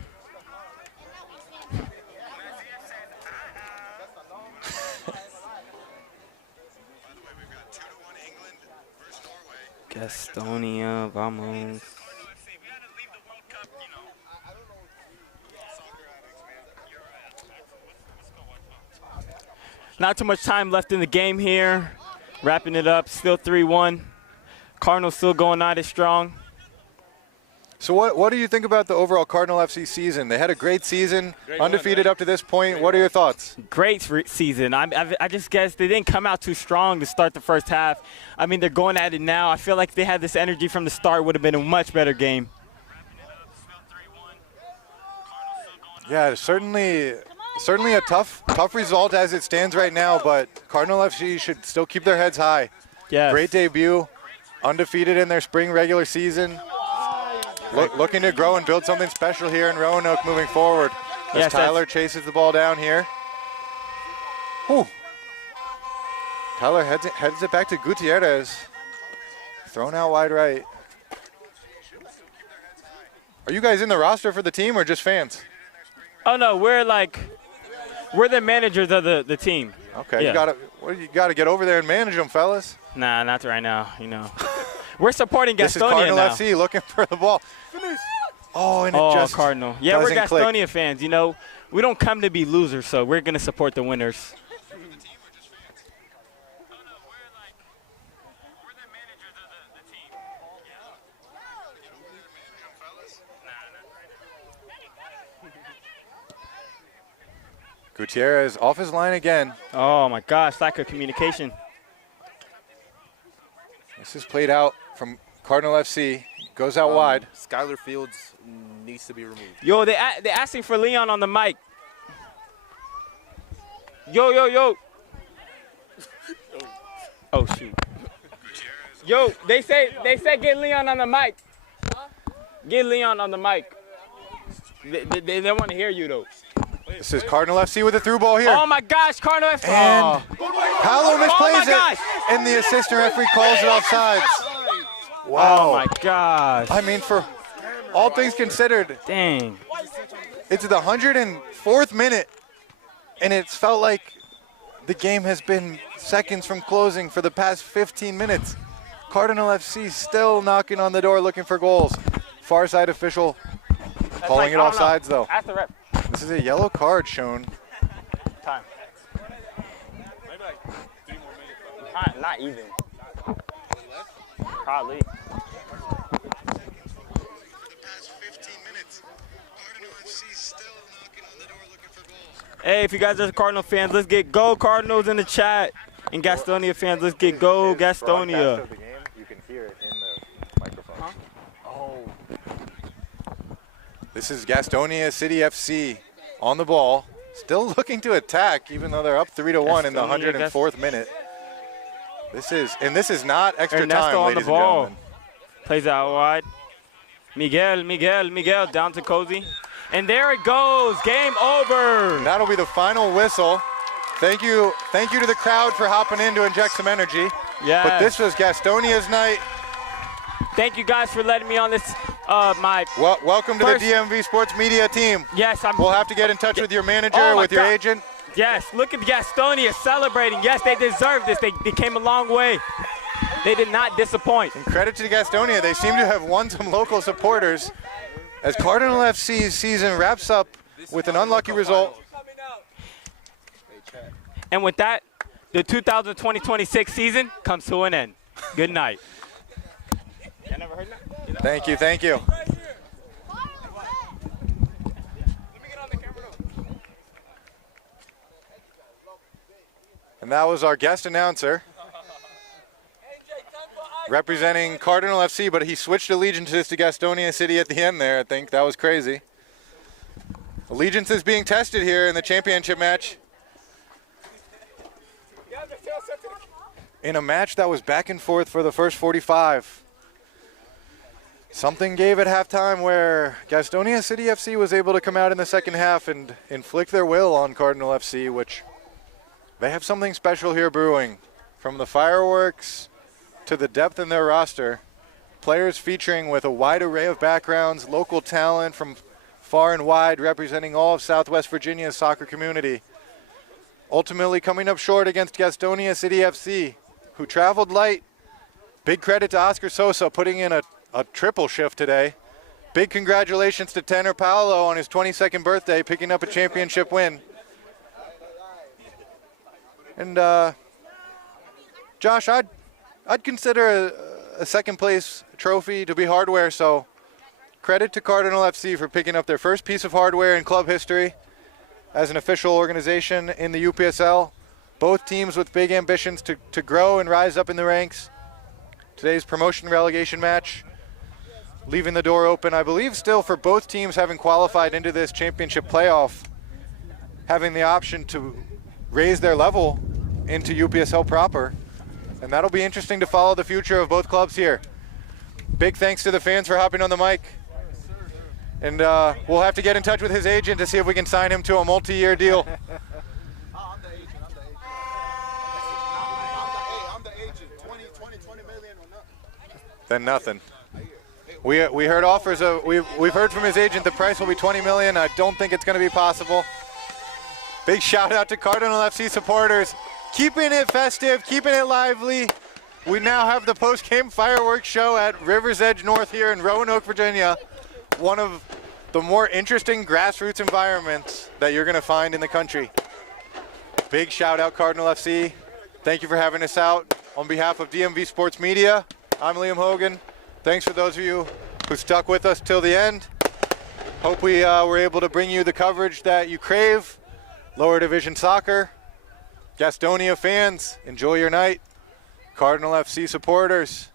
Gastonia, vamos. Not too much time left in the game here. Wrapping it up, still 3-1. Cardinal still going at it strong. So what do you think about the overall Cardinal FC season? They had a great season, undefeated up to this point. What are your thoughts? Great season. I just guess they didn't come out too strong to start the first half. I mean, they're going at it now. I feel like if they had this energy from the start, would have been a much better game. Yeah, certainly a tough result as it stands right now, but Cardinal FC should still keep their heads high. Yes. Great debut, undefeated in their spring regular season. Looking to grow and build something special here in Roanoke moving forward. As Yes, Tyler chases the ball down here. Whew. Tyler heads it back to Gutierrez. Thrown out wide right. Are you guys in the roster for the team or just fans? Oh, no, we're the managers of the team. Okay, Yeah. you gotta get over there and manage them, fellas. Nah, not right now, you know. We're supporting This is Gastonia Cardinal now. FC looking for the ball. Oh, and it Oh, just Cardinal. Yeah, we're doesn't click. Gastonia fans. You know, we don't come to be losers, so we're going to support the winners. Gutierrez off his line again. Oh, my gosh, lack of communication. This is played out from Cardinal FC. Goes out wide. Skylar Fields needs to be removed. Yo, they're asking for Leon on the mic. Yo. Oh, shoot. Yo, they say get Leon on the mic. Get Leon on the mic. They want to hear you, though. This is Cardinal FC with a through ball here. Oh, my gosh, Cardinal FC. And Paolo misplays Oh, my gosh. it, and the assistant referee calls it offsides. Wow. Oh, my gosh. I mean, for all things considered, Dang. it's the 104th minute, and it's felt like the game has been seconds from closing for the past 15 minutes. Cardinal FC still knocking on the door looking for goals. Far side official calling it offsides, though. Ask the rep. This is a yellow card shown. Time. Not even. Probably. Hey, if you guys are Cardinal fans, let's get Go Cardinals in the chat. And Gastonia fans, let's get Go Gastonia. You can hear it in the microphone. Oh. This is Gastonia City FC on the ball. Still looking to attack, even though they're up 3-1 in the 104th minute. This is not extra Ernesto time, on the ladies and ball. gentlemen. Plays out wide. Miguel down to Cozy. And there it goes. Game over. And that'll be the final whistle. Thank you to the crowd for hopping in to inject some energy. Yeah. But this was Gastonia's night. Thank you guys for letting me on this. Welcome to the DMV Sports Media team. Yes, We'll have to get in touch with your manager, Oh, my with your God. agent. Yes, look at Gastonia celebrating. Yes, they deserve this. They came a long way. They did not disappoint. And credit to Gastonia. They seem to have won some local supporters as Cardinal FC's season wraps up with an unlucky result. And with that, the 2020-26 season comes to an end. Good night. Thank you. And that was our guest announcer representing Cardinal FC, but he switched allegiances to Gastonia City at the end there. I think that was crazy. Allegiances being tested here in the championship match. In a match that was back and forth for the first 45. Something gave at halftime where Gastonia City FC was able to come out in the second half and inflict their will on Cardinal FC, which They have something special here brewing. From the fireworks to the depth in their roster, players featuring with a wide array of backgrounds, local talent from far and wide representing all of Southwest Virginia's soccer community. Ultimately coming up short against Gastonia City FC, who traveled light. Big credit to Oscar Sosa putting in a triple shift today. Big congratulations to Tanner Paolo on his 22nd birthday, picking up a championship win. And Josh, I'd consider a second place trophy to be hardware, so credit to Cardinal FC for picking up their first piece of hardware in club history as an official organization in the UPSL. Both teams with big ambitions to grow and rise up in the ranks. Today's promotion relegation match, leaving the door open, I believe, still for both teams having qualified into this championship playoff, having the option to raise their level into UPSL proper. And that'll be interesting to follow the future of both clubs here. Big thanks to the fans for hopping on the mic. And we'll have to get in touch with his agent to see if we can sign him to a multi-year deal. I'm the agent. 20 million or nothing. Then nothing. We heard offers of, we've heard from his agent the price will be 20 million. I don't think it's going to be possible. Big shout out to Cardinal FC supporters, keeping it festive, keeping it lively. We now have the post-game fireworks show at River's Edge North here in Roanoke, Virginia. One of the more interesting grassroots environments that you're going to find in the country. Big shout out Cardinal FC. Thank you for having us out. On behalf of DMV Sports Media, I'm Liam Hogan. Thanks for those of you who stuck with us till the end. Hope we were able to bring you the coverage that you crave. Lower division soccer. Gastonia fans, enjoy your night. Cardinal FC supporters,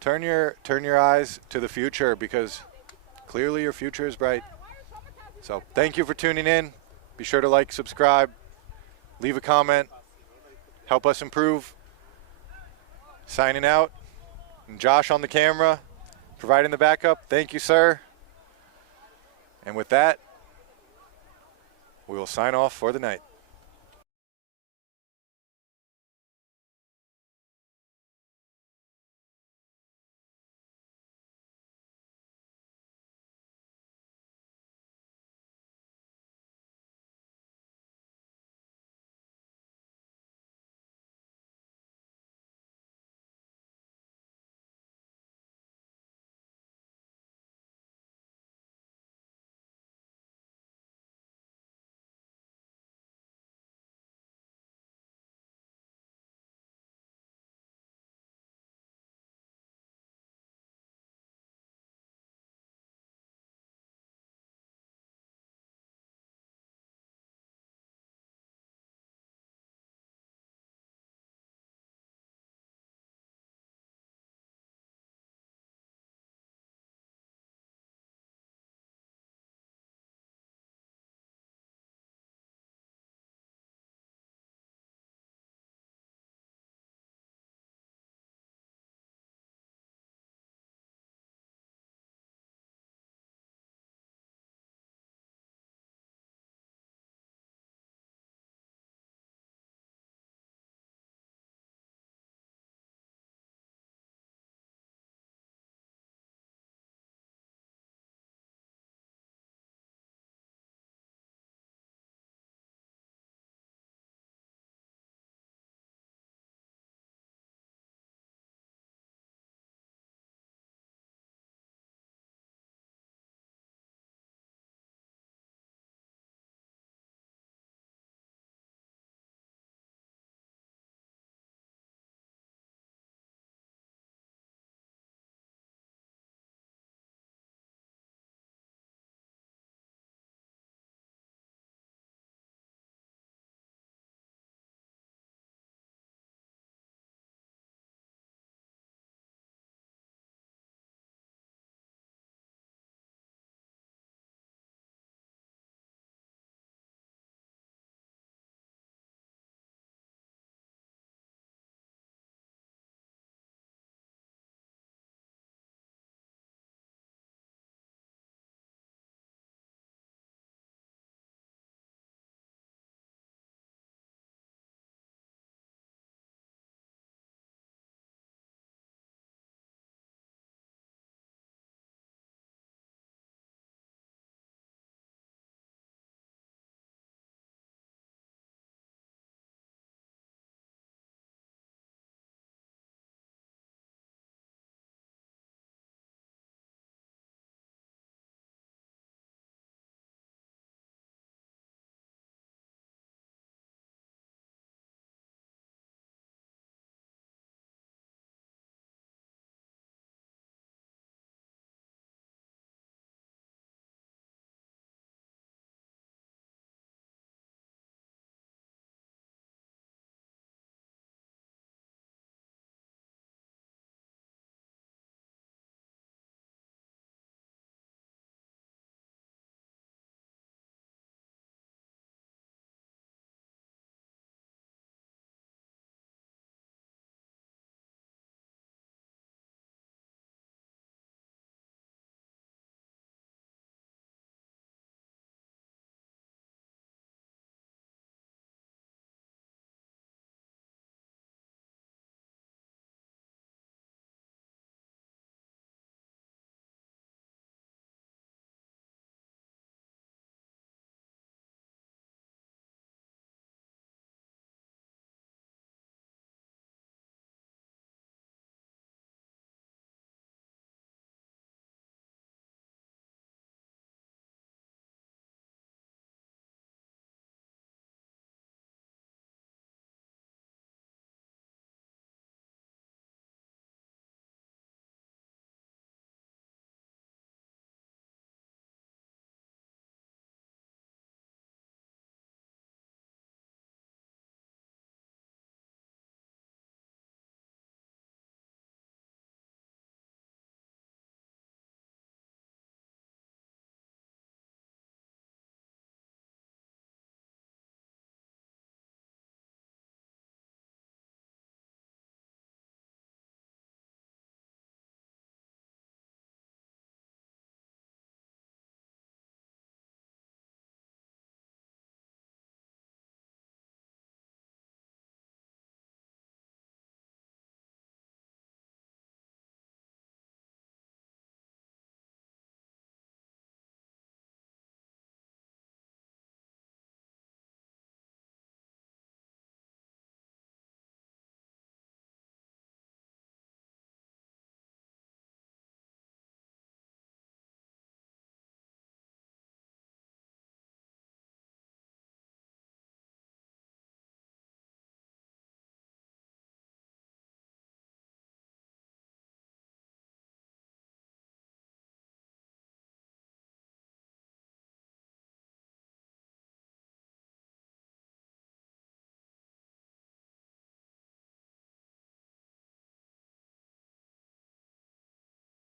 turn your eyes to the future, because clearly your future is bright. So thank you for tuning in. Be sure to like, subscribe, leave a comment, help us improve. Signing out. And Josh on the camera, providing the backup. Thank you, sir. And with that, we will sign off for the night.